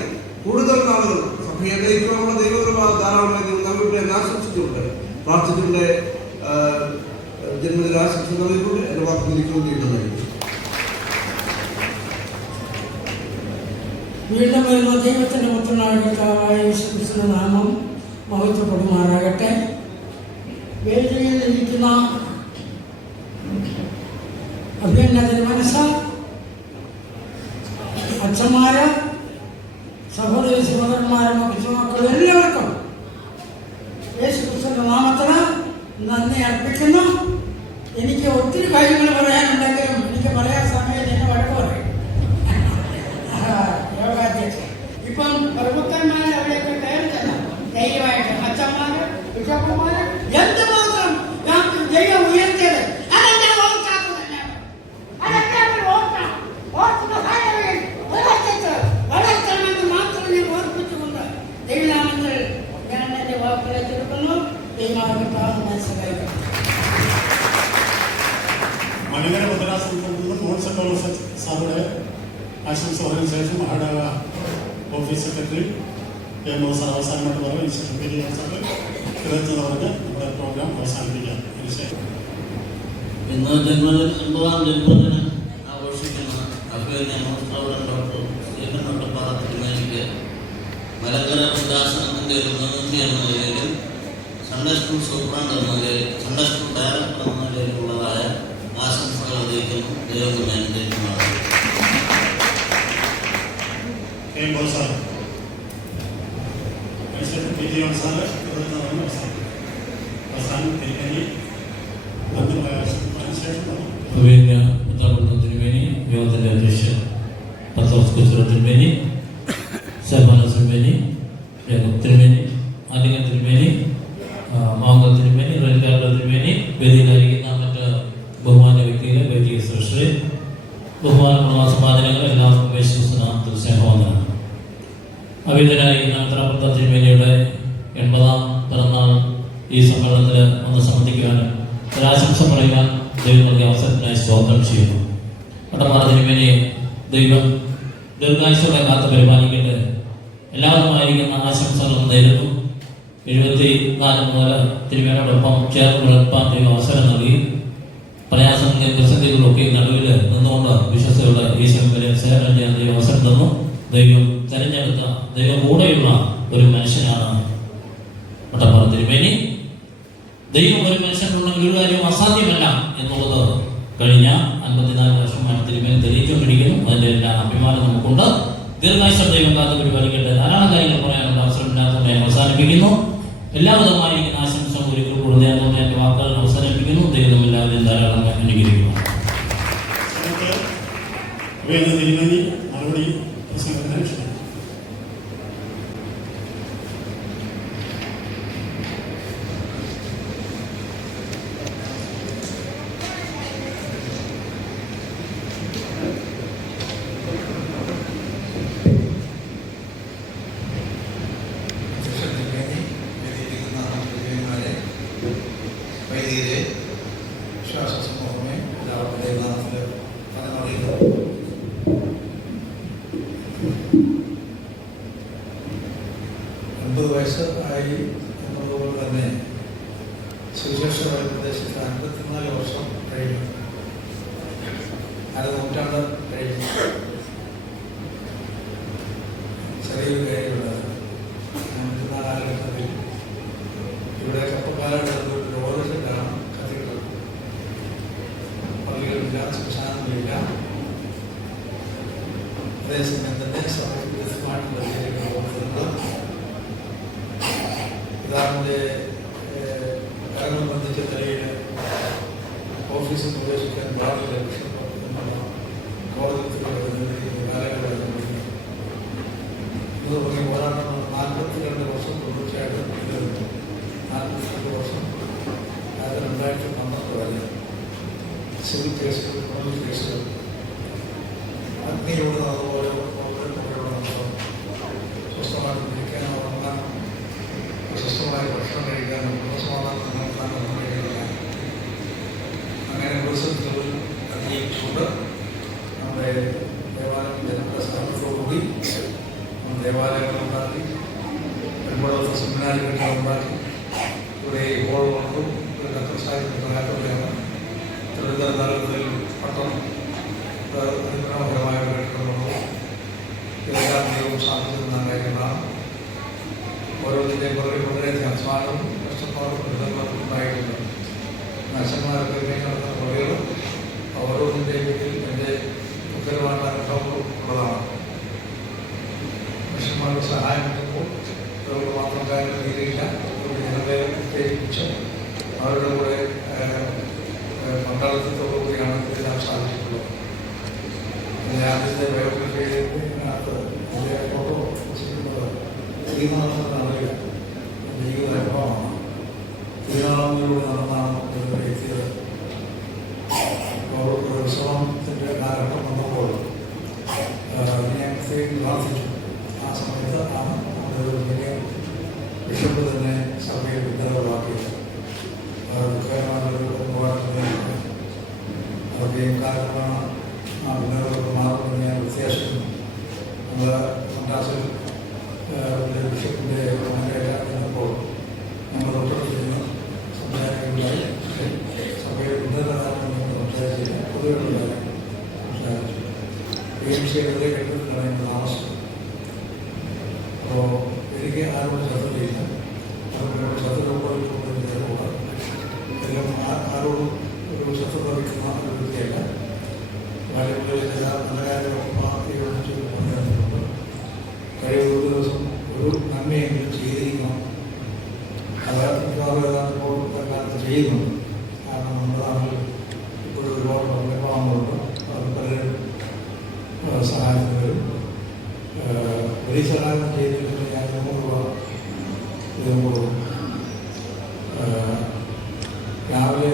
കൂടുതൽ നാളുകൾ സഭയെ നയിക്കാനുള്ള ദൈവകൃപ ധാരാളമായി നമ്മളുടെ ആശംസിച്ചുകൊണ്ട് പ്രാർത്ഥിച്ചുകൊണ്ട് ജന്മദിന ആശംസ നൽകിക്കൊണ്ട് എൻ്റെ വാക്ക് തിരിച്ചുകൊണ്ടിരിക്കുന്നതായിരിക്കും. വീണ്ടും വരുന്ന ദൈവത്തിൻ്റെ പുത്രനായ കർത്താവായ യേശുക്രിസ്തുവിന്റെ നാമം മഹത്വപ്പെടുമാറാകട്ടെ. വേദിയിൽ ഇരിക്കുന്ന അഭിനന്ദ തിരുമനസ്, അച്ഛന്മാര്, സഹോദരി സഹോദരന്മാരും കൊച്ചുമക്കളും എല്ലാവർക്കും യേശുക്രിസ്തുവിന്റെ നാമത്തിന് നന്ദി അർപ്പിക്കുന്നു. എനിക്ക് ഒത്തിരി കാര്യങ്ങൾ പറയാനുണ്ടെങ്കിലും എനിക്ക് പറയാൻ സമയം എന്നെ വഴക്ക് പറയും. ഇപ്പം പ്രഭുക്കന്മാർ അവിടെയൊക്കെ കയറുന്നില്ല. ദൈവമായിട്ട് അച്ഛന്മാര് ബിഷപ്പന്മാര് എന്തുമാത്രം ദൈവം ഉയർത്തിയത് അതൊക്കെ ഓർക്കാത്തതല്ല. അതൊക്കെ അവർ ഓർക്കണം. ഓർക്കുന്ന കാര്യങ്ങളിൽ വളർത്തണമെന്ന് മാത്രം ഞാൻ ഓർപ്പിച്ചുകൊണ്ട് ദൈവനാമത്തിൽ ഞാൻ എന്റെ വാക്കുകളെ തീർക്കുന്നു. ദൈവമാകത്താന്ന് മനസ്സിലാക്കണം. മലങ്കര ഭദ്രാസനത്തിൽ മോൺസെന്റ് സാറുടെ ആശംസ പറഞ്ഞ ശേഷം മഹാഡാവ ഓഫീസ് സെക്രട്ടറി അവസാനമായിട്ട് പറഞ്ഞു പറഞ്ഞ് നമ്മുടെ പ്രോഗ്രാം അവസാനിപ്പിക്കാം. ഇന്ന് 80ാം ജന്മദിനം ആഘോഷിക്കുന്ന അഭിനന്ദ മോസ്താവൻ ഡോക്ടർ സ്റ്റീഫൻ ഒട്ടപ്പാറ തിരുമേനിക്ക് മലങ്കര ഭദ്രാസനത്തിൻ്റെ ഒരു പ്രതിനിധി എന്ന നിലയിലും സൺഡേ സ്കൂൾ സൂപ്രണ്ട് എന്ന നിലയിൽ സൺഡേ സ്കൂൾ ഡയറക്ടർ എന്ന നിലയിലുള്ളതായ ആശംസകൾ അറിയിക്കുന്നു. ദൈവത്തിൻ്റെ തിരുമേനി, യോഗത്തിൻ്റെ അധ്യക്ഷൻ പത്രോസ് കുച്ചുറ തിരുമേനി, സഹോദര തിരുമേനി, തിരുമേനി, ആലിംഗൻ തിരുമേനി, മാങ്കൽ തിരുമേനി, റെൽക്കാരുടെ തിരുമേനി, വേദിയിലായിരിക്കുന്ന മറ്റ് ബഹുമാന വ്യക്തികളെ, വൈദിക ശ്രേഷ്ഠരെ, ബഹുമാനമുള്ള സമാധാനങ്ങൾ എല്ലാവർക്കും യേശുക്രിസ്തുവിന്റെ സ്നേഹവന്ദനം. അഭിനന്ദനായിരിക്കുന്ന ഉത്തരപ്രദേശ തിരുമേനിയുടെ 80ാം പിറന്നാൾ ഈ സമ്മേളനത്തിൽ ഒന്ന് സംബന്ധിക്കുവാനും ഒരാശംസ പറയുവാൻ ദൈവം നൽകിയ അവസരത്തിനായി സ്തോത്രം ചെയ്യുന്നു. ഒട്ടപ്പാറ തിരുമേനിയെ ദൈവം ദീർഘായുസ്സോടെ കാത്ത് പരിപാലിക്കട്ടെ. എല്ലാവരുമായിരിക്കുന്ന ആശംസകളും നേരുന്നു. 74 മുതൽ തിരുമേനിയോടൊപ്പം ചേർന്ന് വളർത്താൻ ദൈവം അവസരം നൽകി. പ്രയാസങ്ങളെയും പ്രതിസന്ധികളൊക്കെ നടുവിൽ നിന്നുകൊണ്ട് വിശ്വസ്തയുടെ ഈ സേവനം ചെയ്യാൻ ദൈവം അവസരം തന്നു. ദൈവം തെരഞ്ഞെടുത്ത ദൈവം കൂടെയുള്ള ഒരു മനുഷ്യനാണ് ഒട്ടപ്പാറ തിരുമേനി. ദൈവം ഒരു മനുഷ്യനുണ്ടെങ്കിൽ ഒരു കാര്യം അസാധ്യമല്ല എന്നുള്ളത് കഴിഞ്ഞ 54 വർഷമായി തിരുമേനി തെളിയിച്ചുകൊണ്ടിരിക്കുന്നു. അതിൻ്റെ എല്ലാ അഭിമാനം നമുക്കുണ്ട്. ദീർഘായുസ്സ ദൈവം കാത്ത് പരിപാലിക്കട്ടെ. ധാരാളം കാര്യങ്ങൾ പറയാനുള്ള അവസരമില്ലാത്തത് ഞാൻ അവസാനിപ്പിക്കുന്നു. എല്ലാവിധമായിരിക്കുന്ന ആശംസ ഒരിക്കൽ കൂടുതൽ എൻ്റെ വാക്കുകൾ അവസാനിപ്പിക്കുന്നു. ദൈവം എല്ലാവരും ധാരാളം അനുഗ്രഹിക്കുന്നു. തിരുമേനി മറുപടി പ്രസംഗത്തിന് ക്ഷണിക്കുന്നു. വൈദികരെ, വിശ്വാസ സമൂഹമേ, എല്ലാവർക്കും ദൈവനാമത്തിൽ അറിയുന്നു. 50 വയസ്സ് ആയി എന്നതുപോലെ തന്നെ സുവിശേഷ പ്രദേശത്ത് 54 വർഷം കഴിഞ്ഞു. അര നൂറ്റാണ്ട് കഴിഞ്ഞു. ചെറിയൊരു കാര്യമുള്ളത് 54 കാലഘട്ടത്തിൽ ഇവിടെ കപ്പക്കാരുടെ ഓരോരുത്തരാണ് കഥകൾ. പള്ളികളില്ല, ശ്മശാനങ്ങളില്ല. അതേസമയം തന്നെ വ്യത്യസ്തമായിട്ടുള്ള രീതിയിലുള്ള ഓരോരുത്തരുണ്ട്. പിതാവിൻ്റെ കരങ്ങൾ ബന്ധിച്ച നിലയിൽ ഓഫീസിൽ പ്രവേശിക്കാൻ പാടില്ല. കോടതി കാലഘട്ടം സിവിൽ കേസുകൾ, ക്രിമിനൽ കേസുകൾ, അഗ്നിയോട് അതുപോലെ സ്വസ്ഥമായിട്ട് ഇരിക്കാനോ ഉറങ്ങാനോ സ്വസ്ഥമായി ഭക്ഷണം കഴിക്കാനോ സമാധാനം നിലനിർത്താനോ ഒന്നും കഴിയുന്നില്ല. അങ്ങനെ ദിവസത്തിൽ അംഗീകരിച്ചുകൊണ്ട് നമ്മുടെ ദേവാലയം ജനങ്ങളുടെ സഹകരണത്തോടുകൂടി ദേവാലയങ്ങളുണ്ടാക്കി, ഒരുപാട് സെമിനാറുകൾ ഉണ്ടാക്കി, ഇവിടെ ഇപ്പോൾ വന്നു കത്തസാഹിത്യത്തിലാണ് തിരുവനന്തപുരം നഗരത്തിൽ പട്ടണം മനോഹരമായ കെട്ടിടങ്ങളുണ്ട്. ഇതെല്ലാം ദൈവം സാധിച്ചിരുന്ന കാര്യങ്ങളാണ്. ഓരോന്നിൻ്റെയും പുറകിൽ വളരെയധികം അധ്വാനവും കഷ്ടപ്പാടും ദുരിതങ്ങളും ഉണ്ടായിട്ടുണ്ട്. നഴ്സന്മാരൊക്കെ നടന്ന പുറകൾ ഓരോന്നിൻ്റെയും വീട്ടിൽ എൻ്റെ ഉത്തരവാദിത്ത അനുഭവങ്ങളും ഉള്ളതാണ്. മനുഷ്യന്മാരുടെ സഹായം കിട്ടുമ്പോൾ അവർക്ക് മാത്രം കാര്യം തീരില്ല. ജനങ്ങളെ ഉത്തേജിപ്പിച്ച് അവരുടെ കൂടെ പങ്കാളിത്തത്തോടുകൂടിയാണ് ഇതെല്ലാം സാധിച്ചിട്ടുള്ളത്. ആദ്യത്തെ ബയോഗ്രഫിയിനകത്ത് എൻ്റെ ഫോട്ടോ വെച്ചിരിക്കുന്നത് ശ്രീനാഥനാണെങ്കിൽ ജീവിത അനുഭവമാണ്. ശ്രീനാഥനിലൂടെ നടന്നാണ് ഇവിടെ എത്തിയത്. ഉത്സവത്തിൻ്റെ കാലഘട്ടം വന്നപ്പോൾ ഞാൻ പ്രാർത്ഥിച്ചു. ആ സമയത്ത് ആണ് നമ്മുടെ വലിയ ബിഷപ്പ് തന്നെ സഭയിൽ വിദ്യാർത്ഥിയാക്കിയത്. അതൊക്കെയും കാരണമാണ് ആ ഭിന്നതകൾക്ക് മാറുമെന്ന് ഞാൻ വ്യത്യാസപ്പെടുന്നു. നമ്മൾ മദ്രാസിൽ ബിഷപ്പിൻ്റെ എന്നപ്പോൾ നമ്മൾ തൊട്ടടുത്ത് നിന്ന് സംസാരിക്കുകയുണ്ടായി. സഭയിൽ ഭിന്നതകാരണമെന്ന് സംസാരിച്ചില്ല, പൊതുവെയുണ്ടായി സംസാരിച്ചു. PMCയുടെ കെട്ടിടത്തിലാണ് എൻ്റെ താമസം. അപ്പോൾ എനിക്ക് ആരോട് ചർച്ച ചെയ്യുന്നത് എല്ലാം ആരോടും ഒരു ശത്രുത വയ്ക്കുന്ന ഒരു വ്യക്തിയല്ല. ബാല്യങ്ങളിൽ ചില നല്ല കാര്യങ്ങളൊക്കെ പാർട്ടിയോട് പറഞ്ഞിട്ടുണ്ട്. കഴിവ് ഒരു ദിവസം ഒരു നന്മയെങ്കിലും ചെയ്തിരിക്കണം. അത് ഇപ്പോൾ കാലത്ത് ചെയ്യുന്നുണ്ട്. കാരണം നമ്മുടെ നാട്ടിൽ ഇപ്പോഴും ഒരുപാട് വിഭാഗങ്ങളുണ്ട്. അത് പലരും സഹായത്തിന് വരും. വലിയ സഹായം ചെയ്തിട്ടുണ്ട്. ഞാൻ 3 രൂപ ഇതുമ്പോൾ രാവിലെ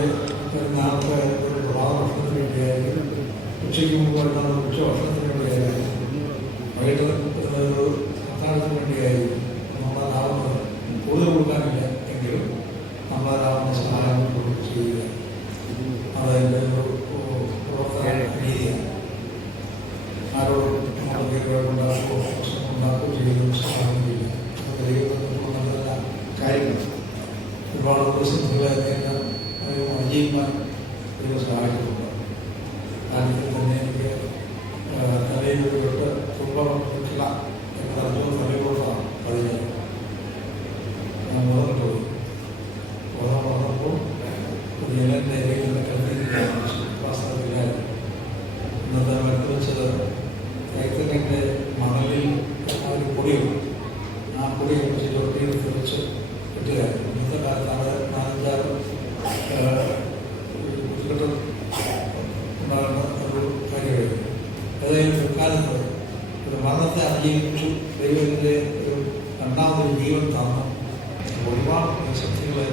നാളത്തെ ഒരു പ്രഭാത ഭക്ഷണത്തിന് വേണ്ടിയായിരിക്കും, ഉച്ചയ്ക്ക് മുമ്പ് വരുന്ന ഉച്ച ഭക്ഷണത്തിന് വേണ്ടിയായിരിക്കും, വൈകിട്ട് ഒരു അത്താഴത്തിന് വേണ്ടിയായിരിക്കും. നമ്മളാവുന്നത് കൂടുതൽ കൊടുക്കാനില്ല എങ്കിലും നമ്മളാവുന്ന സഹായം ചെയ്യുക. അതെൻ്റെ ഒരു പ്രവർത്തന രീതിയാണ്. ആരോടും ഉണ്ടാക്കുകയോ പ്രശ്നം ഉണ്ടാക്കുകയോ ചെയ്യുകയും സഹായിക്കില്ല. ദൈവത്തിനുള്ള നല്ല കാര്യങ്ങൾ ഒരുപാട് ദിവസങ്ങളിലേക്ക് അജീവൻ ദൈവം സഹായിച്ചിട്ടുണ്ട്. കാലത്തിൽ തന്നെ എനിക്ക് തലയിൽ ഒരു വെട്ട് തുമ്പമില്ല എന്ന അർത്ഥം തലയിലോട്ടാണ് പതിഞ്ഞത്. ഞാൻ മുതൽ പോയി ഓർമ്മ വന്നപ്പോൾ ജനൻ്റെ വാസ്തവത്തിലായിരുന്നു. ഇന്നത്തെ മരത്തിൽ വെച്ചത് കൈത്തന്നെ മണലിൽ ഒരു പൊടിയുണ്ട്. ആ പൊടി വെച്ച് ചൊട്ടിയിൽ തെറിച്ച് കിട്ടുകയായിരുന്നു. ഇന്നത്തെ കാലത്താണ് 4-5 ബുദ്ധിമുട്ടും ഉണ്ടാകുന്ന ഒരു കാര്യമായിരുന്നു. അതായത് പിൽക്കാലത്ത് ഒരു മരണത്തെ അതിജീവിച്ചു ദൈവത്തിൻ്റെ ഒരു രണ്ടാമതൊരു ജീവൻ തന്നു. ഒരുപാട് ശക്തികളെ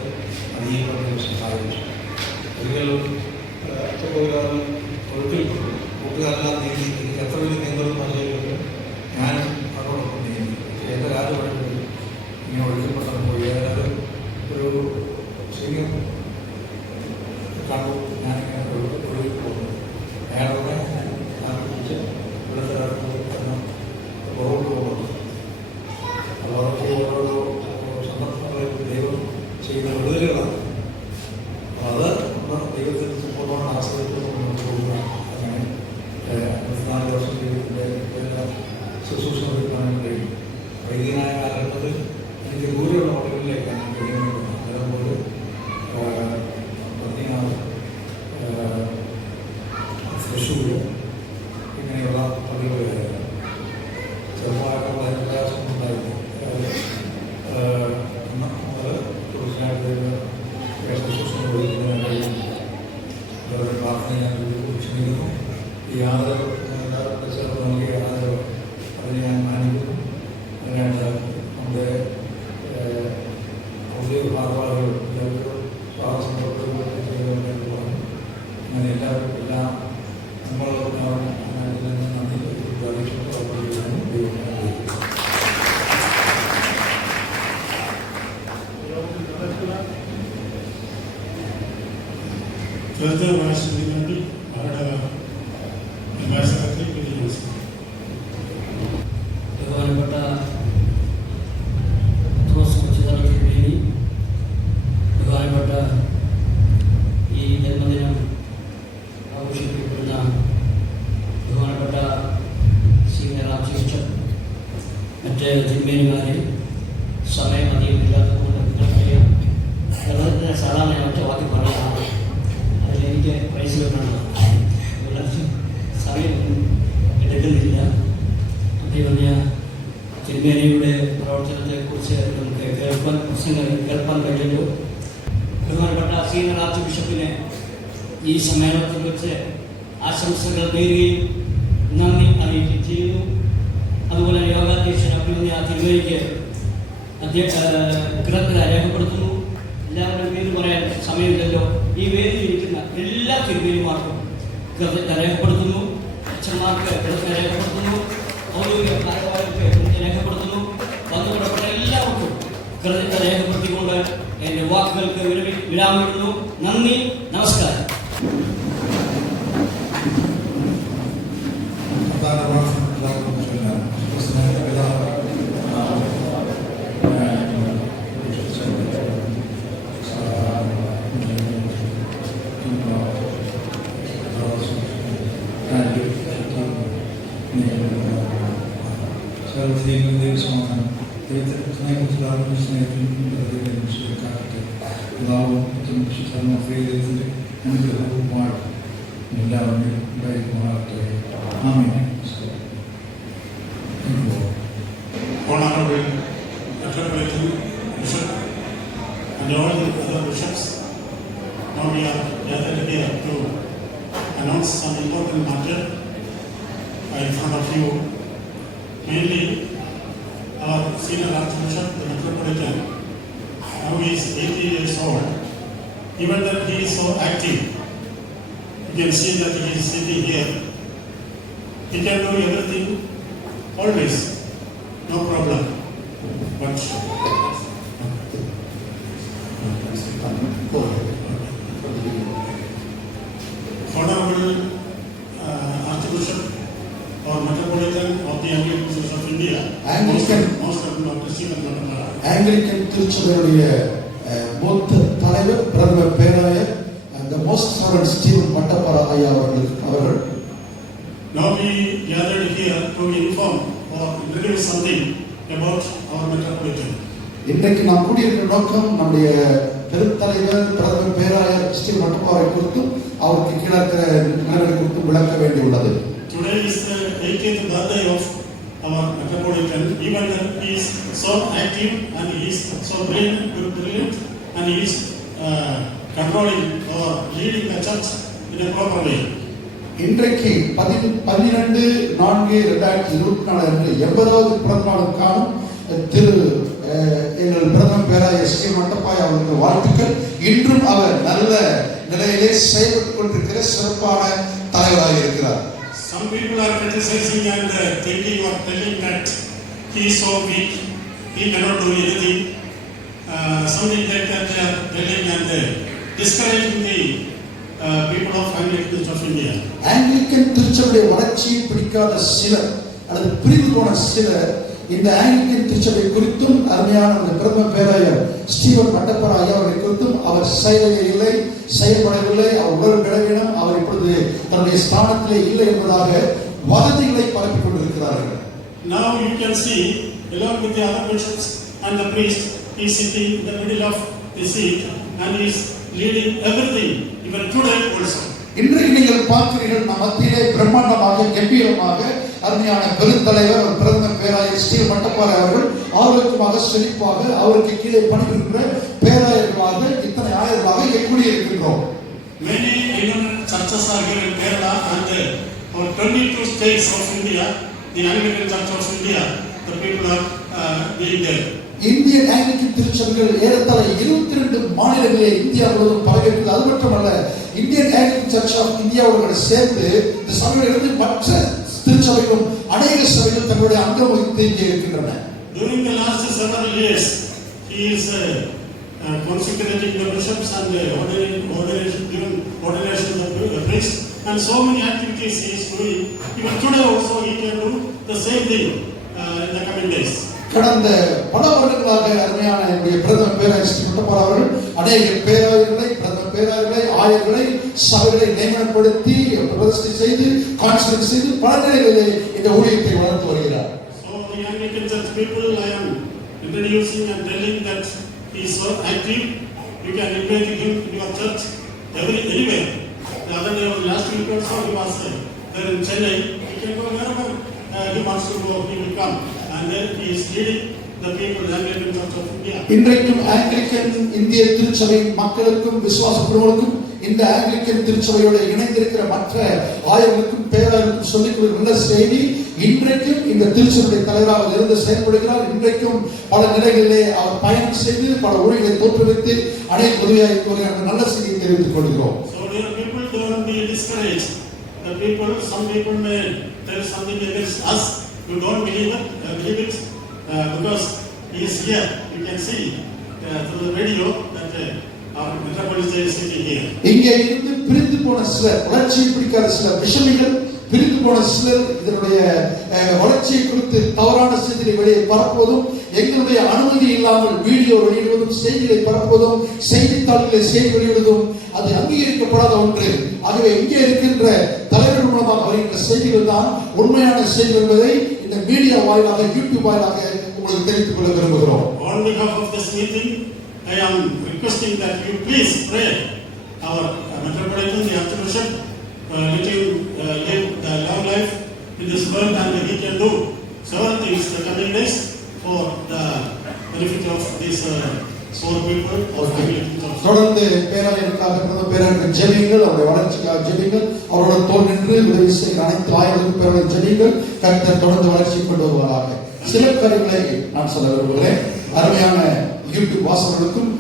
അതിജീവിക്കാൻ സഹായിച്ചു. ഒരിക്കലും ഒരിക്കൽ കൂട്ടുകാരെല്ലാം നീന്തി എനിക്ക് എത്ര വലിയ നീന്തലും മനസ്സിലാക്കിയിട്ട് ഞാനും അതോടൊപ്പം നീന്തി. എൻ്റെ രാജപുരത്തിൽ ഇങ്ങനെ ഒഴുക്കപ്പെട്ടു പോയി. അതായത് ഒരു സിംഗം കണ്ടു. ഞാനിങ്ങനെ ഒഴുകി പോകുന്നു. അയാളുടെ പിടിച്ച് വെള്ളത്തിനകത്ത് പുറകോട്ട് പോകുന്നു. അപ്പോൾ അതൊക്കെ ഓരോരോ സന്ദർഭങ്ങളിൽ ദൈവം ചെയ്യുന്ന വിടുതലുകളാണ്. അപ്പോൾ അത് നമ്മുടെ ദൈവത്തിൻ്റെ പൂർണ്ണ ആശ്രയത്തിൽ മുന്നോട്ട് പോകുക. അങ്ങനെ 24 വർഷം ദൈവത്തിൻ്റെ എല്ലാം ശുശ്രൂഷ കൊടുക്കാനും കഴിയും. വൈദികനായ കാലഘട്ടത്തിൽ എനിക്ക് ദൂരെയുള്ള പള്ളികളിലേക്കാണ് കഴിയുന്നത്. അതുപോലെ തൃശ്ശൂർ ഇങ്ങനെയുള്ള പള്ളികളിലായിരുന്നു. ചെറുപ്പമായിട്ടുള്ള പ്രയാസം ഉണ്ടായിരുന്നു. മുതൽ ശുശ്രൂഷ കൊടുക്കുന്നതിന് കഴിയും. അവരുടെ പ്രാർത്ഥന ഞാൻ ക്ഷണിക്കുന്നു. ഈ ആദരവ് ചേർന്ന് നൽകിയ ആദരവ് അതിന് ഞാൻ മാനിക്കുന്നു. അതിനാണ് നമ്മുടെ ഔദ്യോഗിക ഭാഗവാഹികൾ എല്ലാവരും സ്വാഗതം പറഞ്ഞു. അങ്ങനെ എല്ലാവരും വെറുതെ പ്രവേശനത്തിന് വേണ്ടി അവരുടെ സെക്രട്ടറി ബഹുമാനപ്പെട്ട തോമസ് മുച്ചിതറയ്ക്ക് വേണ്ടി ബഹുമാനപ്പെട്ട ഈ ജന്മദിനം ആഘോഷിക്കപ്പെടുന്ന ബഹുമാനപ്പെട്ട സീനിയർ ആർച്ച് ബിഷപ്പ്, മറ്റ് തിരുമേനിമാരെ, സമയം അധികമില്ലാത്തതുകൊണ്ട് നിങ്ങൾക്കറിയാം കേരളത്തിൻ്റെ സാധാരണ ഒറ്റ വാക്കി പറയുന്നതാണ്. അതിലെനിക്ക് പൈസ വേണം, സമയം എടുക്കുന്നില്ല. അതേപോലെ തിരുമേനിയുടെ പ്രവർത്തനത്തെക്കുറിച്ച് നമുക്ക് കേൾപ്പാൻ കഴിഞ്ഞു. ബഹുമാനപ്പെട്ട സീനിയർ ആർച്ച് ബിഷപ്പിനെ ഈ സമ്മേളനത്തിൽ വെച്ച് ആശംസകൾ നേരുകയും നന്ദി അറിയിക്കുകയും ചെയ്യുന്നു. അതുപോലെ യോഗാധ്യക്ഷൻ അഭിമന്യ തിരുമേനിക്ക് കൃതജ്ഞത രേഖപ്പെടുത്തുന്നു. എല്ലാവരുടെ പേര് പറയാൻ സമയമില്ലല്ലോ. ഈ വേദിയിൽ ഇരിക്കുന്ന എല്ലാ തിരുമേനിമാർക്കും കൃതജ്ഞത രേഖപ്പെടുത്തുന്നു. അച്ഛന്മാർക്ക് കൃതജ്ഞത രേഖപ്പെടുത്തുന്നു. ഔദ്യോഗിക ഭാരവാഹികൾക്ക് രേഖപ്പെടുത്തുന്നു. ബന്ധപ്പെട്ട എല്ലാവർക്കും കൃതജ്ഞത രേഖപ്പെടുത്തിക്കൊണ്ട് എൻ്റെ വാക്കുകൾക്ക് വിരാമിടുന്നു. നന്ദി, നമസ്കാരം. Honorable Metropolitan Bishop and all the other bishops, now we are gathered here to announce some important matter in front of you. Mainly, our senior Archbishop, the Metropolitan, now he is 80 years old. Even that he is so active, you can see that he is sitting here. He can do everything always, no problem. But Honorable Archbishop or Metropolitan of the Anglican Church of India, most of them are Christian. Anglican திருச்சபையுடைய மூத்த தலைவர் பிரதமர் பேராயர் the most reverend Stephen Mattapara ஐயா அவர்கள் Now we gathered here to inform or reveal something about our Metropolitan. இன்றைக்கு நாம் கூடியிருக்கிற நோக்கம் நம்முடைய பெருத்தலைவர் பிரதமர் பேராயர் ஸ்டீவன் மட்டப்பாறை குறித்தும் அவருக்கு கீழே இருக்கிற நிலைகளை குறித்தும் விளக்க வேண்டியுள்ளது. Today is the 80th birthday of our Metropolitan. Even he is so active and he is so brilliant and he is controlling or leading the church in a proper way. இன்றைக்கு 12/4/2024 அன்று 80வது பிறந்த நாள் காணும் திரு எங்கள் பிரதமர் பேராயர் ஸ்டீவன் மட்டப்பாறை அவர்களுக்கு வாழ்த்துக்கள். இன்றும் அவர் நல்ல நிலையிலே செயல்பட்டுக் கொண்டிருக்கிற சிறப்பான தலைவராக இருக்கிறார். Some people are criticizing and thinking or telling that he is so weak, he cannot do anything. Something like that they are telling and discouraging the people of Anglican Church of India. Anglican திருச்சபையுடைய வளர்ச்சியை பிடிக்காத சிலர் அல்லது பிரிந்து போன சிலர் இந்த Anglican திருச்சபை குறித்தும் அருமையான பிரதமர் பேராயர் ஸ்டீவன் மட்டப்பாறை ஐயா அவர்களை குறித்தும் அவர் செயல்படவில்லை, அவர் உடல் பலவீனம், அவர் இப்பொழுது தன்னுடைய ஸ்தானத்திலே இல்லை என்பதாக வதந்திகளை பரப்பிக் கொண்டிருக்கிறார்கள். Now you can see along with the other bishops and the priest, he is sitting in the middle of the seat and he is leading everything, even today also. இன்றைக்கு நீங்கள் பார்க்கிறீர்கள் நம் மத்தியிலே பிரம்மாண்டமாக கம்பீரமாக அருமையான பெருந்தலைவர் பிரதமர் பேராயர் ஸ்டீவன் மட்டப்பாறை அவர்கள் ஆரோக்கியமாக செழிப்பாக அவருக்கு கீழே பணிபுரிகிற பேராயர்களாக இத்தனை ஆயர்களாக எப்படி இருக்கின்றோம். Many eminent churches are here in Kerala and for 22 states of India, the Anglican Church of India, the people are being there. இந்திய ஆங்கிலிக்கன் திருச்சபைகள் ஏறத்தாழ 22 மாநிலங்களிலே இந்தியா முழுவதும் பரவியிருக்கிறது. அது மட்டுமல்ல, இந்தியன் ஆங்கிலிக்கன் சர்ச் ஆஃப் இந்தியாவோடு சேர்ந்து இந்த சபையிலிருந்து மற்ற திருச்சபைகளும் அநேக சபைகள் தங்களுடைய அங்கம் வகித்து இங்கே இருக்கின்றன. During the last several years, he is consecrating the bishops and ordination of the priests, and so many activities he is doing. Even today also he can do the same thing in the coming days. கடந்த பல வருடங்களாக அருமையான என்னுடைய பிரதம பேராயர் முட்டப்பர் அவர்கள் அநேக பேராயர்களை பிரதம பேராயர்களை ஆயர்களை சபைகளை நியமனப்படுத்தி பிரதிஷ்டை செய்து கான்ஃபரன்ஸ் செய்து பல நிலைகளிலே இந்த ஊழியத்தை வளர்த்து வருகிறார். So the Anglican Church people, I am introducing and telling that he is so active. You can invite him to your church anywhere. The other day, last week also, he was there in Chennai. He can go wherever he wants to go, he will come. And then he is leading the people, the Anglican Church of India. இன்றைக்கும் Anglican இந்திய திருச்சபையின் மக்களுக்கும் விசுவாசப்படுவர்களுக்கும் இந்த Anglican திருச்சபையோடு இணைந்திருக்கிற மற்ற ஆயர்களுக்கும் பேராயர்களுக்கும் சொல்லிக் கொடுக்கிற செய்தி, இன்றைக்கும் இந்த திருச்சபையுடைய தலைவராக இருந்து செயல்படுகிறார். இன்றைக்கும் பல நிலைகளிலே அவர் பயணம் செய்து பல ஊழியர்களை தோற்றுவித்து அநேக உதவியாக வருகிற நல்ல செய்தியை தெரிவித்துக் கொள்கிறோம். So dear people, don't be discouraged. Some people may tell something against us. You don't believe it because he is here. You can see through the video that our metropolitan is sitting here. இங்கே இருந்து பிரிந்து போன சிலர், வளர்ச்சியை பிடிக்காத சிலர் விஷமிகள், பிரிந்து போன சிலர் இதனுடைய வளர்ச்சியை குறித்து தவறான செய்திகளை வெளியே பரப்புவதும், எங்களுடைய அனுமதி இல்லாமல் வீடியோ வெளியிடுவதும், செய்திகளை பரப்புவதும், செய்தித்தாள்களை செய்தி வெளியிடுவதும் அது அங்கீகரிக்கப்படாத ஒன்று. ஆகவே இங்கே இருக்கின்ற தலைவர் மூலமாக வருகின்ற செய்திகள் தான் உண்மையான செய்திகள் என்பதை இந்த மீடியா வாயிலாக, யூடியூப் வாயிலாக உங்களுக்கு தெரிவித்துக் கொள்ள விரும்புகிறோம். On behalf of this meeting, I am requesting that you please pray our Metropolitan, the Archbishop, let him live the long life in this world, and he can do several things in the coming days for the benefit of these poor people of the Anglican Church. தொடர்ந்து பேராயருக்காக பிரதம பேராயருக்கு ஜெபியுங்கள், அவருடைய வளர்ச்சிக்காக ஜெபியுங்கள், அவரோட தோல் நின்று உதவி செய்கிற அனைத்து ஆயர்களுக்கும் பேராயர் ஜெபியுங்கள். கர்த்தர் தொடர்ந்து வளர்ச்சி கொண்டு வருவாராக. சில காரியங்களை நான் சொல்ல விரும்புகிறேன். அருமையான யூடியூப் வாசகர்களுக்கும்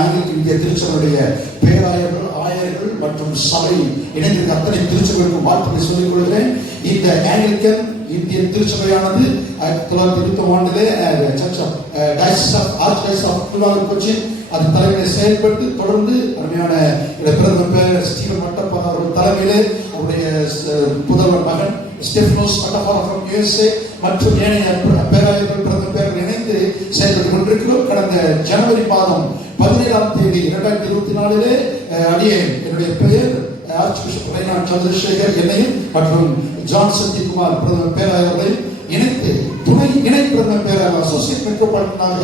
ஆங்கிலிக்கன் இந்திய திருச்சபையுடைய பேராயர்கள், ஆயர்கள் மற்றும் சபை இணைந்திருக்க அத்தனை திருச்சபைகளுக்கும் வாழ்த்துக்களை சொல்லிக் கொள்கிறேன். இந்த ஆங்கிலிக்கன் இந்திய திருச்சபையானது 1921 கொச்சின் அது தலைமையில செயல்பட்டு தொடர்ந்து அருமையான பிரதம பேராயர் ஸ்டீவன் மட்டப்பர் அவர்கள் தலைமையிலே அவருடைய புதல்வர் மகன் ஸ்டெஃபனோஸ் மட்டப்பர் USA மற்றும் ஏனைய பேராயர்கள் பிரதம பேராயர்கள் இணைந்து செயல்பட்டு கொண்டிருக்கிறோம். கடந்த ஜனவரி மாதம் 17ஆம் தேதி 2024 அடியே என்னுடைய பெயர் ஆர்ச்பிஷப் ரெய்னால்ட் சந்திரசேகர் என்னையும் மற்றும் ஜான் சந்திக்குமார் பிரதம பேராயர்களை இணைத்து துணை இணை பிரதம பேராயர் அசோசியேட் மெட்ரோபாலிட்டனாக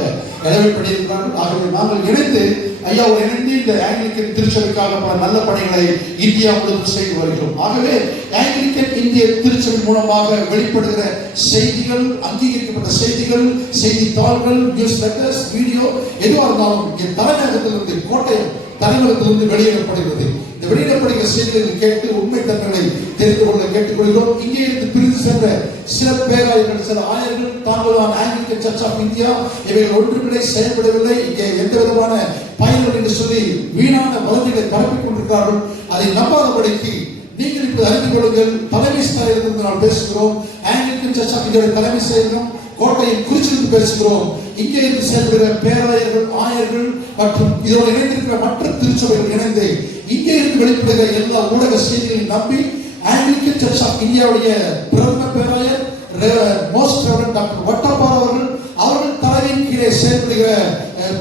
எலெக்ட். ஆகவே நாங்கள் இணைந்து ஐயாவோடு இணைந்து இந்த ஆங்கிலிக்கன் திருச்சபைக்காக பல நல்ல பணிகளை இந்தியா முழுவதும் செய்து வருகிறோம். ஆகவே ஆங்கிலிக்கன் இந்திய திருச்சபை மூலமாக வெளிப்படுகிற செய்திகள், அங்கீகரிக்கப்பட்ட செய்திகள், செய்தித்தாள்கள், நியூஸ் லெட்டர்ஸ், வீடியோ எதுவாக இருந்தாலும் என் தலைநகரத்திலிருந்து, கோட்டையம் தலைநகரத்திலிருந்து வெளியிடப்படுகிறது. இந்த வெளியிடப்படுகிற செய்திகளை கேட்டு உண்மை தன்மைகளை தெரிந்து கொள்ள கேட்டுக்கொள்கிறோம். இங்கே இருந்து பிரிந்து சென்ற சில பேராயர்கள், சில ஆயர்கள் தாங்களான ஆங்கிலிக்கன் சர்ச் ஆஃப் இந்தியா இவைகள் ஒன்றுமில்லை, செயல்படவில்லை, இங்கே எந்த விதமான பயன்கள் என்று சொல்லி வீணான வதந்திகளை பரப்பிக் கொண்டிருக்கிறார்கள். அதை நம்பாதபடிக்கு நீங்கள் இப்போது அறிந்து கொள்ளுங்கள். தலைமை ஸ்தானத்திலிருந்து நாம் பேசுகிறோம். ஆங்கிலிக்கன் சர்ச் ஆஃப் இந்தியாவுடைய தலைமை செயலகம் கோட்டையின் குறிச்சிலிருந்து பேசுகிறோம். இங்கே இருந்து செயல்படுகிற பேராயர்கள், ஆயர்கள் மற்றும் இதோடு இணைந்திருக்கிற மற்ற திருச்சபைகள் இணைந்து இங்கே இருந்து வெளிப்படுகிற எல்லா ஊடக செய்திகளையும் நம்பி ஆங்கிலிக்கன் சர்ச் ஆஃப் இந்தியாவுடைய பிரதம பேராயர் மோஸ்ட் ரெவரண்ட் டாக்டர் வட்டப்பார் அவர்கள் தலைமையின் கீழே செயல்படுகிற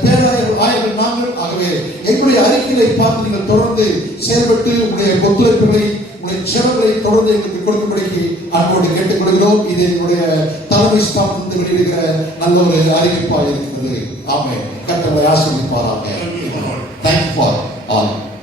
பேராயர்கள், ஆயர்கள் நாங்கள். ஆகவே எங்களுடைய அறிக்கைகளை பார்த்து நீங்கள் தொடர்ந்து செயல்பட்டு உங்களுடைய ஒத்துழைப்புகளை, உங்களுடைய ஜெபங்களை தொடர்ந்து எங்களுக்கு கொடுக்கும்படிக்கு அன்போடு கேட்டுக்கொள்கிறோம். இது எங்களுடைய தலைமை ஸ்தானத்திலிருந்து வெளியிடுகிற நல்ல ஒரு அறிவிப்பாக இருக்கிறது. ஆமென். கர்த்தர் ஆசீர்வதிப்பாராக.